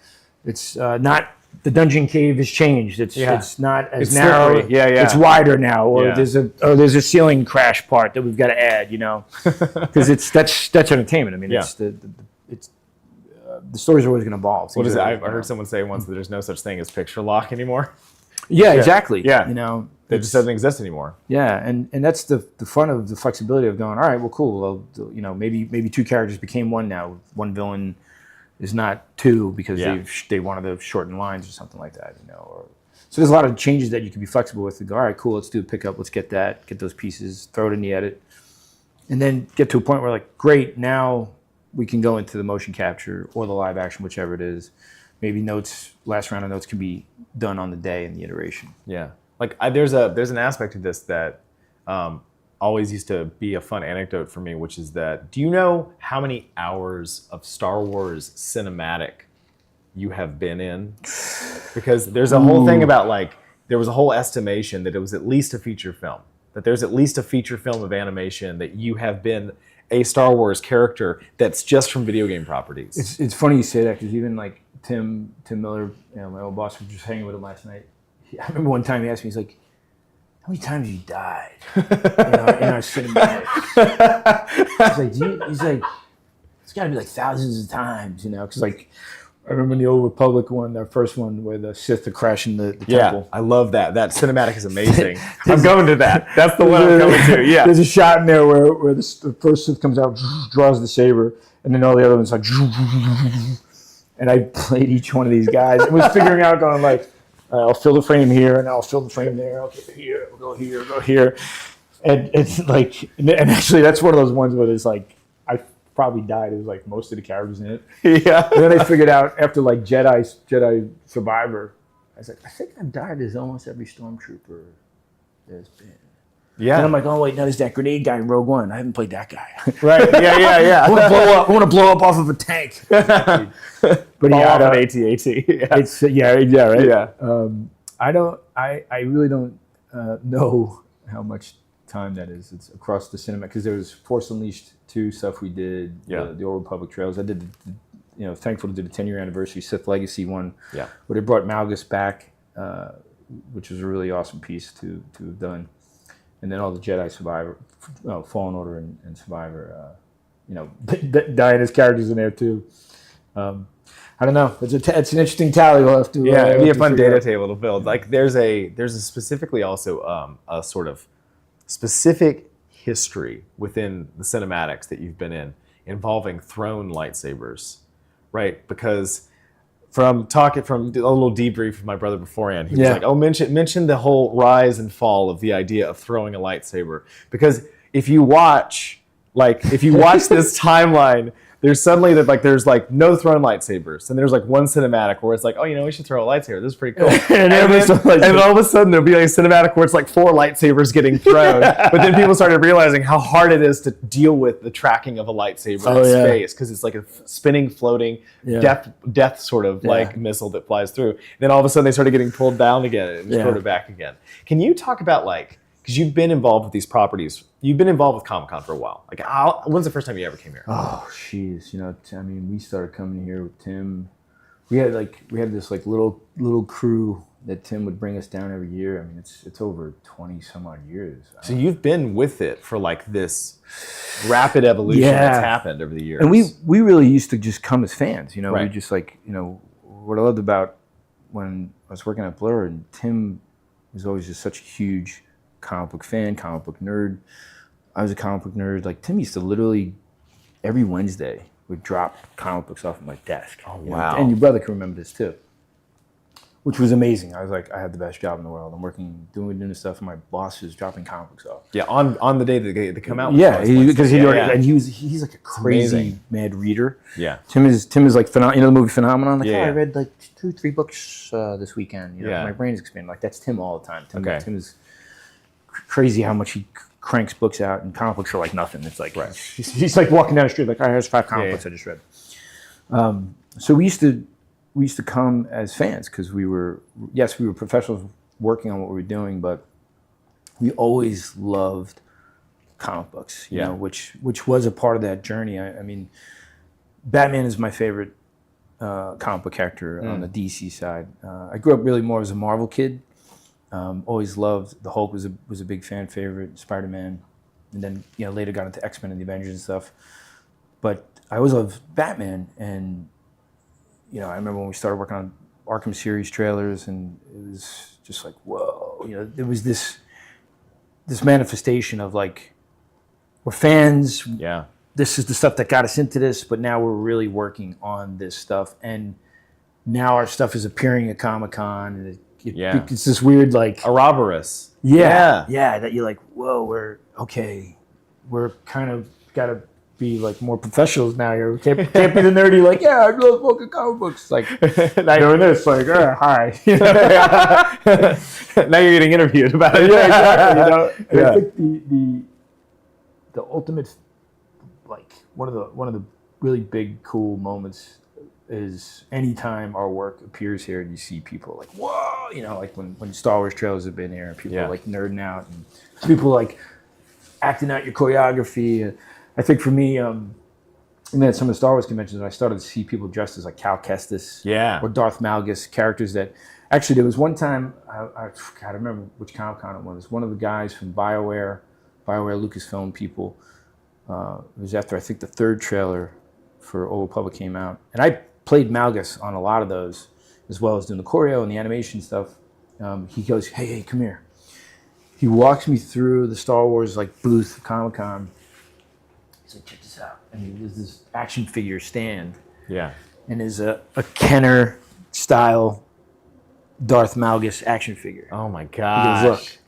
It's not the dungeon cave has changed. It's not as narrow. Slippery. Yeah. It's wider now. Or there's a ceiling crash part that we've got to add. Because that's entertainment. I mean, the stories are always going to evolve. What is it? I heard someone say once that there's no such thing as picture lock anymore. Yeah, exactly. Yeah. that just doesn't exist anymore. Yeah, and that's the fun of the flexibility of going, all right, well, cool. Well, you know, maybe two characters became one now. One villain is not two because they wanted to shorten lines or something like that, you know. So there's a lot of changes that you can be flexible with to go, all right, cool, let's do a pickup, let's get those pieces, throw it in the edit, and then get to a point where like, great, now we can go into the motion capture or the live action, whichever it is. Maybe last round of notes can be done on the day in the iteration. Yeah. Like there's an aspect of this that always used to be a fun anecdote for me, which is that, do you know how many hours of Star Wars cinematic you have been in? Because there's a whole thing about like, there was a whole estimation that it was at least a feature film, that there's at least a feature film of animation that you have been a Star Wars character that's just from video game properties. It's funny you say that, because even like Tim Miller, you know, my old boss, was just hanging with him last night. I remember one time he asked me, he's like, how many times have you died in our cinematics? He's like, it's got to be like thousands of times, you know? Because like, I remember in the Old Republic one, that first one where the Sith are crashing the temple. I love that. That cinematic is amazing. I'm going to that. That's the one I'm coming to. Yeah. There's a shot in there where the first Sith comes out, draws the saber, and then all the other ones like, and I played each one of these guys and was figuring out, going like, I'll fill the frame here, and I'll fill the frame there. Okay, here, we'll go here, go here. And it's like, and actually that's one of those ones where it's like, I probably died as like most of the characters in it. Yeah. And then I figured out after like Jedi Survivor, I was like, I think I've died as almost every stormtrooper there's been. Yeah. And I'm like, oh wait, no, there's that grenade guy in Rogue One. I haven't played that guy. Right. Yeah. I want to blow up off of a tank. But Fall yeah, off an AT-AT. Yeah. It's right. Yeah. I really don't know how much time that is. It's across the cinema, because there was Force Unleashed 2 stuff we did. The Old Republic Trails. I did thankful to do the 10-year anniversary Sith Legacy one. Yeah. Where they brought Malgus back, which was a really awesome piece to have done. And then all the Jedi Survivor, Fallen Order and Survivor, Diana's characters in there too. I don't know. It's an interesting tally. We'll have to. It'd be a fun data table to build. Like there's a specifically also a sort of specific history within the cinematics that you've been in involving thrown lightsabers, right? Because from a little debrief with my brother beforehand, he was like, "Oh, mention the whole rise and fall of the idea of throwing a lightsaber." Because if you watch this timeline, there's suddenly there's no thrown lightsabers, and there's like one cinematic where it's like, "Oh, we should throw a lightsaber. This is pretty cool." and then all of a sudden there'll be like a cinematic where it's like 4 lightsabers getting thrown. But then people started realizing how hard it is to deal with the tracking of a lightsaber in space, because it's like a spinning, floating death sort of like missile that flies through. And then all of a sudden they started getting pulled down again and thrown back again. Can you talk about because you've been involved with these properties, you've been involved with Comic-Con for a while. Like, when's the first time you ever came here? Oh, jeez. We started coming here with Tim. We had this little crew that Tim would bring us down every year. I mean, it's over 20 some odd years. So you've been with it for this rapid evolution that's happened over the years. And we really used to just come as fans. We just what I loved about when I was working at Blur, and Tim was always just such a huge comic book fan, comic book nerd. I was a comic book nerd. Like, Tim used to literally every Wednesday would drop comic books off at my desk. Oh, wow. And your brother can remember this too, which was amazing. I was like, I had the best job in the world. I'm doing this stuff, and my boss is dropping comic books off. Yeah, on the day that they come out. Yeah, because he's like a crazy mad reader. Yeah. Tim is like the movie Phenomenon. Like, I read like 2-3 books this weekend. My brain is expanding. Like, that's Tim all the time. Tim is crazy how much he cranks books out, and comic books are like nothing. It's like he's like walking down the street like, here's 5 comic books I just read. So we used to come as fans, because we were professionals working on what we were doing, but we always loved comic books, which was a part of that journey. I mean, Batman is my favorite comic book character on the DC side. I grew up really more as a Marvel kid. Always loved the Hulk, was a big fan favorite, Spider-Man, and then later got into X-Men and the Avengers and stuff. But I always loved Batman, and I remember when we started working on Arkham series trailers, and it was just like, whoa, there was this manifestation of like, we're fans. Yeah. This is the stuff that got us into this, but now we're really working on this stuff, and now our stuff is appearing at Comic-Con, and it's this weird like Ouroboros. yeah, that you're like, whoa, we're kind of got to be like more professionals now here. We can't be the nerdy like, yeah, I love fucking comic books. Like, not doing this, like, hi. Now you're getting interviewed about it. Yeah, exactly. And I think the ultimate, like, one of the really big cool moments is anytime our work appears here and you see people like, whoa, like when Star Wars trailers have been here and people are like nerding out and people like acting out your choreography. I think for me, and then at some of the Star Wars conventions, I started to see people dressed as like Cal Kestis or Darth Malgus, characters that actually there was one time, I remember which Comic-Con it was, one of the guys from BioWare Lucasfilm people, it was after I think the third trailer for Old Republic came out, and I played Malgus on a lot of those, as well as doing the choreo and the animation stuff. He goes, hey, come here. He walks me through the Star Wars like booth of Comic-Con. He's like, check this out. And there's this action figure stand. Yeah. And there's a Kenner style Darth Malgus action figure. Oh my He gosh. goes, look.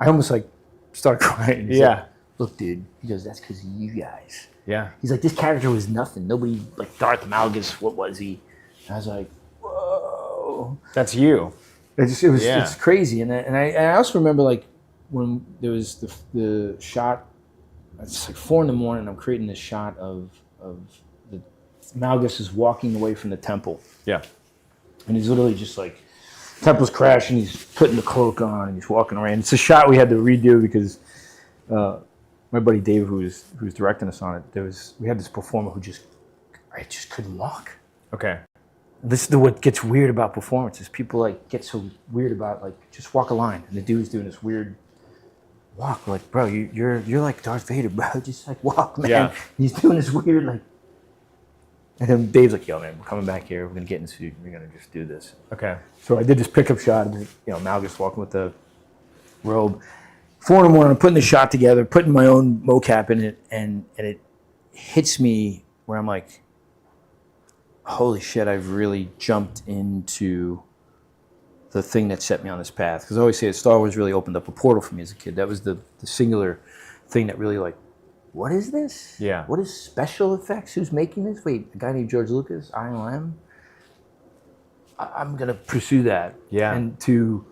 I almost like started crying. He's Yeah. like, look, dude. He goes, that's because of you guys. Yeah. He's like, this character was nothing. Nobody, like Darth Malgus, what was he? And I was like, whoa. That's you. It's crazy. And I also remember like when there was the shot, it's like 4 a.m. I'm creating this shot of the Malgus is walking away from the temple. Yeah. And he's literally just like, temple's crashing, he's putting the cloak on and he's walking around. It's a shot we had to redo because my buddy Dave, who's directing us on it, we had this performer who just couldn't walk. Okay. This is what gets weird about performances. People like get so weird about like just walk a line, and the dude's doing this weird walk. Like, bro, you're like Darth Vader, bro. Just like walk, man. Yeah. He's doing this weird like. And then Dave's like, yo, man, we're coming back here. We're gonna get in the suit. And we're gonna just do this. Okay. So I did this pickup shot of Malgus walking with the robe. 4 a.m. I'm putting the shot together, putting my own mocap in it, and it hits me where I'm like, holy shit, I've really jumped into the thing that set me on this path. Because I always say that Star Wars really opened up a portal for me as a kid. That was the singular thing that really like, what is this? Yeah. What is special effects? Who's making this? Wait, a guy named George Lucas, ILM? I'm going to pursue that. Yeah. And to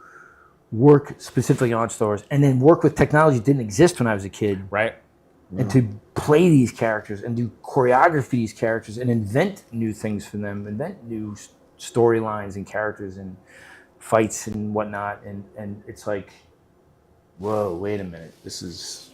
work specifically on Star Wars and then work with technology that didn't exist when I was a kid. Right. And to play these characters and do choreography these characters and invent new things for them, invent new storylines and characters and fights and whatnot. And it's like, whoa, wait a minute. This is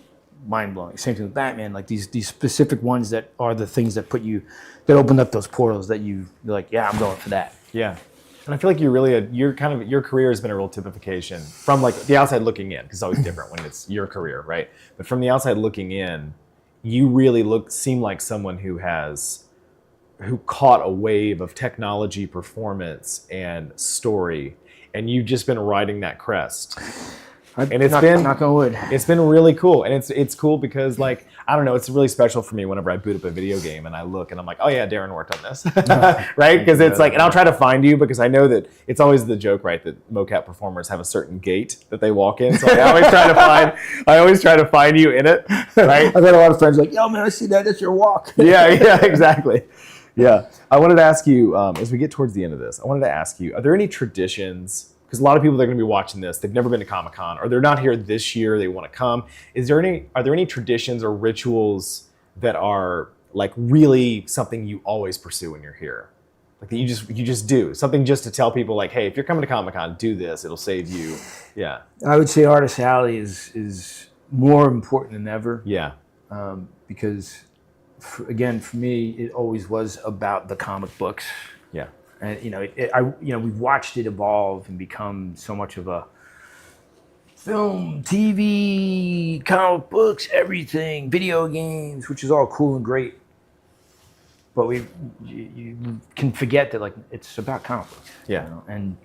mind-blowing. Same thing with Batman, like these specific ones that are the things that that opened up those portals that you're like, yeah, I'm going for that. Yeah. And I feel like your career has been a real typification from like the outside looking in, because it's always different when it's your career, right? But from the outside looking in, you really seem like someone who caught a wave of technology, performance, and story, and you've just been riding that crest. And it's knock on wood. It's been really cool, and it's cool because like I don't know, it's really special for me whenever I boot up a video game and I look and I'm like, oh yeah, Darren worked on this, right? Because it's like, and I'll try to find you because I know that it's always the joke, right, that mocap performers have a certain gait that they walk in. So I always try to find you in it, right? I've had a lot of friends like, yo man, I see that. That's your walk. Yeah, exactly. Yeah, I wanted to ask you as we get towards the end of this, I wanted to ask you, are there any traditions? Because a lot of people that are going to be watching this, they've never been to Comic-Con, or they're not here this year, they want to come. Are there any traditions or rituals that are like really something you always pursue when you're here? Like that you just do something just to tell people like, hey, if you're coming to Comic-Con, do this, it'll save you. Yeah. I would say artisality is more important than ever. Yeah. Because again, for me, it always was about the comic books. Yeah. And we've watched it evolve and become so much of a film, TV, comic books, everything, video games, which is all cool and great. but you can forget that like it's about comic books. Yeah. You know? And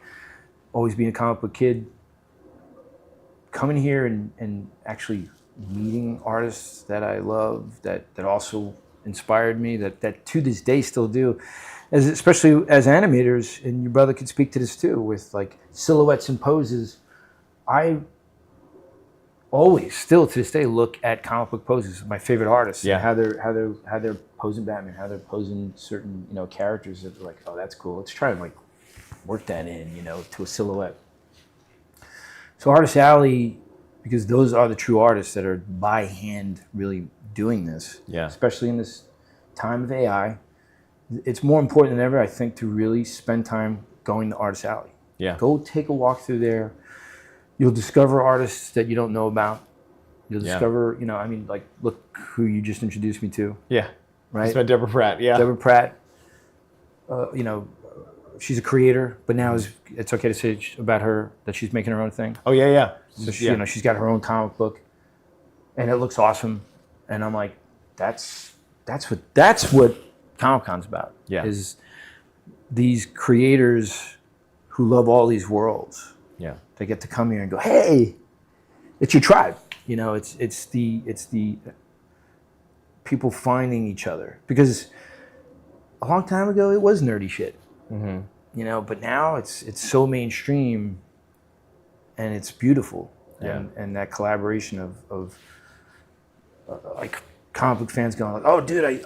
always being a comic book kid, coming here and actually meeting artists that I love that also inspired me, that to this day still do, especially as animators, and your brother could speak to this too, with like silhouettes and poses. I always, still to this day, look at comic book poses. My favorite artists, Yeah. how they're posing Batman, how they're posing certain characters that are like, oh, that's cool. Let's try to like work that in, to a silhouette. So Artist Alley, because those are the true artists that are by hand really doing this. Yeah. Especially in this time of AI, it's more important than ever, I think, to really spend time going to Artist Alley. Yeah. Go take a walk through there. You'll discover artists that you don't know about. You'll discover, like, look who you just introduced me to. Yeah. Right? It's about Deborah Pratt. Yeah. Deborah Pratt, she's a creator, but now it's okay to say about her that she's making her own thing. Oh, yeah, yeah. So she's got her own comic book, and it looks awesome. And I'm like, that's what Comic-Con's about. Yeah. Is these creators who love all these worlds. Yeah. They get to come here and go, hey, it's your tribe. It's the people finding each other, because a long time ago it was nerdy shit. Mm-hmm. But now it's so mainstream, and it's beautiful. Yeah. And that collaboration of like comic book fans going like, oh, dude,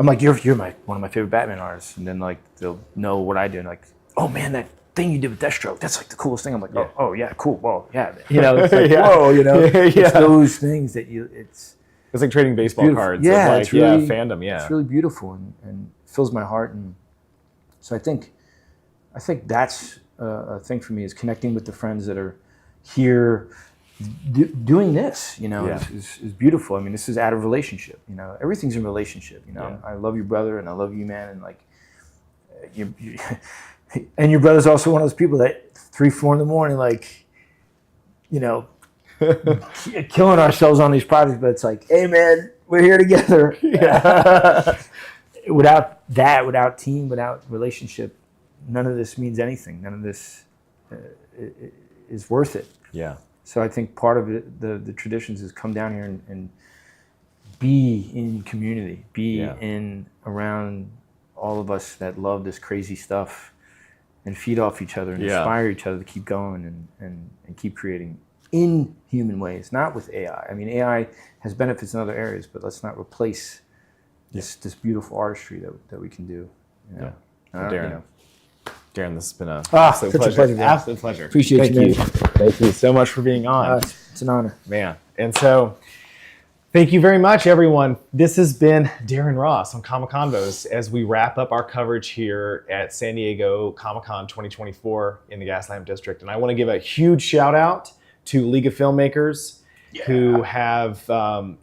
I'm like, you're one of my favorite Batman artists, and then like they'll know what I do, and like, oh man, that thing you did with Deathstroke, that's like the coolest thing. I'm like, oh yeah, cool. Well, yeah, it's like, whoa, it's those things that it's like trading baseball beautiful. cards. Yeah, Of like, it's really, fandom. Yeah. It's really beautiful and fills my heart. And so I think that's a thing for me, is connecting with the friends that are here doing this. Is beautiful. I mean, this is out of relationship. Everything's in relationship. I love your brother and I love you, man. And like you and your brother's also one of those people that 3-4 in the morning, like, killing ourselves on these projects, but it's like, hey man, we're here together. Yeah. Without team, without relationship, none of this means anything. None of this is worth it. Yeah. So I think part of it, the traditions, is come down here and be in community, be in around all of us that love this crazy stuff, and feed off each other and inspire each other to keep going and keep creating in human ways, not with AI. I mean, AI has benefits in other areas, but let's not replace this beautiful artistry that we can do. Darren, Darren, this has been a such a pleasure, man. absolute pleasure. Appreciate you, man. Thank you so much for being on. It's an honor. Man. And so thank you very much, everyone. This has been Darren Ross on Comic Convos as we wrap up our coverage here at San Diego Comic-Con 2024 in the Gaslamp District. And I want to give a huge shout out to League of Filmmakers who have,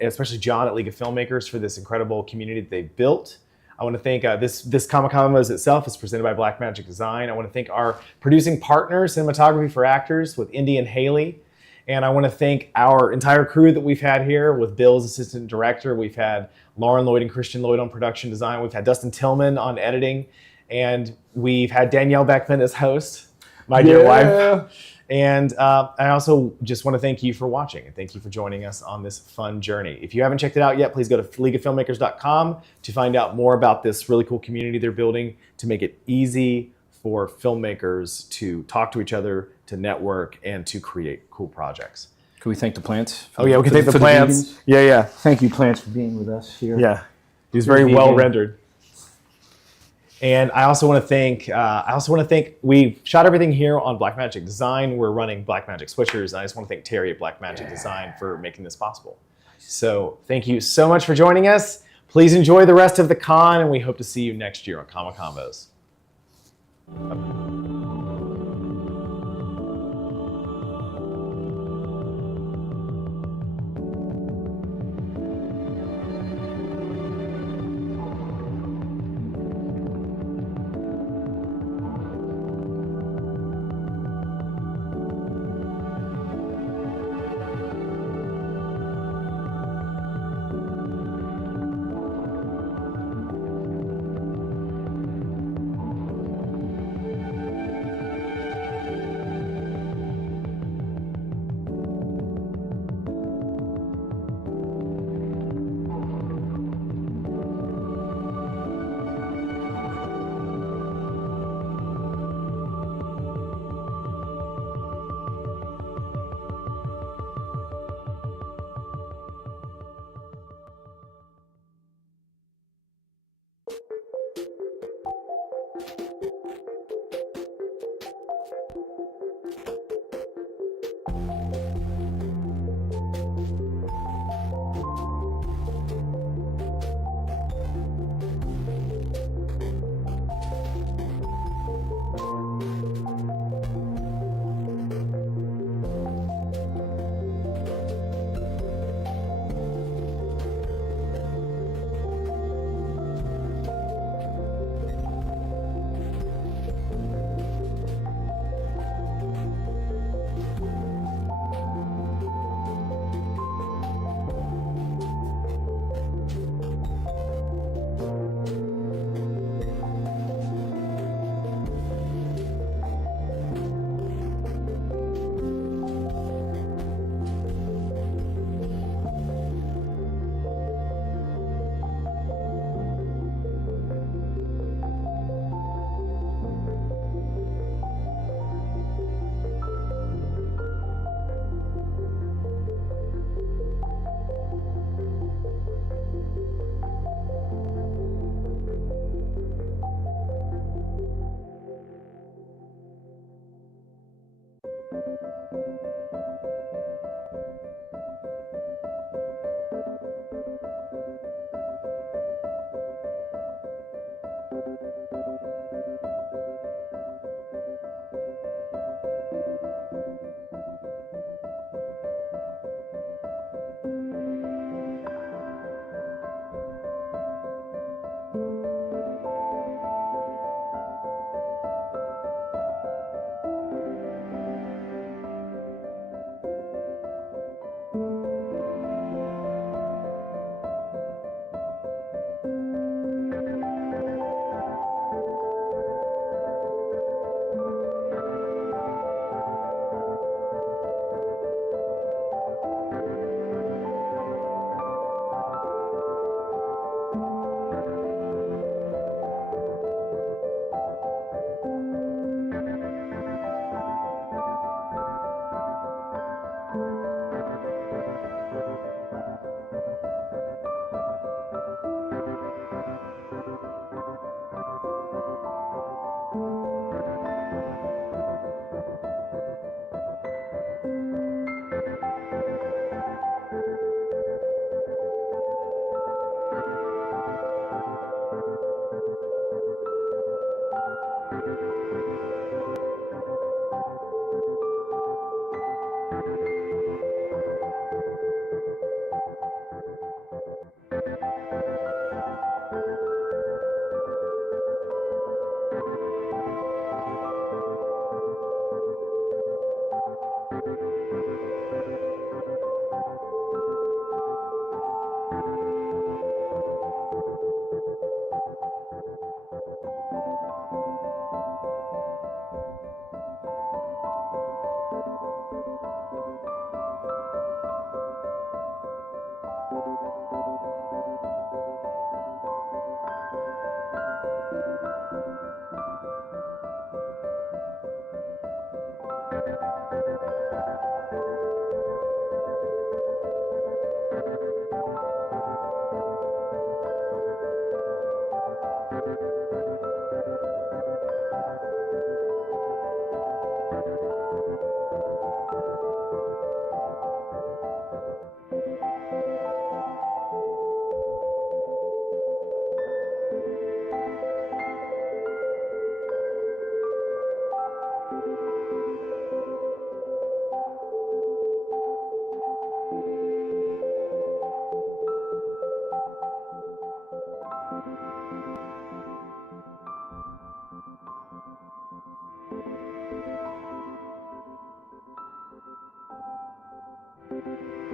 especially John at League of Filmmakers, for this incredible community that they've built. I want to thank this Comic Convos itself is presented by Blackmagic Design. I want to thank our producing partner, Cinematography for Actors, with Indy and Haley. And I want to thank our entire crew that we've had here, with Bill as assistant director. We've had Lauren Lloyd and Christian Lloyd on production design. We've had Dustin Tillman on editing. And we've had Danielle Beckman as host, my dear wife. And I also just want to thank you for watching, and thank you for joining us on this fun journey. If you haven't checked it out yet, please go to leagueoffilmmakers.com to find out more about this really cool community they're building to make it easy for filmmakers to talk to each other, to network, and to create cool projects. Can we thank the plants? We can thank the plants. Yeah. Thank you, plants, for being with us here. Yeah, he was very well rendered. And I also want to thank, we shot everything here on Blackmagic Design. We're running Blackmagic switchers, and I just want to thank Terry at Blackmagic Design for making this possible. So thank you so much for joining us. Please enjoy the rest of the con, and we hope to see you next year on Comic Convos.